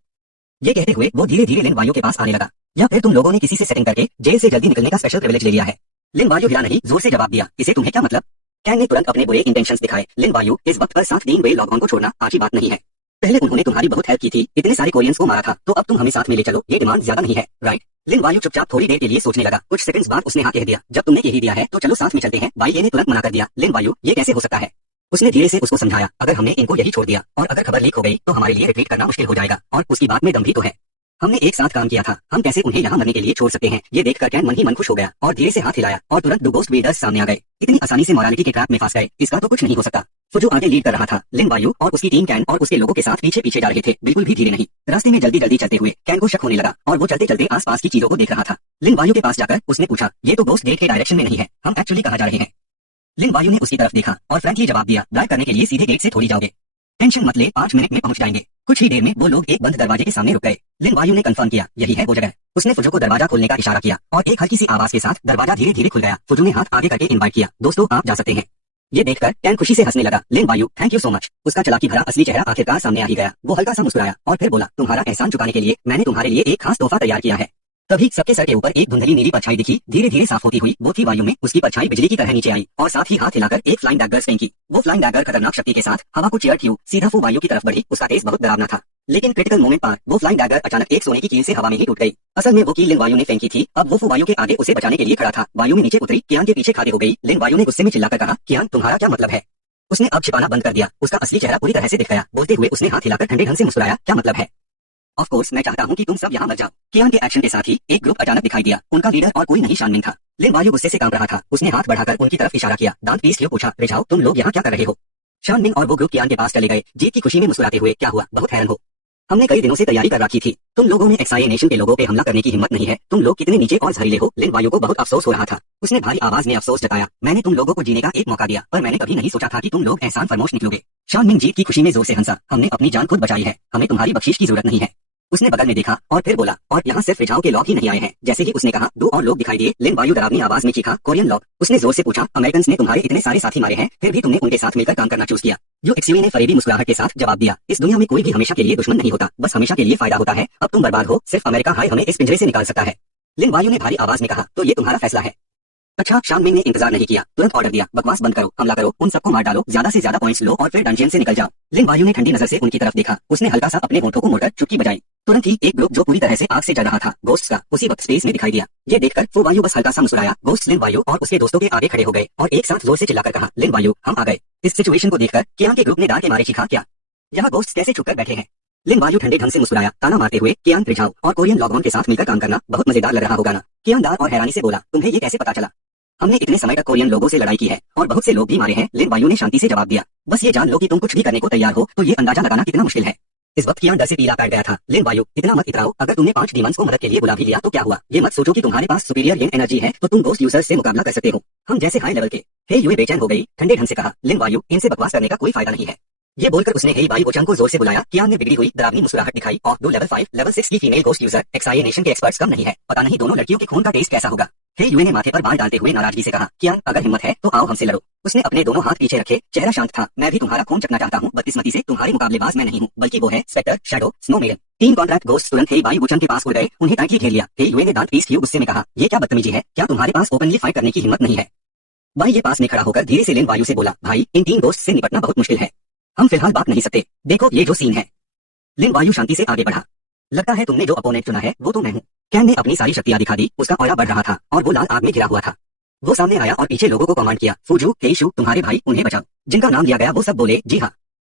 ये कहते हुए वो धीरे धीरे लिन वायु के पास आने लगा। या फिर तुम लोगों ने किसी से सेटिंग करके जेल से जल्दी निकलने का स्पेशल प्रिविलेज ले लिया है? लिन वायु हिला नहीं, जोर से जवाब दिया, इसे तुम्हें क्या मतलब? कैन ने तुरंत अपने बुरे इंटेंशंस दिखाए। लिन वायु, इस वक्त पर साथ दिन वे लॉग ऑन को छोड़ना आज की बात नहीं है। पहले उन्होंने तुम्हारी बहुत हेल्प की थी, इतने सारे कोरियंस को मारा था, तो अब तुम हमें साथ में ले चलो। ये डिमांड ज्यादा नहीं है, राइट? लिन वायु चुपचाप थोड़ी देर के लिए सोचने लगा। कुछ सेकंड्स बाद उसने हाँ कह दिया, जब तुमने कह ही दिया है तो चलो साथ में चलते हैं। बाई ने तुरंत मना कर दिया। लिन वायु, ये कैसे हो सकता है? उसने धीरे से उसको समझाया, अगर हमने इनको यही छोड़ दिया और अगर खबर लीक हो गई तो हमारे लिए रिट्रीट करना मुश्किल हो जाएगा और उसकी बात में दम भी तो है। हमने एक साथ काम किया था, हम कैसे उन्हें यहाँ मरने के लिए छोड़ सकते हैं? ये देखकर कैन मन ही मन खुश हो गया और धीरे से हाथ हिलाया और तुरंत दो गोस्ट बिल्डर्स सामने आ गए। इतनी आसानी से मोरालिटी के ट्रैप में फंस गए, इसका तो कुछ नहीं हो सकता। फुजू आगे लीड कर रहा था। लिन वायु और उसकी टीम कैन और उसके लोगों के साथ पीछे पीछे जा रहे थे, बिल्कुल भी धीरे नहीं। रास्ते में जल्दी जल्दी चलते हुए कैन को शक होने लगा और वो चलते चलते आसपास की चीजों को देख रहा था। लिन वायु के पास जाकर उसने पूछा, ये तो गोस्ट गेट के डायरेक्शन में नहीं है, हम एक्चुअली कहाँ जा रहे हैं? लिन वायु ने उसकी तरफ देखा और फ्रैंकली जवाब दिया, ड्राइव करने के लिए सीधे गेट से थोड़ी जाओगे, टेंशन मत ले, 5 मिनट में पहुंच जाएंगे। कुछ ही देर में वो लोग एक बंद दरवाजे के सामने रुक गए। लिन वायु ने कंफर्म किया, यही है वो जगह। उसने फुजू को दरवाजा खोलने का इशारा किया और एक हल्की सी आवाज के साथ दरवाजा धीरे धीरे खुल गया। फुजू ने हाथ आगे करके इनवाइट किया, दोस्तों आप जा सकते हैं। ये देखकर कैन खुशी से हंसने लगा। लिन वायु, थैंक यू सो मच। उसका चालाकी भरा असली चेहरा आखिरकार सामने आ ही गया। वो हल्का सा मुस्कुराया और फिर बोला, तुम्हारा एहसान चुकाने के लिए मैंने तुम्हारे लिए एक खास तोहफा तैयार किया है। तभी सबके सर के ऊपर एक धुंधली नीली परछाई दिखी, धीरे धीरे साफ होती हुई। वो थी वायु में। उसकी परछाई बिजली की तरह नीचे आई और साथ ही हाथ हिलाकर एक फ्लाइंग डैगर फेंकी। वो फ्लाइंग डैगर खतरनाक शक्ति के साथ हवा को चीयर ट्यूब सीधा फू वायु की तरफ बढ़ी। उसका तेज बहुत डरावना था, लेकिन क्रिटिकल मोमेंट पर वो फ्लाइंग डैगर अचानक एक सोने की कील से हवा में ही टूट गई। असल में वो कील लिन वायु ने फेंकी थी। अब वो फू वायु के आगे उसे बचाने के लिए खड़ा था। वायु में नीचे उतरी, कियान के पीछे खड़े हो गई। लिन वायु ने गुस्से में चिल्लाकर कहा, कियान तुम्हारा क्या मतलब है? उसने अब छिपाना बंद कर दिया। उसका असली चेहरा पूरी तरह से दिख गया। बोलते हुए उसने हाथ हिलाकर ठंडे ढंग से मुस्कुराया, क्या मतलब है? ऑफ कोर्स मैं चाहता हूँ कि तुम सब यहाँ मर जाओ। कियान के एक्शन के साथ ही एक ग्रुप अचानक दिखाई दिया। उनका लीडर और कोई नहीं शानमिंग था। लिन वायु गुस्से से कांप रहा था। उसने हाथ बढ़ाकर उनकी तरफ इशारा किया। दांत पीस क्यों पूछा, रिझाओ तुम लोग यहाँ क्या कर रहे हो? शानमिंग और वो ग्रुप कियान के पास चले गए। जीत की खुशी में मुस्कुराते हुए, क्या हुआ, बहुत हैरान हो? हमने कई दिनों से तैयारी कर रखी थी। तुम लोगों में एक्सआईए नेशन के लोगों पे हमला करने की हिम्मत नहीं है। तुम लोग कितने नीचे और जहरीले हो। लिन वायु को बहुत अफसोस हो रहा था। उसने भारी आवाज में अफसोस जताया, मैंने तुम लोगों को जीने का एक मौका दिया, पर मैंने कभी नहीं सोचा था कि तुम लोग एहसान फरमोश निकलोगे। शानमिंग जीत की खुशी में जोर से हंसा, हमने अपनी जान खुद बचाई है, हमें तुम्हारी बख्शीश की जरूरत नहीं है। उसने बगल में देखा और फिर बोला, और यहाँ सिर्फ रिझाओ के लॉग ही नहीं आए हैं। जैसे ही उसने कहा, 2 और लोग दिखाई दिए। लिन वायु डरावनी आवाज में चीखा, कोरियन लॉग। उसने जोर से पूछा, अमेरिकन ने तुम्हारे इतने सारे साथी मारे हैं, फिर भी तुमने उनके साथ मिलकर काम करना चूज किया? यू एक्सयूवी ने फरेबी मुस्कुराहट के साथ जवाब दिया, इस दुनिया में कोई भी हमेशा के लिए दुश्मन नहीं होता, बस हमेशा के लिए फायदा होता है। अब तुम बर्बाद हो, सिर्फ अमेरिका हाय हमें इस पिंजरे से निकाल सकता है। लिन वायु ने भारी आवाज में कहा, तो ये तुम्हारा फैसला है? अच्छा। शानमिंग ने इंतजार नहीं किया, तुरंत ऑर्डर दिया, बकवास बंद करो, हमला करो, उन सबको मार डालो, ज्यादा से ज्यादा पॉइंट्स लो और फिर डंजियन से निकल जाओ। लिन वायु ने ठंडी नजर से उनकी तरफ देखा। उसने हल्का सा अपने होठों को मोड़कर चुटकी बजाई। तुरंत ही एक ग्रुप जो पूरी तरह से आग से जल रहा था, गोस्ट्स का, उसी वक्त स्पेस में दिखाई दिया। ये देखकर फू वायु बस हल्का सा मुस्कुराया। गोस्ट्स लिन वायु और उसके दोस्तों के आगे खड़े हो गए और एक साथ जोर से चिल्लाकर कहा, लिन वायु हम आ गए। इस सिचुएशन को देखकर कियान के ग्रुप ने डर के मारे चीखा, क्या यहाँ गोस्ट्स कैसे छुपकर बैठे हैं? लिन वायु ठंडे ढंग से मुस्कुराया, ताना मारते हुए कियान त्रिझाओ और कोरियन लॉगऑन के साथ मिलकर काम करना बहुत मजेदार लग रहा होगा ना। कियान दार और हैरानी से बोला, तुम्हें ये कैसे पता चला? हमने इतने समय तक कोरियन लोगों से लड़ाई की है और बहुत से लोग भी मारे हैं। लिन वायु ने शांति से जवाब दिया, बस ये जान लो कि तुम कुछ भी करने को तैयार हो तो ये अंदाजा लगाना कितना मुश्किल है। इस वक्त कियान डर से पीला पड़ गया था। लिन वायु, इतना मत इतराओ, अगर तुमने 5 डीमंस को मदद के लिए बुला भी लिया तो क्या हुआ? ये मत सोचो कि तुम्हारे पास सुपीरियर येन एनर्जी है तो तुम गोस्ट यूजर्स से मुकाबला कर सकते हो। हम जैसे हाई लेवल के। हे युए बेचैन हो गई, ठंडे ढंग से कहा। लिन वायु, इनसे बकवास करने का कोई फायदा नहीं है। ये बोलकर उसने हे बाई ओचंग को जोर से बुलाया। कियान ने बिगड़ी हुई डरावनी मुस्कुराहट दिखाई और दो लेवल 5, लेवल 6 की फीमेल गोस्ट यूजर एक्साई नेशन के एक्सपर्ट्स कम नहीं है। पता नहीं दोनों लड़कियों के खून का टेस्ट कैसा होगा। हे युए ने माथे पर बाल डालते हुए नाराजगी से कहा, कियान अगर हिम्मत है तो आओ हमसे लड़ो। उसने अपने दोनों हाथ पीछे रखे, चेहरा शांत था। मैं भी तुम्हारा खून चखना चाहता हूँ। बदकिस्मती से तुम्हारे मुकाबलेबाज मैं नहीं हूँ, बल्कि वो है spectre, shadow, snowmen. 3 contract ghost तुरंत हे बाई ओचंग के पास उड़ गए, उन्हें टाइटली घेर लिया। हे युए ने दांत पीस किए गुस्से में कहा, ये क्या बदतमीजी है? क्या तुम्हारे पास ओपनली फाइट करने की हिम्मत नहीं है? बाई ये पास में खड़ा होकर धीरे से लिन वायु से बोला, भाई इन 3 दोस्त से निपटना बहुत मुश्किल है, हम फिलहाल बात नहीं सकते। देखो ये जो सीन है। लिन वायु शांति से आगे बढ़ा, लगता है तुमने जो अपोनेंट चुना है वो तो मैं हूँ। कैन ने अपनी सारी शक्तियां दिखा दी, उसका ऑरा बढ़ रहा था और वो लाल आग में घिरा हुआ था। वो सामने आया और पीछे लोगों को कमांड किया, फूजू, केशु, तुम्हारे भाई, उन्हें बचाओ। जिनका नाम लिया गया वो सब बोले, जी हाँ।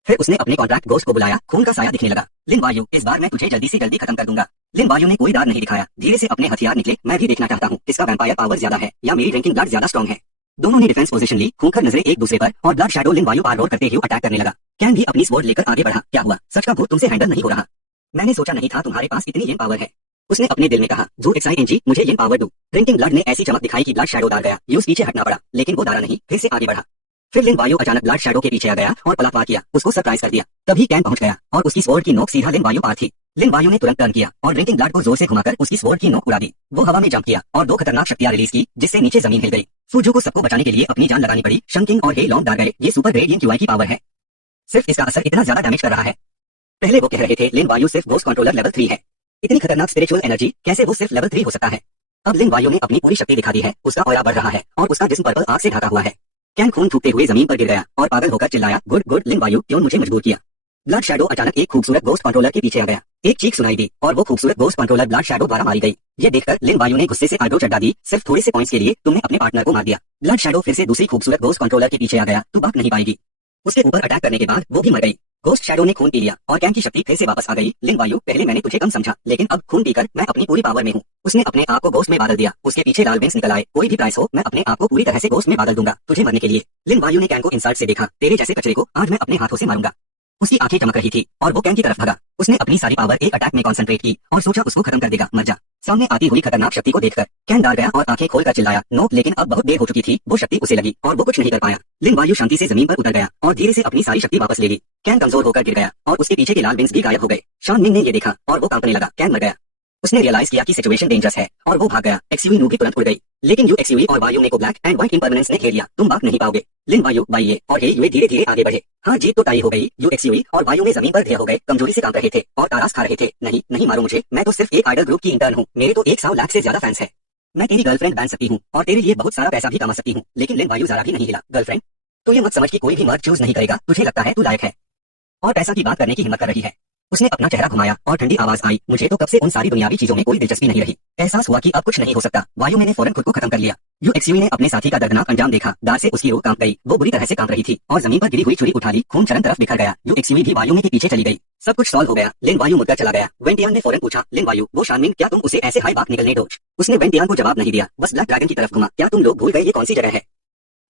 फिर उसने अपने कॉन्ट्रैक्ट गोस्ट को बुलाया, खून का साया दिखने लगा। लिन वायु, इस बार मैं तुझे जल्दी से जल्दी खत्म कर दूंगा। लिन वायु ने कोई डर नहीं दिखाया, धीरे से अपने हथियार निकले। मैं भी देखना चाहता हूँ किसका वैम्पायर पावर ज्यादा है या मेरी ड्रिंकिंग ब्लड ज्यादा स्ट्रॉन्ग है। दोनों ने डिफेंस पोजीशन ली, खूंखार नजरें एक दूसरे पर, और ब्लड शैडो लिन वायु पार रोड करते हुए अटैक करने लगा। कैन भी अपनी स्वॉर्ड लेकर आगे बढ़ा, क्या हुआ? सच का भूत तुमसे हैंडल नहीं हो रहा? मैंने सोचा नहीं था तुम्हारे पास इतनी येन पावर है। उसने अपने दिल में कहा, जो एक्साई एनजी, मुझे येन पावर दो। ड्रिंकिंग ब्लड ने ऐसी चमक दिखाई कि ब्लड शैडो डाल गया। यूज पीछे हटना पड़ा, लेकिन वो डाला नहीं, फिर से आगे बढ़ा। फिर लिन वायु अचानक ब्लड शैडो के पीछे आ गया और पलटवार किया, उसको सरप्राइज कर दिया। तभी कैन पहुंच गया और उसकी स्वॉर्ड की नोक सीधा लिन वायु पार थी। लिन वायु ने तुरंत टर्न किया और ड्रिंकिंग ब्लड को जोर से घुमाकर उसकी स्वॉर्ड की नोक उड़ा दी। वो हवा में जंप किया और 2 खतरनाक शक्तियां रिलीज की, जिससे नीचे जमीन हिल गई। फूजू को सबको बचाने के लिए अपनी जान लगानी पड़ी। शंकिंग और हे लॉन्ग डाल गए, ये सुपर रेडियन क्यूआई की पावर है। सिर्फ इसका असर इतना ज्यादा डैमेज कर रहा है। पहले वो कह रहे थे लिन वायु सिर्फ गोस्ट कंट्रोलर लेवल 3 है, इतनी खतरनाक स्पिरिचुअल एनर्जी कैसे वो सिर्फ लेवल 3 हो सकता है? अब लिन वायु ने अपनी पूरी शक्ति दिखा दी है, उसका ऑरा बढ़ रहा है और उसका जिस्म पर्पल आग से ढका हुआ है। कैन खून थूकते हुए जमीन पर गिर गया और पागल होकर चिल्लाया, गुड गुड लिन वायु, क्यों मुझे मजबूर किया? ब्लड शैडो अचानक एक खूबसूरत गोस्ट कंट्रोलर के पीछे आ गया। एक चीख सुनाई दी और वो खूबसूरत गोस्ट कंट्रोलर ब्लड शैडो द्वारा मारी गई। ये देखकर लिन वायु ने गुस्से से आईब्रो चढ़ा दी, सिर्फ थोड़े से पॉइंट्स के लिए तुमने अपने पार्टनर को मार दिया। ब्लड शैडो फिर से दूसरी खूबसूरत गोस्ट कंट्रोलर के पीछे आ गया, तू बच नहीं पाएगी। उसके ऊपर अटैक करने के बाद वो भी मर गई। गोस्ट शैडो ने खून पी लिया और कैन की शक्ति फिर से वापस आ गई। लिन वायु, पहले मैंने तुझे कम समझा, लेकिन अब खून पीकर मैं अपनी पूरी पावर में हूँ। उसने अपने आप को गोस्ट में बादल दिया, उसके पीछे लाल विंग्स निकल आए। कोई भी प्राइस हो, मैं अपने आप को पूरी तरह से गोस्ट में बादल दूंगा तुझे मरने के लिए। लिन वायु ने कैन को इंसल्ट से देखा, तेरे जैसे कचरे को आज मैं अपने हाथों से मारूंगा। उसकी आंखें चमक रही थी और वो कैन की तरफ भागा। उसने अपनी सारी पावर एक अटैक में कॉन्सेंट्रेट की और सोचा उसको खत्म कर देगा, मर जा। सामने आती हुई खतरनाक शक्ति को देखकर कैन डर गया और आंखें खोलकर चिल्लाया, नो, लेकिन अब बहुत देर हो चुकी थी। वो शक्ति उसे लगी और वो कुछ नहीं कर पाया। लिन वायु शांति से जमीन पर उतर गया और धीरे से अपनी सारी शक्ति वापस ले ली। कैन कमजोर होकर गिर गया और उसके पीछे के लाल विंग्स भी गायब हो गए। शान मिंग ने ये देखा और वो कांपने लगा, कैन मर गया। उसने रियलाइज किया कि सिचुएशन डेंजरस है और वो भाग गया। एक्सयूवी नू भी तुरंत उड़ गई, लेकिन यू एक्सयूवी और वायु ने को ब्लैक एंड व्हाइट इम्परमेनेंस ने घेर लिया। तुम भाग नहीं पाओगे। लिन वायु, वाइये और ये धीरे धीरे आगे बढ़े। हाँ, जीत तो तय हो गई। यू एक्सयूवी और वायु में जमीन पर ढेर हो गए, कमजोरी से काम रहे थे और तारास खा रहे थे। नहीं नहीं मारो मुझे, मैं तो सिर्फ एक आइडल ग्रुप की इंटर्न हूँ। मेरे तो 100 लाख से ज्यादा फैंस है। मैं तेरी गर्लफ्रेंड बन सकती हूँ और तेरे लिए बहुत सारा पैसा भी कमा सकती हूँ, लेकिन लिन वायु जरा भी नहीं हिला। गर्लफ्रेंड? तो ये मत समझ कि कोई भी मर्द चूज नहीं करेगा, तुझे लगता है तू लायक है और पैसा की बात करने की हिम्मत कर रही है। उसने अपना चेहरा घुमाया और ठंडी आवाज आई, मुझे तो कब से उन सारी दुनियावी चीजों में कोई दिलचस्पी नहीं रही। एहसास हुआ कि अब कुछ नहीं हो सकता। वायु ने फौरन खुद को खत्म कर लिया। यू एक्सयूवी ने अपने साथी का दर्दनाक अंजाम देखा। दार से उसकी रूह कांप गई। वो बुरी तरह से कांप रही थी और जमीन पर गिरी हुई छुरी उठा ली। खून चरण तरफ बिखर गया। यू एक्सयूवी भी वायु में के पीछे चली गई। सब कुछ सॉल्व हो गया। लिन वायु मुड़कर चला गया। वेंटियान ने फौरन पूछा, लिन वायु, वो शानमिंग, क्या तुम उसे ऐसे हाई बात निकलने दो? उसने वेंटियान को जवाब नहीं दिया, बस ब्लैक ड्रैगन की तरफ घुमा। क्या तुम लोग भूल गए ये कौन सी जगह है?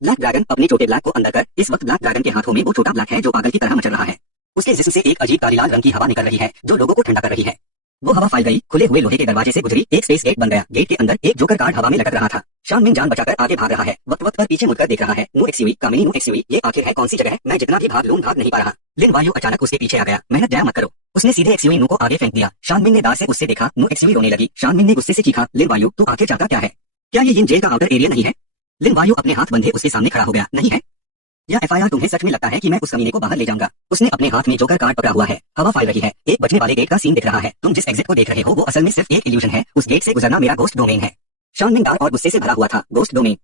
ब्लैक ड्रैगन अपने छोटे ब्लैक को अंदर कर। इस वक्त ब्लैक ड्रैगन के हाथों में वो छोटा ब्लैक है जो पागल की तरह मचल रहा है। उसके जिस्म से एक अजीब काली लाल रंग की हवा निकल रही है जो लोगों को ठंडा कर रही है। वो हवा फैल गई, खुले हुए लोहे के दरवाजे से गुजरी, एक स्पेस गेट बन गया। गेट के अंदर एक जोकर कार्ड हवा में लटक रहा था। शान मिंग जान बचाकर आगे भाग रहा है, वक्त वक्त पर पीछे मुड़कर देख रहा है। नो एक्सयूवी, कामिनी, नो एक्सयूवी, ये आखिर है कौन सी जगह है? मैं जितना भी भाग लूं भाग नहीं पा रहा। लिन वायु अचानक उसके पीछे आ गया। मेहनत जाया मत करो। उसने सीधे एक्सयूवी नू को आगे फेंक दिया। शान मिंग ने दार से उससे देखा। नो एक्सयूवी रोने लगी। शान मिंग ने गुस्से से चीखा, लिन वायु, तू आखिर चाहता क्या है? क्या ये जेल का आउटर एरिया नहीं है? लिन वायु अपने हाथ बंधे उसके सामने खड़ा हो गया। नहीं है? या एफआईआर, तुम्हें सच में लगता है कि मैं उस कमीने को बाहर ले जाऊंगा? उसने अपने हाथ में जोकर कार्ड पकड़ा हुआ है। हवा फैल रही है। एक बचने वाले गेट का सीन दिख रहा है। तुम जिस एग्जिट को देख रहे हो वो असल में सिर्फ एक इल्यूजन है। उस गेट से गुजरना मेरा गोस्ट डोमेन है। शान मिंग डार और गुस्से से भरा हुआ था। Ghost domain?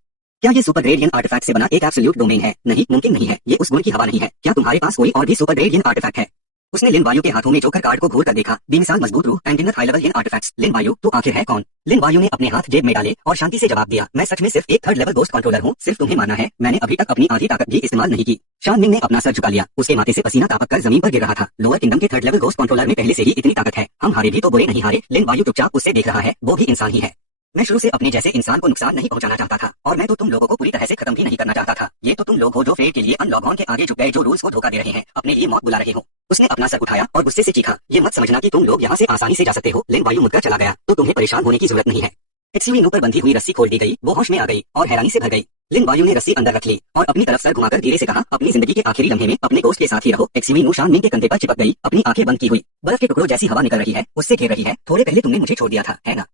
क्या ये सुपर रेडियन आर्टिफैक्ट से बना एक एब्सोल्यूट डोमेन है? नहीं, मुमकिन नहीं है। ये उस गुण की हवा नहीं है। क्या तुम्हारे पास कोई और भी सुपर रेडियन आर्टिफैक्ट है? उसने लिन वायु के हाथों में जोकर कार्ड को घोर कर देखा, बेमिसाल मजबूत रूह एंड इनर हाई लेवल हिन आर्टिफैक्ट्स। लिन वायु तो आखिर है कौन? लिन वायु ने अपने हाथ जेब में डाले और शांति से जवाब दिया, मैं सच में सिर्फ एक थर्ड लेवल गोस्ट कंट्रोलर हूँ, सिर्फ तुम्हें मानना है, मैंने अभी तक अपनी आधी ताकत भी इस्तेमाल नहीं की। शान मिंग ने अपना सर झुका लिया, उसके माथे से पसीना टपक कर जमीन पर गिर रहा था। लोअर किंगडम के थर्ड लेवल गोस्ट कंट्रोलर में पहले से ही इतनी ताकत है, हम हारे भी तो बुरे नहीं हारे। लिन वायु चुपचाप उससे देख रहा है, वो भी इंसान ही है। मैं शुरू से अपने जैसे इंसान को नुकसान नहीं पहुंचाना चाहता था, और मैं तो तुम लोगों को पूरी तरह से खत्म भी नहीं करना चाहता था। ये तो तुम लोग हो जो फेट के लिए अनलॉगऑन के आगे झुक गए, जो रूल्स को धोखा दे रहे हैं, अपने लिए मौत बुला रहे हो। उसने अपना सर उठाया और गुस्से से चीखा, ये मत समझना कि तुम लोग यहाँ से आसानी से जा सकते हो। लिन वायु मुड़कर चला गया, तो तुम्हें परेशान होने की जरूरत नहीं है। एक्सयूवी पर बंधी हुई रस्सी खोल दी गई, वो होश में आ गई और हैरानी से भर गई। लिन वायु ने रस्सी अंदर रख ली और अपनी तरफ सर घुमाकर धीरे से कहा, अपनी जिंदगी के आखिरी लम्हे में अपने दोस्त के साथ ही रहो। एक्सयूवी शान मिंग के कंधे पर चिपक गई, अपनी आंखें बंद की हुई। बर्फ के टुकड़ों जैसी हवा निकल रही है, उससे घेर रही है। थोड़े पहले तुमने मुझे छोड़ दिया था, है ना?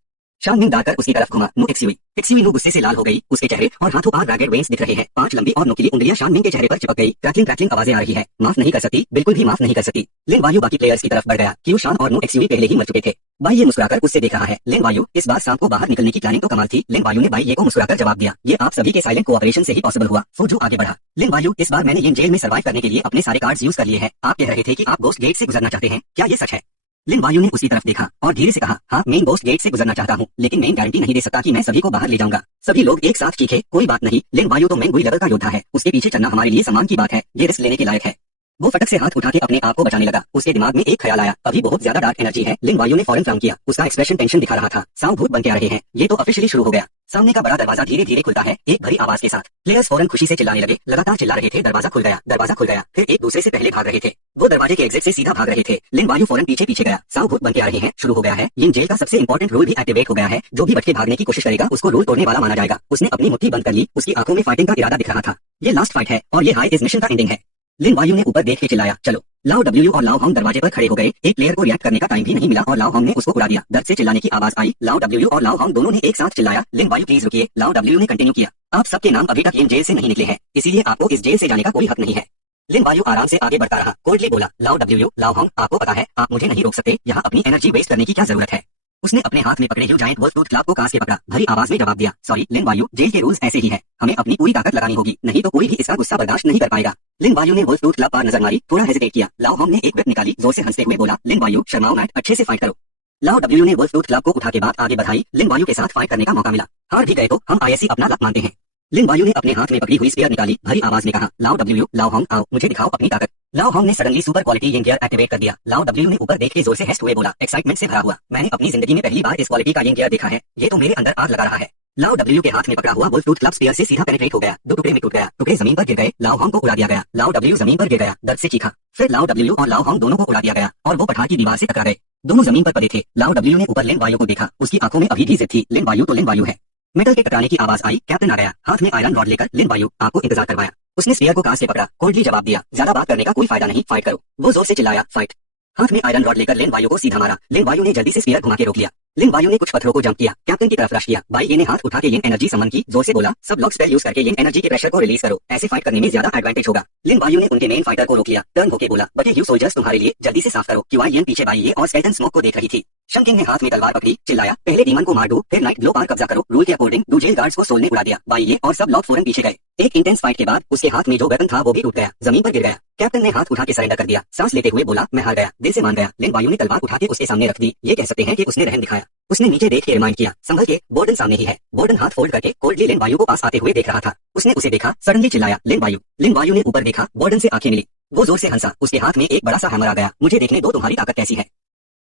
शान मिंग डालकर उसकी तरफ घुमा, नो एक्सयूवी। एक्सयूवी गुस्से से लाल हो गई, उसके चेहरे और हाथों पर रैगेड वेन्स दिख रहे हैं। 5 लंबी और नुकीली उंगलियां शान मिंग के चेहरे पर चिपक गई। क्रैकलिंग क्रैकलिंग आवाजें आ रही है। माफ नहीं कर सकती, बिल्कुल भी माफ नहीं कर सकती। लिन वायु बाकी प्लेयर्स की तरफ बढ़ गया, क्यों शान और नो एक्सयूवी पहले ही मर चुके थे। बाई ये मुस्कुराकर उससे देख रहा है। लिन वायु, इस बार सांप को बाहर निकलने की प्लानिंग तो कमाल थी। लिन वायु ने बाई ये को मुस्कुराकर जवाब दिया, ये आप सभी के साइलेंट कोऑपरेशन से ही पॉसिबल हुआ। फुजू आगे बढ़ा, लिन वायु, इस बार मैंने ये जेल में सर्वाइव करने के लिए अपने सारे कार्ड्स यूज कर लिए हैं। आप कह रहे थे कि आप गोस्ट गेट से गुजरना चाहते हैं, क्या ये सच है? लिन वायु ने उसी तरफ देखा और धीरे से कहा, हाँ, मेन गोस्ट गेट से गुजरना चाहता हूँ, लेकिन मैं गारंटी नहीं दे सकता कि मैं सभी को बाहर ले जाऊंगा। सभी लोग एक साथ चीखे, कोई बात नहीं, लिन वायु तो मैंगुई लेवल का योद्धा है, उसके पीछे चलना हमारे लिए सम्मान की बात है, ये रिस्क लेने के लायक है। वो फटक से हाथ उठा के अपने आप को बचाने लगा। उसके दिमाग में एक ख्याल आया, अभी बहुत ज्यादा डार्क एनर्जी है। लिन वायु ने फौरन फ्राउन किया, उसका एक्सप्रेशन टेंशन दिखा रहा था। सांप भूत बन के आ रहे हैं, ये तो ऑफिशियली शुरू हो गया। सामने का बड़ा दरवाजा धीरे धीरे खुलता है, एक भरी आवाज के साथ। प्लेयर्स फौरन खुशी से चिल्लाने लगे, लगातार चिल्ला रहे थे, दरवाजा खुल गया, दरवाजा खुल गया। फिर एक दूसरे से पहले भाग रहे थे, वो दरवाजे के एग्जिट से सीधा भाग रहे थे। लिन वायु फौरन पीछे पीछे गया। सांप भूत बन के आ रहे हैं, शुरू हो गया है। ये जेल का सबसे इंपॉर्टेंट रूल भी एक्टिवेट हो गया है, जो भी बच के भागने की कोशिश करेगा उसको रूल तोड़ने वाला माना जाएगा। उसने अपनी मुट्ठी बंद कर ली, उसकी आंखों में फाइटिंग का इरादा दिख रहा था। ये लास्ट फाइट है और ये हाई इस मिशन का एंडिंग है। लिन वायु ने ऊपर देख के चिल्लाया, चलो। लाओ डब्ल्यू और लाओ होंग दरवाजे पर खड़े हो गए। एक प्लेयर को रिएक्ट करने का टाइम भी नहीं मिला और लाओ होंग ने उसको उड़ा दिया। दर्द से चिल्लाने की आवाज आई। लाओ डब्ल्यू और लाओ होंग दोनों ने एक साथ चिल्लाया, लिन वायु प्लीज रुकिए। लाओ डब्ल्यू ने कंटिन्यू किया, आप सबके नाम अभी तक ये जेल से नहीं निकले हैं, इसीलिए आपको इस जेल से जाने का कोई हक नहीं है। लिन वायु आराम से आगे बढ़ता रहा, कोल्डली बोला, लाओ डब्ल्यू, लाओ होंग, आपको पता है आप मुझे नहीं रोक सकते, यहाँ अपनी एनर्जी वेस्ट करने की क्या जरूरत है? उसने अपने हाथ में पकड़े हुए जायंट वुल्फ टूथ क्लब को कास के पकड़ा, भरी आवाज में जवाब दिया, सॉरी लिन वायु, जेल के रूल्स ऐसे ही है, हमें अपनी पूरी ताकत लगानी होगी, नहीं तो कोई भी इसका गुस्सा बर्दाश्त नहीं कर पाएगा। लिन वायु ने वुल्फ टूथ क्लब पर नजर मारी, थोड़ा हेजिटेट किया। लाओ होंग ने एक व्हिप निकाली, जोर से हंसते हुए बोला, लिन वायु शर्माओ मत, अच्छे से फाइट करो। लाओ डब्ल्यू ने वुल्फ टूथ क्लब को उठा के बाद आगे बढ़ाई। लिन वायु के साथ फाइट करने का मौका मिला, हार भी गए तो हम आईएससी अपना लक मानते हैं। लिन वायु ने अपने हाथ में पकड़ी हुई स्पीयर निकाली, भरी आवाज में कहा, लाओ डब्ल्यू, लाओ होंग, आओ मुझे दिखाओ अपनी ताकत। लाओ होंग ने suddenly super quality Ying gear activate कर दिया। लाओ डब्ल्यू ने ऊपर देख के जोर से हंसते हुए बोला, एक्साइटमेंट से भरा हुआ, मैंने अपनी जिंदगी में पहली बार इस क्वालिटी का यिंग गियर देखा है, ये तो मेरे अंदर आग लगा रहा है। लाओ डब्ल्यू के हाथ में पकड़ा हुआ वुल्फ टूथ क्लब स्पीयर से सीधा पेनिट्रेट हो गया, 2 टुकड़े में टूट गया, टुकड़े जमीन पर गिर गए। लाओ होंग को उड़ा दिया गया। लाओ डब्ल्यू जमीन पर गिर गया, दर्द से चीखा। फिर लाओ डब्ल्यू और लाओ होंग दोनों को उड़ा दिया गया और वो पठार की दीवार से टकरा गए। दोनों जमीन पर पड़े थे। लाओ डब्ल्यू ने ऊपर लिन वायु को देखा, उसकी आंखों में अभी भी जिद थी, लिन वायु तो लिन वायु है। मेटल के टकराने की आवाज आई, कैप्टन आ गया, हाथ में आयरन रॉड लेकर। लिन वायु, आपको इंतजार करवाया। उसने स्पीयर को कांच से पकड़ा, कोल्डली जवाब दिया, ज्यादा बात करने का कोई फायदा नहीं, फाइट करो। वो जोर से चिल्लाया, फाइट। हाथ में आयरन रॉड लेकर लिन वायु को सीधा मारा। लिन वायु ने जल्दी से स्पीयर घुमा के रोक लिया। लिन वायु ने कुछ पत्थरों को जंप किया, कैप्टन की तरफ रश किया। बाई ये ने हाथ उठा के यिंग एनर्जी समन की, जोर से बोला, सब लोग स्पेल यूज करके यिंग एनर्जी के प्रेशर को रिलीज करो, ऐसे फाइट करने में ज्यादा एडवांटेज होगा। लिन वायु ने उनके मेन फाइटर को रोक लिया, टर्न होके बोला, बटे यू सोल्जर्स तुम्हारे लिए, जल्दी से साफ करो। क्यों यिन पीछे बाई ये और स्केलेटन स्मोक को देख रही थी। शन किंग ने हाथ में तलवार पकड़ी, चिल्लाया, पहले डीमन को मार दो, फिर नाइट ग्लो पार कब्जा करो, रूल के अकॉर्डिंग दो जेल गार्ड्स को सोल ने उड़ा दिया। बाई ये और सब लोग फौरन पीछे गए। एक इंटेंस फाइट के बाद उसके हाथ में जो वेपन था वो भी टूट गया, जमीन पर गिर गया। कैप्टन ने हाथ उठा के सरेंडर कर दिया, सांस लेते हुए बोला, मैं हार गया, दिल से मान गया। लिन वायु ने तलवार उठा के उसके सामने रख दी, ये कह सकते हैं कि उसने रहम दिखाया। उसने नीचे देख के रिमाइंड किया, संभल के, बोर्डन सामने ही है। बोर्डन हाथ फोल्ड करके कोल्डली लिन वायु को पास आते हुए देख रहा था। उसने उसे देखा, सडनली चिल्लाया, लिन वायु। लिन वायु ने ऊपर देखा, बोर्डन से आंखें मिली, वो जोर से हंसा, उसके हाथ में एक बड़ा सा हैमर आ गया, मुझे देखने दो तुम्हारी ताकत कैसी है।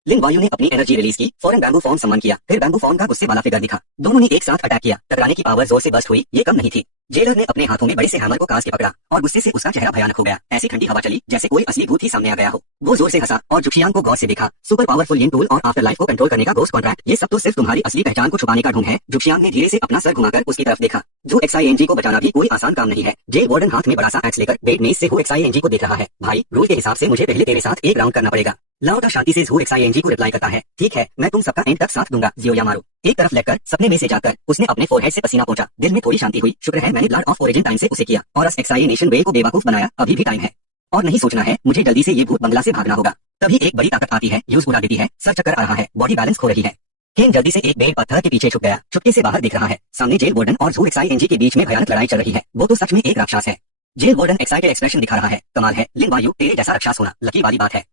लिन वायु ने अपनी एनर्जी रिलीज की, फौरन बैम्बू फॉर्म सम्मन किया, फिर बैम्बू फॉर्म का गुस्से वाला फिगर दिखा। दोनों ने एक साथ अटैक किया, टकराने की पावर जोर से बस्ट हुई, ये कम नहीं थी। जेलर ने अपने हाथों में बड़े से हैमर को कांच के पकड़ा और गुस्से से उसका चेहरा भयानक हो गया, ऐसी ठंडी हवा चली जैसे कोई असली भूत ही सामने आ गया हो। वो जोर से हंसा और जुक्शियांग को गौर से देखा, सुपर पावरफुल यिंग टूल और आफ्टर लाइफ को कंट्रोल करने का गोस्ट कॉन्ट्रैक्ट, ये सब तो सिर्फ तुम्हारी असली पहचान को छुपाने का ढोंग है। जुक्शियांग ने धीरे से अपना सर घुमाकर उसकी तरफ देखा। जो XING को बचाना भी कोई आसान काम नहीं है। जेल वार्डन हाथ में बड़ा सा एक्स लेकर बेड मेज से हो XING को देख रहा है, भाई रूल के हिसाब से मुझे पहले तेरे साथ एक राउंड करना पड़ेगा। लाओटा शांति से झू XING को रिप्लाई करता है, ठीक है, मैं तुम सबका एंड तक साथ दूंगा, जियोयामारू। एक तरफ लेकर सपने में से जाकर उसने अपने फोरहेड से पसीना पोंछा, दिल में थोड़ी शांति हुई, शुक्र है मैंने ब्लड ऑफ ओरिजिन टाइम से उसे किया और अस एक्साइनेशन वे को बेवकूफ बनाया, अभी भी टाइम है और नहीं सोचना है, मुझे जल्दी से ये भूत बंगला से भागना होगा। तभी एक बड़ी ताकत आती है, यूज उड़ा देती है, सर चक्कर आ रहा है, बॉडी बैलेंस खो रही है। केन जल्दी से एक बेड पत्थर के पीछे छुप गया, चुपके से बाहर दिख रहा है, सामने जेल वार्डन और झू XING के बीच में भयानक लड़ाई चल रही है, वो तो सच में एक राक्षस है। जेल वार्डन एक्साइटेड एक्सप्रेशन दिखा रहा है, कमाल है लिन वायु, तेरे जैसा राक्षस होना लकी वाली बात है।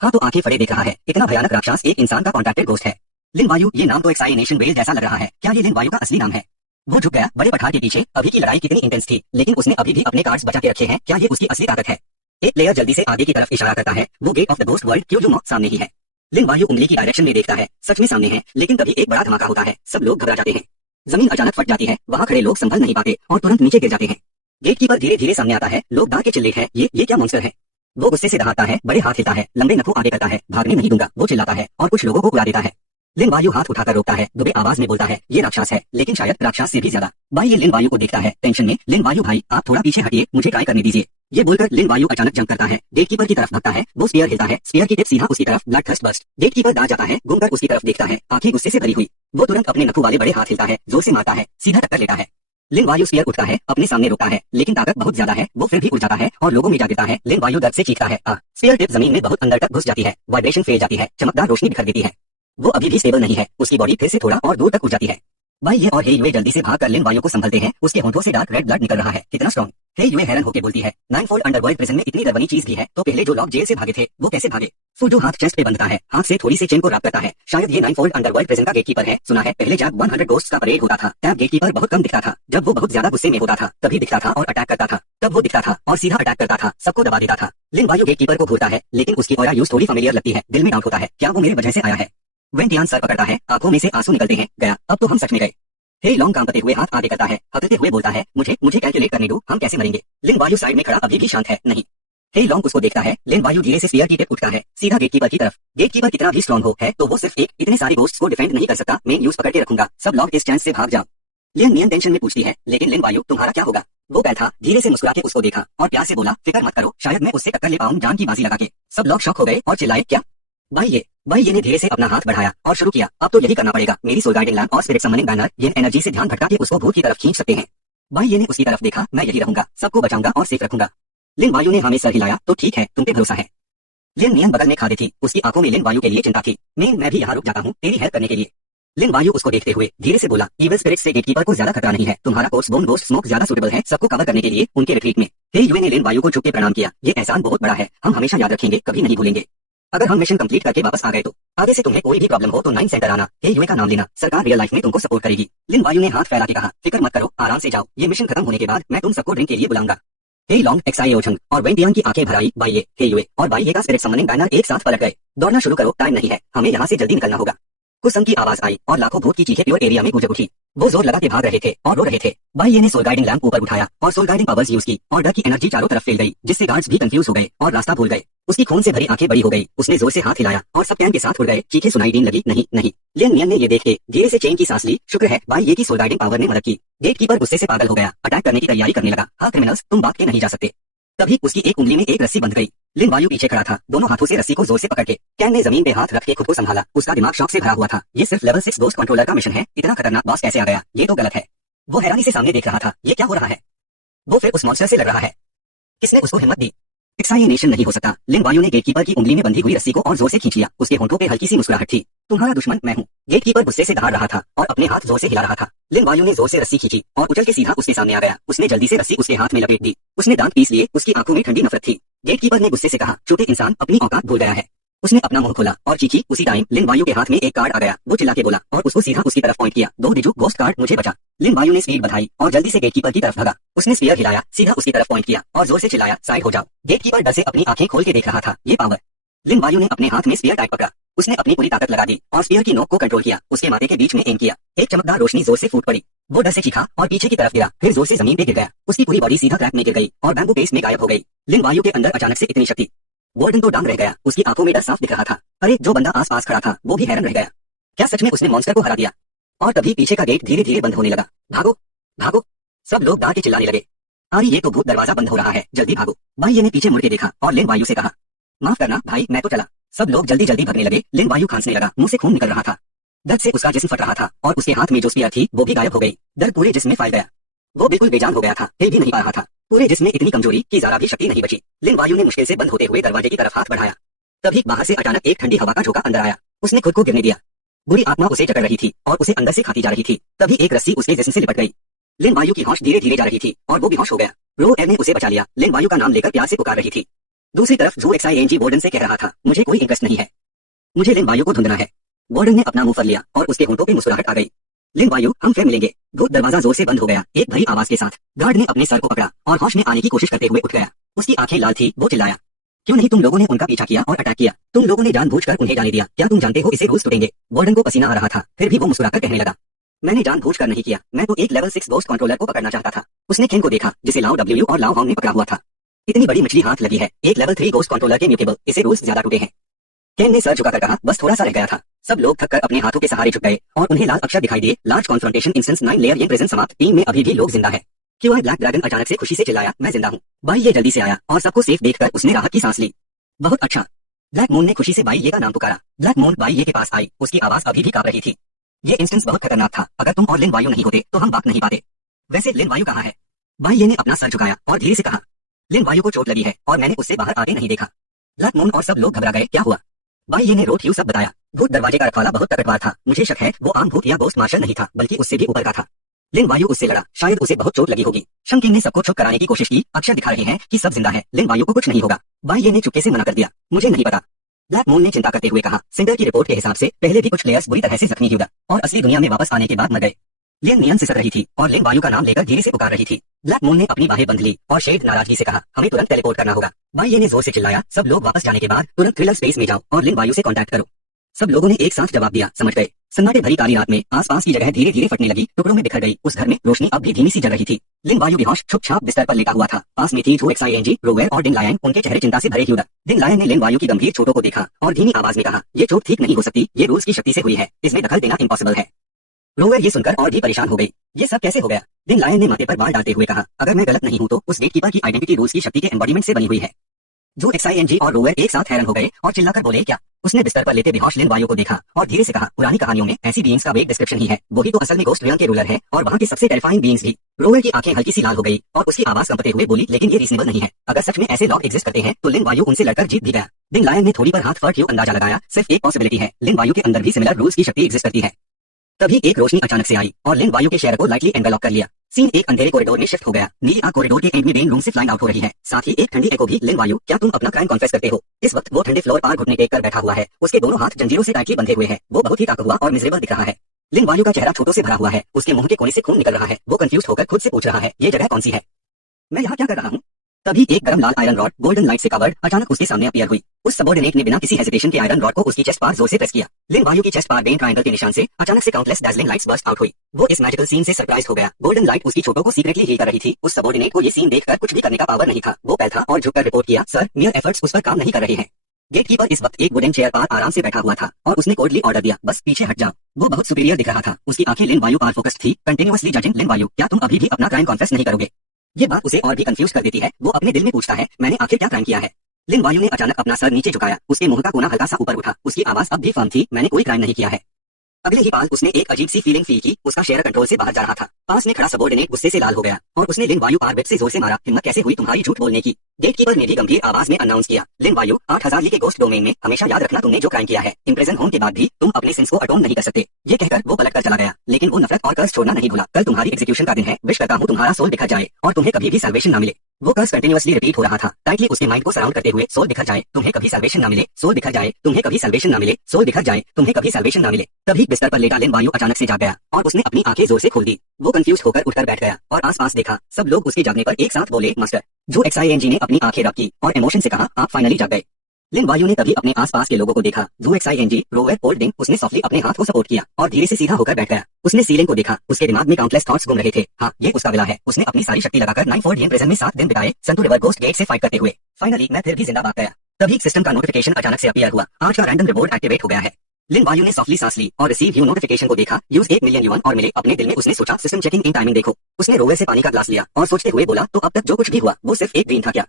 हाँ तो आंखें फड़े देख रहा है, इतना भयानक राक्षस एक इंसान का कॉन्ट्रैक्टेड गोस्ट है। लिन वायु, ये नाम तो एक साइनेशन वेल जैसा लग रहा है, क्या ये लिन वायु का असली नाम है? वो झुक गया, बड़े पठार के पीछे। अभी की लड़ाई कितनी इंटेंस थी, लेकिन उसने अभी भी अपने कार्ड्स बचा के रखे हैं। क्या ये उसकी असली ताकत है? एक प्लेयर जल्दी से आगे की तरफ इशारा करता है। वो gate of the ghost world क्यों जो मौत सामने ही है। लिन वायु उंगली की डायरेक्शन में देखता है, सच में सामने है, लेकिन तभी एक बड़ा धमाका होता है। सब लोग घबरा जाते हैं, जमीन अचानक फट जाती है, वहाँ खड़े लोग संभल नहीं पाते और तुरंत नीचे गिर जाते हैं। गेट कीपर धीरे धीरे सामने आता है, लोग डर के चिल्ले हैं, ये क्या मॉन्स्टर है। वो गुस्से से दहाड़ता है, बड़े हाथ हिलता है, लंबे नखों आगे करता है, भागने नहीं दूंगा, वो चिल्लाता है और कुछ लोगों को उड़ा देता है। लिन वायु हाथ उठाकर रोकता है, दुबे आवाज में बोलता है, ये राक्षस है, लेकिन शायद राक्षस से भी ज्यादा। भाई ये लिन वायु को देखता है, टेंशन में, लिन वायु भाई आप थोड़ा पीछे हटिए, मुझे ट्राई करने दीजिए। ये बोलकर लिन वायु अचानक जंप करता है, गेटकीपर की तरफ भागता है। वो स्पीयर हिलता है, स्पीयर की टिप सीधा उसकी तरफ, ब्लड थर्स्ट बस्ट। गेटकीपर दांत जाता है, घूमकर उसकी तरफ देखता है, आंखें गुस्से से भरी हुई। वो तुरंत अपने नखों वाले बड़े हाथ हिलता है, जोर से मारता है, सीधा टक्कर लेता है। लिन वायु स्पीयर उठता है, अपने सामने रोकता है, लेकिन ताकत बहुत ज्यादा है, वो फिर भी उड़ जाता है और लोगों में जा गिरता है। लिन वायु दर्द से चीखता है, स्पीयर टिप जमीन में बहुत अंदर तक घुस जाती है, वाइब्रेशन फैल जाती है, चमकदार रोशनी बिखर देती है। वो अभी भी स्टेबल नहीं है, उसकी बॉडी फिर से थोड़ा और दूर तक उड़ जाती है। भाई ये और हे युए जल्दी से भागकर लिन वायु को संभलते हैं, उसके होंठों से डार्क रेड ब्लड निकल रहा है, कितना स्ट्रॉन्ग। हे युए हैरान होकर बोलती है, नाइनफोल्ड अंडरवर्ल्ड प्रिजन में इतनी डरवनी चीज भी है, तो पहले जो लोग जेल से भागे थे वो कैसे भागे। सो जो हाथ चेस्ट पे बंधता है, हाथ से थोड़ी सी चेन को रैप करता है, शायद ये नाइनफोल्ड अंडरवर्ल्ड प्रिजन का गेटकीपर है। सुना है पहले जब 100 गोस्ट्स का परेड होता था तब गेटकीपर बहुत कम दिखता था, जब वो बहुत ज्यादा गुस्से में होता था तभी दिखता था और अटैक करता था, तब वो दिखता था और सीधा अटैक करता था, सबको दबा देता था। लिन वायु गेटकीपर को घूरता है, लेकिन उसकी ऑरा यूज थोड़ी फेमिलियर लगती है, दिल में डाउट होता है, क्या वो मेरे वजह से आया है। वेंटियान सर पकड़ता है, आंखों में से आंसू निकलते हैं, गया अब तो हम सच में गए। हे लॉन्ग कांपते हुए हाथ आगे करता है, हकलते हुए बोलता है, मुझे कैलकुलेट करने दो, हम कैसे मरेंगे। लिन वायु साइड में खड़ा अभी भी शांत है, नहीं। हे लॉन्ग उसको देखता है, लिन वायु धीरे से स्पीयर की टिप उठता है, सीधा गेटकीपर की तरफ। गेटकीपर कितना भी स्ट्रॉन्ग हो है तो वो सिर्फ एक, इतने सारे गोस्ट्स को डिफेंड नहीं कर सकता, मैं यूज पकड़ के रखूंगा, सब लोग इस चांस से भाग जाओ। लिन टेंशन में पूछती है, लेकिन लिन वायु तुम्हारा क्या होगा। वो बैठा धीरे से मुस्कुरा के उसको देखा और प्यार से बोला, फिक्र मत करो, शायद मैं उससे टक्कर ले पाऊं जान की बाजी लगा के। सब लोग शॉक हो गए और चिल्लाए, क्या। भाई ये ने धीरे से अपना हाथ बढ़ाया और शुरू किया, अब तो यही करना पड़ेगा, मेरी सोल गाइडिंग लैंप और स्पिरिट समनिंग बैनर ये एनर्जी से ध्यान भटका के उसको भूत की तरफ खींच सकते हैं। भाई ये ने उसकी तरफ देखा, मैं यही रहूंगा, सबको बचाऊंगा और सेफ रखूंगा। लिन वायु ने हमें सर हिलाया, तो ठीक है, तुम पे भरोसा है। लिन नियन बगल में खड़ी थी, उसकी आंखों में लिन वायु के लिए चिंता थी। मैं भी यहाँ रुक जाता हूँ तेरी हेल्प करने के लिए। लिन वायु उसको देखते हुए धीरे से बोला, इविल स्पिरिट से गेटकीपर को ज्यादा खतरा नहीं है, तुम्हारा कोर्स बोन गोस्ट स्मोक ज्यादा सूटेबल है सबको कवर करने के लिए उनके रिट्रीट में। हे युए ने लिन वायु को झुक के प्रणाम किया, ये एहसान बहुत बड़ा है, हम हमेशा याद रखेंगे, कभी नहीं भूलेंगे। अगर हम मिशन कंप्लीट करके वापस आ गए तो आगे से तुम्हें कोई भी प्रॉब्लम हो तो 9 सेंटर आना, हे युए का नाम लेना, सरकार रियल लाइफ में तुमको सपोर्ट करेगी। लिन वायु ने हाथ फैला के कहा, फिक्र मत करो, आराम से जाओ, ये मिशन खत्म होने के बाद मैं तुम सबको ड्रिंक के लिए बुलाऊंगा। हे लॉन्ग एक्साई ओछंग और वेंटियान की आंखें भर आई, बाइये, हे युए और बाइये का स्पिरिट समनिंग बैनर एक साथ पलट गए। दौड़ना शुरू करो, टाइम नहीं है, हमें यहाँ से जल्दी निकलना होगा। कुछ संग की आवाज आई और लाखों भूत की चीखें प्योर एरिया में गूंज उठी। वो जोर लगा के भाग रहे थे और रो रहे थे। बाइये ने सोल गाइडिंग लैंप ऊपर उठाया और सोल गाइडिंग पावर्स यूज की और डर की एनर्जी चारों तरफ फैल गई, जिससे गार्ड्स भी कंफ्यूज हो गए और रास्ता भूल गए। उसकी खून से भरी आंखें बड़ी हो गई, उसने जोर से हाथ हिलाया और सब कैंप के साथ उड़ गए, चीखें सुनाई देने लगी, नहीं। लिन नियन ने ये देख के धीरे से चेन की सांस ली, शुक्र है बाइये की सोल गाइडिंग पावर ने मदद की। गेटकीपर गुस्से से पागल हो गया, अटैक करने की तैयारी करने लगा, हाँ क्रिमिनल्स तुम भाग के नहीं जा सकते। तभी उसकी एक उंगली में एक रस्सी बंध गई। लिन वायु पीछे खड़ा था, दोनों हाथों से रस्सी को जोर से पकड़ के कैन ने जमीन पे हाथ रख के खुद को संभाला। उसका दिमाग शॉक से भरा हुआ था, ये सिर्फ लेवल 6 गोस्ट कंट्रोलर का मिशन है, इतना खतरनाक बॉस कैसे आ गया, ये तो गलत है। वो हैरानी से सामने देख रहा था, ये क्या हो रहा है। वो फिर उस मॉन्स्टर से लड़ रहा है, किसने उसको हिम्मत दी। एक्साइनेशन नहीं हो सकता। लिन वायु ने गेटकीपर की उंगली में बंधी हुई रस्सी को और जोर से खींच लिया, उसके होंठों पे हल्की सी मुस्कुराहट थी। तुम्हारा दुश्मन मैं हूँ। गेटकीपर गुस्से से दहाड़ रहा था और अपने हाथ जोर से हिला रहा था। लिन वायु ने जोर से रस्सी खींची और उछल के सीधा उसके सामने आ गया। उसने जल्दी से रस्सी उसके हाथ में लपेट दी, उसने दांत पीस लिए, उसकी आंखों में ठंडी नफरत थी। गेटकीपर ने गुस्से से कहा, छोटे इंसान अपनी औकात भूल गया है। उसने अपना मुंह खोला और चीखी। उसी टाइम लिन वायु के हाथ में एक कार्ड आ गया, वो चिल्ला के बोला और उसको सीधा उसकी तरफ पॉइंट किया, 2 डिजिट गोस्ट कार्ड मुझे बचा। लिन वायु ने स्पीड बढ़ाई और जल्दी से गेटकीपर की तरफ भागा। उसने स्पीयर हिलाया, सीधा उसकी तरफ पॉइंट किया और जोर से चिल्लाया, साइड हो जाओ। गेटकीपर डर से अपनी आंखें खोल के देख रहा था, ये पावर। लिन वायु ने अपने हाथ में स्पीयर टाइट पकड़ा, उसने अपनी पूरी ताकत लगा दी और स्पीयर की नोक को कंट्रोल किया, उसके माथे के बीच में एम किया। एक चमकदार रोशनी जोर से फूट पड़ी, वो डर से चीखा और पीछे की तरफ गिरा, फिर जोर से जमीन पे गिर गया। उसकी पूरी बॉडी सीधा क्रैक में गिर गई और बैम्बू पेस्ट में गायब हो गई। लिन वायु के अंदर अचानक से इतनी शक्ति, वार्डन तो डांग रह गया, उसकी आंखों में डर साफ दिख रहा था। अरे जो बंदा आस पास खड़ा था वो भी हैरान रह गया, क्या सच में उसने मॉन्स्टर को हरा दिया। और तभी पीछे का गेट धीरे धीरे बंद होने लगा। भागो भागो, सब लोग डर के चिल्लाने लगे, अरे ये तो भूत, दरवाजा बंद हो रहा है, जल्दी भागो। बाइये ने पीछे मुड़ के देखा और लिन वायु से कहा, माफ करना भाई, मैं तो चला। सब लोग जल्दी जल्दी भगने लगे। लिन वायु खांसने लगा, मुंह से खून निकल रहा था, दर्द से उसका जिस्म फट रहा था और उसके हाथ में जो स्पीयर थी वो भी गायब हो गई। दर्द पूरे जिस्म में फैल गया, वो बिल्कुल बेजान हो गया था, हिल भी नहीं पा रहा था। पूरे जिस्म में इतनी कमजोरी कि जरा भी शक्ति नहीं बची। लिन वायु ने मुश्किल से बंद होते हुए दरवाजे की तरफ हाथ बढ़ाया, तभी बाहर से अचानक एक ठंडी हवा का झोंका अंदर आया। उसने खुद को गिरने दिया, बुरी आत्मा उसे जकड़ रही थी और उसे अंदर से खाती जा रही थी। तभी एक रस्सी उसके जिस्म से लिपट गई। लिन वायु की होश धीरे धीरे जा रही थी और वो बेहोश हो गया। रो ने उसे बचा लिया, लिन वायु का नाम लेकर प्यार से पुकार रही थी। दूसरी तरफ जो XING वार्डन से कह रहा था, मुझे कोई इंटरेस्ट नहीं है, मुझे लिन वायु को ढूंढना है। वार्डन ने अपना मुंह फर लिया और उसके होंठों पे मुस्कुराहट आ गई। लिन वायु, हम फिर मिलेंगे। भूत दरवाजा जोर से बंद हो गया एक भरी आवाज के साथ। गार्ड ने अपने सर को पकड़ा और होश में आने की कोशिश करते हुए उठ गया। उसकी आंखें लाल थी, वो चिल्लाया, क्यों नहीं तुम लोगों ने उनका पीछा किया और अटैक किया? तुम लोगों ने जानबूझकर उन्हें जाने दिया। क्या तुम जानते हो इसे रूल्स टूटेंगे? वार्डन को पसीना आ रहा था, फिर भी वो मुस्कुराकर कहने लगा, मैंने जानबूझकर नहीं किया, मैं तो एक लेवल 6 गोस्ट कंट्रोलर को पकड़ना चाहता था। उसने केन को देखा जिसे लाओ डब्ल्यू और लाओ हॉन्ग ने पकड़ा हुआ था। इतनी बड़ी मछली हाथ लगी है, एक लेवल 3 गोस्ट कंट्रोलर के म्यूटेबल, इसे रूल्स ज्यादा टूटे हैं। केन ने सर झुकाकर कहा, बस थोड़ा सा रह गया था। सब लोग थककर अपने हाथों के सहारे झुक गए और उन्हें लाल अक्षर दिखाई दिए, लार्ज कॉन्फ्रंटेशन इंस्टेंस 9 लेयर ये प्रेजेंट समाप्त। टीम में अभी भी लोग जिंदा है। क्यों ब्लैक ड्रैगन अचानक से खुशी से चिल्लाया, मैं जिंदा हूँ। बाई ये जल्दी से आया और सबको सेफ देखकर उसने राहत की सांस ली। बहुत अच्छा। ब्लैक मून ने खुशी से बाई ये का नाम पुकारा। ब्लैक मून बाई ये के पास आई, उसकी आवाज अभी भी कांप रही थी। ये इंस्टेंस बहुत खतरनाक था, अगर तुम और लिन वायु नहीं होते तो हम बात नहीं पाते। वैसे लिन वायु कहाँ है? बाई ये ने अपना सर झुकाया और धीरे से कहा, लिन वायु को चोट लगी है और मैंने उससे बाहर आते नहीं देखा। ब्लैक मून और सब लोग घबरा गए, क्या हुआ? बाई ये ने रोट सब बताया। भूत दरवाजे का रखवाला बहुत ताकतवर था, मुझे शक है वो आम भूत या गोस्ट मार्शल नहीं था, बल्कि उससे भी ऊपर का था। लिन वायु उससे लड़ा, शायद उसे बहुत चोट लगी होगी। शंकिंग ने सबको चुप कराने की कोशिश की, अक्षर दिखा रहे हैं कि सब जिंदा है, लिन वायु को कुछ नहीं होगा। बाई ये ने चुपके से मना कर दिया, मुझे नहीं पता। ब्लैक मून ने चिंता करते हुए कहा, सेंटर की रिपोर्ट के हिसाब से पहले भी कुछ प्लेयर्स बुरी तरह से जख्मी हुए और असली दुनिया में वापस आने के बाद मर गए। लिन नियन सिसक रही थी और लिन वायु का नाम लेकर धीरे से पुकार रही थी। ब्लैक मून ने अपनी बाहें बंध ली और शेड नाराजगी से कहा, हमें तुरंत टेलीपोर्ट करना होगा। बाई ये ने जोर से चिल्लाया, सब लोग वापस जाने के बाद तुरंत थ्रिलर स्पेस में जाओ और लिन वायु से कांटेक्ट करो। सब लोगों ने एक साथ जवाब दिया, समझ गए। सन्नाटे भरी काली रात में आसपास की जगह धीरे धीरे फटने लगी, टुकड़ों में बिखर गई। उस घर में रोशनी अब भी धीमी सी जल रही थी। लिन वायु बेहोश छुपछाप बिस्तर पर लेटा हुआ था। पास में थी जो XING, रोवेर और डिन लायन, उनके चेहरे चिंता से भरे हुए। डिन लायन ने लिन वायु की गंभीर चोटों को देखा और धीमी आवाज में कहा, ये चोट ठीक नहीं हो सकती, ये रूल्स की शक्ति से हुई है, इसमें दखल देना इम्पॉसिबल है। रोवेर ये सुनकर और भी परेशान हो गई, ये सब कैसे हो गया? डिन लायन ने माथे पर बाल डालते हुए कहा, अगर मैं गलत नहीं हूँ तो उस गेटकीपर की आइडेंटिटी रूल्स की शक्ति के एम्बॉडीमेंट से बनी हुई है। जो XING और रोवेर एक साथ हैरान हो गए और चिल्लाकर बोले, क्या? उसने बिस्तर पर लेटे बेहोश लिन वायु को देखा और धीरे से कहा, पुरानी कहानियों में ऐसी बीइंग्स का वेग डिस्क्रिप्शन ही है, वही तो असल में गोस्ट रियम के रूलर है और वहाँ के सबसे टेरिफाइंग बीइंग्स भी। रोवेर की आंखें हल्की सी लाल हो गई और उसकी आवाज कंपते हुए बोली, लेकिन ये रीजनेबल नहीं है। अगर सच में ऐसे लॉग एग्जिस्ट करते हैं तो लिन वायु उनसे लड़कर जीत भी गया। डिन लायन ने थोड़ी पर हाथ फट क्यों अंदाजा लगाया, सिर्फ एक पॉसिबिलिटी है, लिन वायु के अंदर भी सिमिलर रूल्स की शक्ति एग्जिस्ट करती है। तभी एक रोशनी अचानक से आई और लिन वायु के शेयर को लाइटली एनवेलॉप कर लिया। सीन एक अंधेरे कॉरिडोर में शिफ्ट हो गया। नीली आग कॉरिडोर के एंड में वेन रूम से फ्लाइंग आउट हो रही है, साथ ही एक ठंडी एको भी। लिन वायु, क्या तुम अपना क्राइम कॉन्फेस करते हो? इस वक्त वो ठंडे फ्लोर पर घुटने टेक कर बैठा हुआ है, उसके दोनों हाथ जंजीरों से टाइटली बंधे हुए हैं, वो बहुत ही ताकतवर और मिजरेबल दिख रहा है। लिन वायु का चेहरा छोटों से भरा हुआ है, उसके मुंह के कोने से खून निकल रहा है। वो कंफ्यूज होकर खुद से पूछ रहा है, ये जगह कौन सी है? मैं यहाँ क्या कर रहा हूँ? तभी एक गरम लाल आयरन रॉड गोल्डन लाइट से कवर्ड अचानक उसके सामने अपीयर हुई। उस सबॉर्डिनेट ने बिना किसी हेजिटेशन के आयरन रॉड को उसकी चेस्ट पर जोर से प्रेस किया। लिन वायु की चेस्ट पर बेन ट्रायंगल के निशान से अचानक से काउंटलेस डैज़लिंग लाइट्स बर्स्ट आउट हुई। वो इस मैजिकल सीन से सरप्राइज हो गया। गोल्डन लाइट उसकी चोटों को सीक्रेटली हील कर रही थी। उस सबॉर्डिनेट को ये सीन देखकर कुछ भी करने का पावर नहीं था। वो पैर था और झुककर रिपोर्ट किया, सर मेयर एफर्ट्स उस पर काम नहीं कर रहे हैं। गेटकीपर इस वक्त एक वुडन चेयर पर आराम से बैठा हुआ था और उसने कोर्टली ऑर्डर दिया, बस पीछे हट जाओ। वो बहुत सुपीरियर दिख रहा था, उसकी आंखें लिन वायु पर फोकस्ड थी, कंटिन्यूअसली जजिंग लिन वायु, क्या तुम अभी भी अपना क्राइम कॉन्फेस नहीं करोगे? ये बात उसे और भी कंफ्यूज कर देती है। वो अपने दिल में पूछता है, मैंने आखिर क्या क्राइम किया है? लिन वायु ने अचानक अपना सर नीचे झुकाया, उसके मुंह का कोना हल्का सा ऊपर उठा, उसकी आवाज अब भी फर्म थी, मैंने कोई क्राइम नहीं किया है। अगले ही पाल उसने एक अजीब सी फीलिंग फील की, उसका शेयर कंट्रोल से बाहर जा रहा था। पास में खड़ा सबॉर्डिनेट गुस्से से लाल हो गया और उसने लिन वायु पर बेड से जोर से मारा, हिम्मत कैसे हुई तुम्हारी झूठ बोलने की? गेटकीपर ने भी गंभीर आवाज में अनाउंस किया, लिन वायु 8000 ली के गोस्ट डोमेन में हमेशा याद रखना, तुमने जो क्राइम किया है इम्प्रिजन होने के बाद भी तुम अपने सिंस को अटोन नहीं कर सकते। ये कहकर वो पलट कर चला गया, लेकिन वो नफरत और कर्स छोड़ना नहीं भूला। कल तुम्हारी एग्जीक्यूशन का दिन है, विश करता हूँ तुम्हारा सोल बिखर जाए और तुम्हें कभी भी सैल्वेशन न मिले। वो कर्स कंटिन्यूअसली रिपीट हो रहा था, टाइटली उसके माइंड को सराउंड करते हुए, सोल बिखर जाए, तुम्हें कभी सैल्वेशन न मिले, सोल बिखर जाए, तुम्हें कभी सैल्वेशन न मिले, सोल बिखर जाए, तुम्हें कभी सैल्वेशन न मिले। तभी बिस्तर पर लेटा लिन वायु अचानक से जाग गया और उसने अपनी आंखें जोर से खोल दी। वो कंफ्यूज होकर उठकर बैठ गया और आसपास देखा। सब लोग उसके जागने पर एक साथ बोले, मास्टर। जो XING ने अपनी आंखें रब की और इमोशन से कहा, आप फाइनली जाग गए। लिन वायु ने तभी अपने आसपास के लोगों को देखा। जो XING, रोवेर, ओल्डिंग, उसने सॉफ्टली अपने हाथ को सपोर्ट किया और धीरे से सीधा होकर बैठ गया। उसने सीलिंग को देखा, उसके दिमाग में काउंटलेस थॉट्स घूम रहे थे। हाँ, ये उसका विला है। उसने अपनी सारी शक्ति लगाकर 9 प्रिजन में 7 दिन बिताए, संतु रिवर गोस्ट गेट से फाइट करते हुए। फाइनली मैं फिर भी जिंदा भाग गया। तभी सिस्टम का नोटिफिकेशन अचानक से अपीयर हुआ, आज का रैंडम रिवॉर्ड एक्टिवेट हो गया है। लिन वायु ने सॉफ्टली सांस ली और रिसीव यू नोटिफिकेशन को देखा, यूज 1 मिलियन युआन और मिले। अपने दिल में उसने सोचा, सिस्टम चेकिंग इन टाइमिंग देखो। उसने रोवेर से पानी का ग्लास लिया और सोचते हुए बोला, तो अब तक जो कुछ भी हुआ वो सिर्फ एक ड्रीम था क्या?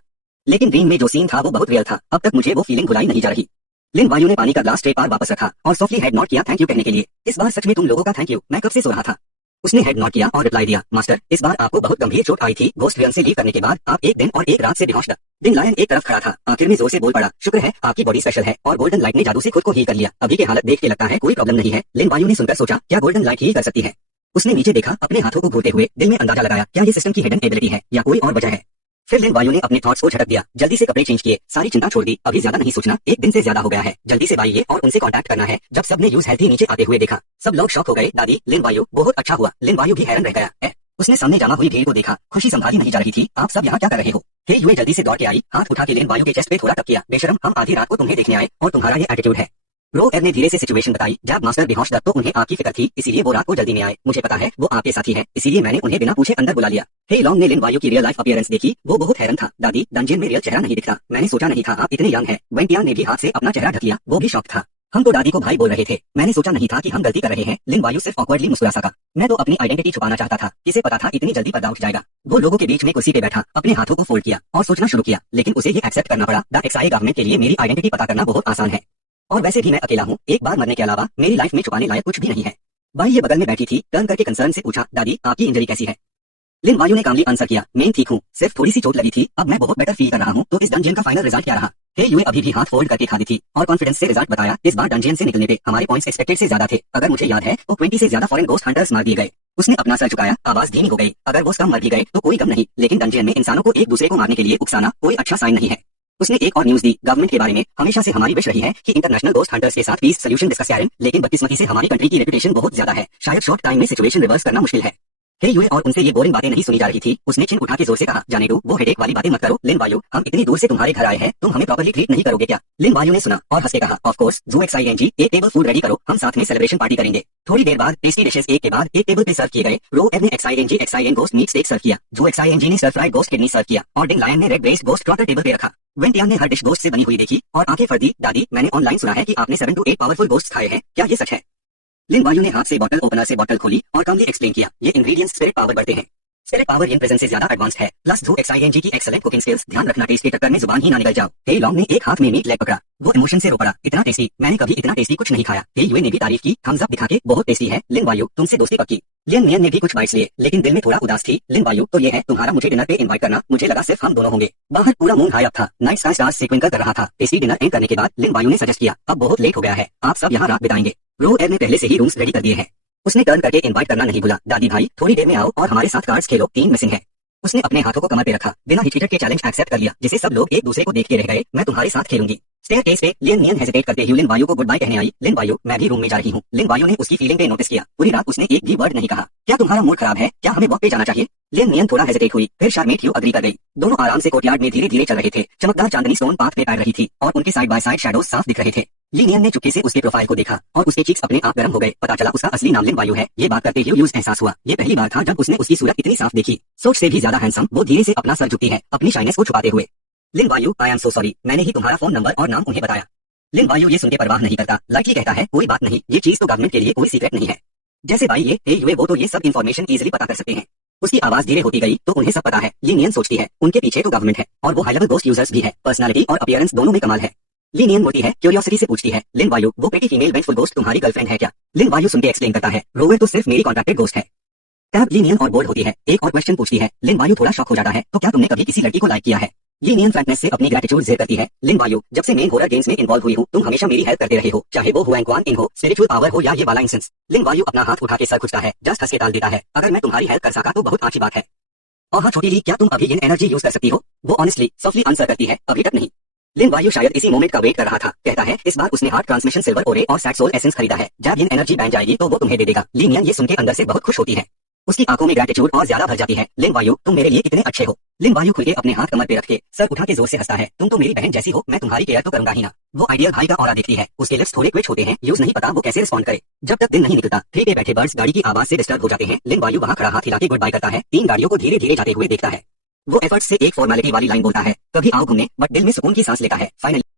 लेकिन ड्रीम में जो सीन था वो बहुत रियल था। अब तक मुझे वो फीलिंग भुलाई नहीं जा रही। लिन वायु ने पानी का ग्लास ट्रे पर वापस रखा और सॉफ्टली हेड नॉट किया, थैंक यू कहने के लिए। इस बार सच में तुम लोगों का थैंक यू, मैं कब से सो रहा था। उसने हेड नॉट किया और रिप्लाई दिया, मास्टर इस बार आपको बहुत गंभीर चोट आई थी। गोस्ट रियम से लीव करने के बाद आप एक दिन और एक रात से बेहोश। डिन लायन एक तरफ खड़ा था, आखिर में जोर से बोल पड़ा, शुक्र है आपकी बॉडी स्पेशल है और गोल्डन लाइट ने जादू से खुद को हील कर लिया। अभी की हालत देख के लगता है कोई प्रॉब्लम नहीं है। लिन वायु ने सुनकर सोचा, क्या गोल्डन लाइट हील कर सकती है? उसने नीचे देखा, अपने हाथों को घूरते हुए दिल में अंदाजा लगाया, क्या ये सिस्टम की हिडन एबिलिटी है या कोई और वजह है? फिर लिन वायु ने अपने थॉट्स को झटक दिया, जल्दी से कपड़े चेंज किए, सारी चिंता छोड़ दी। अभी ज्यादा नहीं सोचना, एक दिन से ज्यादा हो गया है, जल्दी से बाइये और उनसे कांटेक्ट करना है। जब सबने यूज हेल्थी नीचे आते हुए देखा, सब लोग शॉक हो गए। दादी, लिन वायु, बहुत अच्छा हुआ। लिन वायु भी हैरान रह गया। उसने सामने जमा हुई भीड़ को देखा, खुशी संभाली नहीं जा रही थी। आप सब यहाँ क्या कर रहे हो? हे युए जल्दी से दौड़ के आई, हाथ उठा के लिन वायु के चेस्ट पे थोड़ा टक किया। बेशरम, हम आधी रात को तुम्हें देखने आए और तुम्हारा ये एटीट्यूड है। रो एव ने धीरे से सिचुएशन बताई। जब मास्टर बेहोश था तो उन्हें आपकी फिक्र थी, इसीलिए वो रात को जल्दी में आए। मुझे पता है वो आपके साथी है, इसीलिए मैंने उन्हें बिना पूछे अंदर बुला लिया। हे लॉन्ग ने लिन वायु की रियल लाइफ अपीयरेंस देखी, वो बहुत हैरान था। दादी, डंजियन में रियल चेहरा नहीं दिखता, मैंने सोचा नहीं था आप इतने यंग हैं। वेंटियान ने भी हाथ से अपना चेहरा ढक लिया, वो भी शॉक था। हम तो दादी को भाई बोल रहे थे, मैंने सोचा नहीं था कि हम गलती कर रहे हैं। लिन वायु सिर्फ ऑकवर्डली मुस्कुरा सका। मैं तो अपनी आइडेंटिटी छुपाना चाहता था, किसे पता था इतनी जल्दी पर्दा उठ जाएगा। वो लोगों के बीच में कुर्सी पे बैठा, अपने हाथों को फोल्ड किया और सोचना शुरू किया, लेकिन उसे ये एक्सेप्ट करना पड़ा। द एक्साई गवर्नमेंट के लिए मेरी आइडेंटिटी पता करना बहुत आसान है, और वैसे भी मैं अकेला हूँ, एक बार मरने के अलावा मेरी लाइफ में छुपाने लायक कुछ भी नहीं है। भाई ये बगल में बैठी थी, टर्न करके कंसर्न से पूछा, दादी आपकी इंजरी कैसी है? लिन वायु ने कामली आंसर किया, मैं ठीक हूँ, सिर्फ थोड़ी सी चोट लगी थी, अब मैं बहुत बेटर फील कर रहा हूँ। तो इस डंजियन का फाइनल रिजल्ट क्या रहा? हे युए अभी भी हाथ फोल्ड करके खड़ी थी और कॉन्फिडेंस से रिजल्ट बताया। इस बार डंजियन से निकलने पे हमारे पॉइंट्स एक्सपेक्टेड से ज्यादा थे। अगर मुझे याद है तो 20 से ज्यादा फॉरेन गोस्ट हंटर्स मार दिए गए। उसने अपना सर झुकाया, आवाज धीमी हो गई। अगर वो सब मर भी गए तो कोई गम नहीं, लेकिन डंजियन में इंसानों को एक दूसरे को मारने के लिए उकसाना कोई अच्छा साइन नहीं है। उसने एक और न्यूज दी, गवर्नमेंट के बारे में हमेशा से हमारी विश रही है कि इंटरनेशनल गोस्ट हंटर्स के साथ पीस सॉल्यूशन डिस्कस करें, लेकिन बदकिस्मती से हमारी कंट्री की रेपुटेशन बहुत ज्यादा है, शायद शॉर्ट टाइम में सिचुएशन रिवर्स करना मुश्किल है। हे युए और उनसे ये बोरिंग बातें नहीं सुनी जा रही थी। उसने चिन उठा के जोर से कहा, जाने दो, वो हेडेक वाली बातें मत करो। लिन वायु, हम इतनी दूर से तुम्हारे घर आए हैं, तुम हमें प्रॉपर्ली ट्रीट नहीं करोगे क्या? लिन वायु ने सुना और हंस के कहा, ऑफ कोर्स, जो एक्साइएनजी, एक टेबल फूड रेडी करो, हम साथ में सेलिब्रेशन पार्टी करेंगे। थोड़ी देर बाद टेस्टी डिशेस एक के बाद एक टेबल पे सर्व किए गए। रो एव ने एक्साइएन गोस्ट मीट स्टेक सर्व किया, जो एक्साइएनजी ने सर फ्राइड गोस्ट किडनी सर्व किया और डिंग लायन ने red based ghost trotter table पे रखा। वेंटियान ने हर डिश गोस्ट से बनी हुई देखी और आंखें फड़ दी। दादी, मैंने ऑनलाइन सुना है कि आपने 7 to 8 पावरफुल गोस्ट खाए हैं, क्या ये सच है? लिन वायु ने हाथ से बॉटल ओपनर से बॉटल खोली और कामली एक्सप्लेन किया, ये इंग्रेडिएंट्स स्पिरिट पावर बढ़ते हैं। स्पिरिट पावर इन प्रेजेंस से ज्यादा एडवांस्ड है, प्लस जो एक्साइएनजी की एक्सेलेंट कुकिंग स्किल्स, ध्यान रखना टेस्ट के टक्कर में जुबान ही ना निकल जाओ। हे लॉन्ग ने एक हाथ में मीट लेग पकड़ा, वो इमोशन से रो पड़ा, इतना टेस्टी, मैंने कभी इतना टेस्टी कुछ नहीं खाया। हे युए ने भी तारीफ की, थम्स अप दिखा के, बहुत टेस्टी है। लिन वायु, तुमसे दोस्ती पक्की। लिन मियन ने भी कुछ बाइट्स लिए, लेकिन दिल में थोड़ा उदास थी। लिन वायु, तो ये है तुम्हारा मुझे डिनर पे इनवाइट करना, मुझे लगा सिर्फ हम दोनों होंगे। बाहर पूरा मून हाई अप था, नाइट स्काई स्टार्स सीक्वेंस कर रहा था। टेस्टी डिनर एंड करने के बाद लिन वायु ने सजेस्ट किया, अब बहुत लेट हो गया है, आप सब यहाँ रात बिताएंगे। रो एव ने पहले से ही रूम्स रेडी कर दिए हैं। उसने टर्न करके इनवाइट करना नहीं भूला, दादी भाई थोड़ी देर में आओ और हमारे साथ कार्ड्स खेलो, टीम मिसिंग है। उसने अपने हाथों को कमर पे रखा, बिना हिचकिचाहट के चैलेंज एक्सेप्ट कर लिया, जिसे सब लोग एक दूसरे को देखते रह गए। मैं तुम्हारे साथ खेलूंगी। स्टेयरकेस पे लिन मियन हेजिटेट करते हुए लिन वायु को गुड बाय कहने आई। लिन वायु, मैं भी रूम में जा रही हूँ। लिन वायु ने उसकी फीलिंग पे नोटिस किया, पूरी रात उसने एक भी वर्ड नहीं कहा। क्या तुम्हारा मूड खराब है? क्या हमें वॉक पे जाना चाहिए? लिन मियन थोड़ा हेजिटेट हुई, फिर शार्मेट यू अग्री कर गई। दोनों आराम से कोर्टयार्ड में धीरे धीरे चल रहे थे। चमकदार चांदनी स्टोन पाथ पे तैर रही थी और उनके साइड बाय साइड शैडोज साफ दिख रहे थे। लिनियन ने चुपके से उसके प्रोफाइल को देखा और उसके चीक्स अपने आप गर्म हो गए। पता चला उसका असली नाम लिन वायु है। ये बात करते ही यूज एहसास हुआ, ये पहली बार था जब उसने उसकी सूरत इतनी साफ देखी। सोच से भी ज्यादा हैंडसम, वो धीरे से अपना सर झुकती है, अपनी शाइनेस को छुपाते हुए। लिन वायु, आई एम सो सॉरी, मैंने ही तुम्हारा फोन नंबर और नाम उन्हें बताया। लिन वायु ये सुनते परवाह नहीं करता, लाइटली कहता है, कोई बात नहीं, ये चीज तो गवर्नमेंट के लिए कोई सीक्रेट नहीं है। जैसे भाई ये युए वो तो ये सब इन्फॉर्मेशन इजीली पता कर सकते हैं। उसकी आवाज धीरे होती गई, तो उन्हें सब पता है। लिनियन सोचती है, उनके पीछे तो गवर्नमेंट है और वो हाई लेवल गोस्ट यूजर्स भी है। पर्सनालिटी और अपीयरेंस दोनों में कमाल है। लिनियन बोलती है, क्यूरियोसिटी से पूछती है, लिन वायु, वो पेटी फीमेल वेंटफुल गोस्ट तुम्हारी गर्लफ्रेंड है क्या? लिन वायु सुन के एक्सप्लेन करता है, रोवर तो सिर्फ मेरी कॉन्ट्रैक्टेड गोस्ट है। तब लिनियन और बोल्ड होती है, एक और क्वेश्चन पूछती है। लिन वायु थोड़ा शॉक हो जाता है, तो क्या तुमने कभी किसी लड़की को लाइक किया है? लिनियन फ्रैंकनेस से अपनी ग्रेटिट्यूड ज़ेर करती है। लिन वायु, जब से मेन हॉरर गेम्स में इन्वॉल्व हुई हूँ, तुम हमेशा मेरी हेल्प करते रहे हो, चाहे वो हुआंग इन हो, स्पिरिचुअल पावर हो या ये वाला इंसेंस। लिन वायु अपना हाथ उठा के सर खुजता है, जस्ट हंस के टाल देता है, अगर मैं तुम्हारी हेल्प कर सका तो बहुत अच्छी बात है। और हाँ छोटी ली, क्या तुम अभी ये एनर्जी यूज कर सकती हो? वो ऑनेस्टली सॉफ्टली आंसर करती है, अभी तक नहीं। लिन वायु शायद इसी मोमेंट का वेट कर रहा था। कहता है, इस बार उसने हार्ट ट्रांसमिशन सिल्वर ओरे और सैट सोल एसेंस खरीदा है, जब ये एनर्जी बैन जाएगी तो वो तुम्हें दे देगा। लिनियन ये सुनके अंदर से बहुत खुश होती है, उसकी आंखों में ग्रेटिट्यूड और ज्यादा भर जाती है। लिन वायु, तुम मेरे लिए इतने अच्छे हो। लिन वायु खुल के अपने हाथ कमर पे रख के सर उठा के जोर से हंसता है, तुम तो मेरी बहन जैसी हो, मैं तुम्हारी केयर तो करूंगा ही ना। वो आइडियल भाई का ऑरा देखती है, उसके लिप्स थोड़े क्विच होते हैं, यूज नहीं पता वो कैसे रिस्पॉन्ड करे। जब तक दिन नहीं निकलता, ट्री पे बैठे बर्ड्स गाड़ी की आवाज से डिस्टर्ब हो जाते हैं। लिन वायु वहां खड़ा हाथ हिला के गुड बाय करता है, 3 गाड़ियों को धीरे धीरे जाते हुए देखता है। वो एफर्ट से एक फॉर्मेलिटी वाली लाइन बोलता है, कभी आओ घूमने, बट दिल में सुकून की सांस लेता है। फाइनली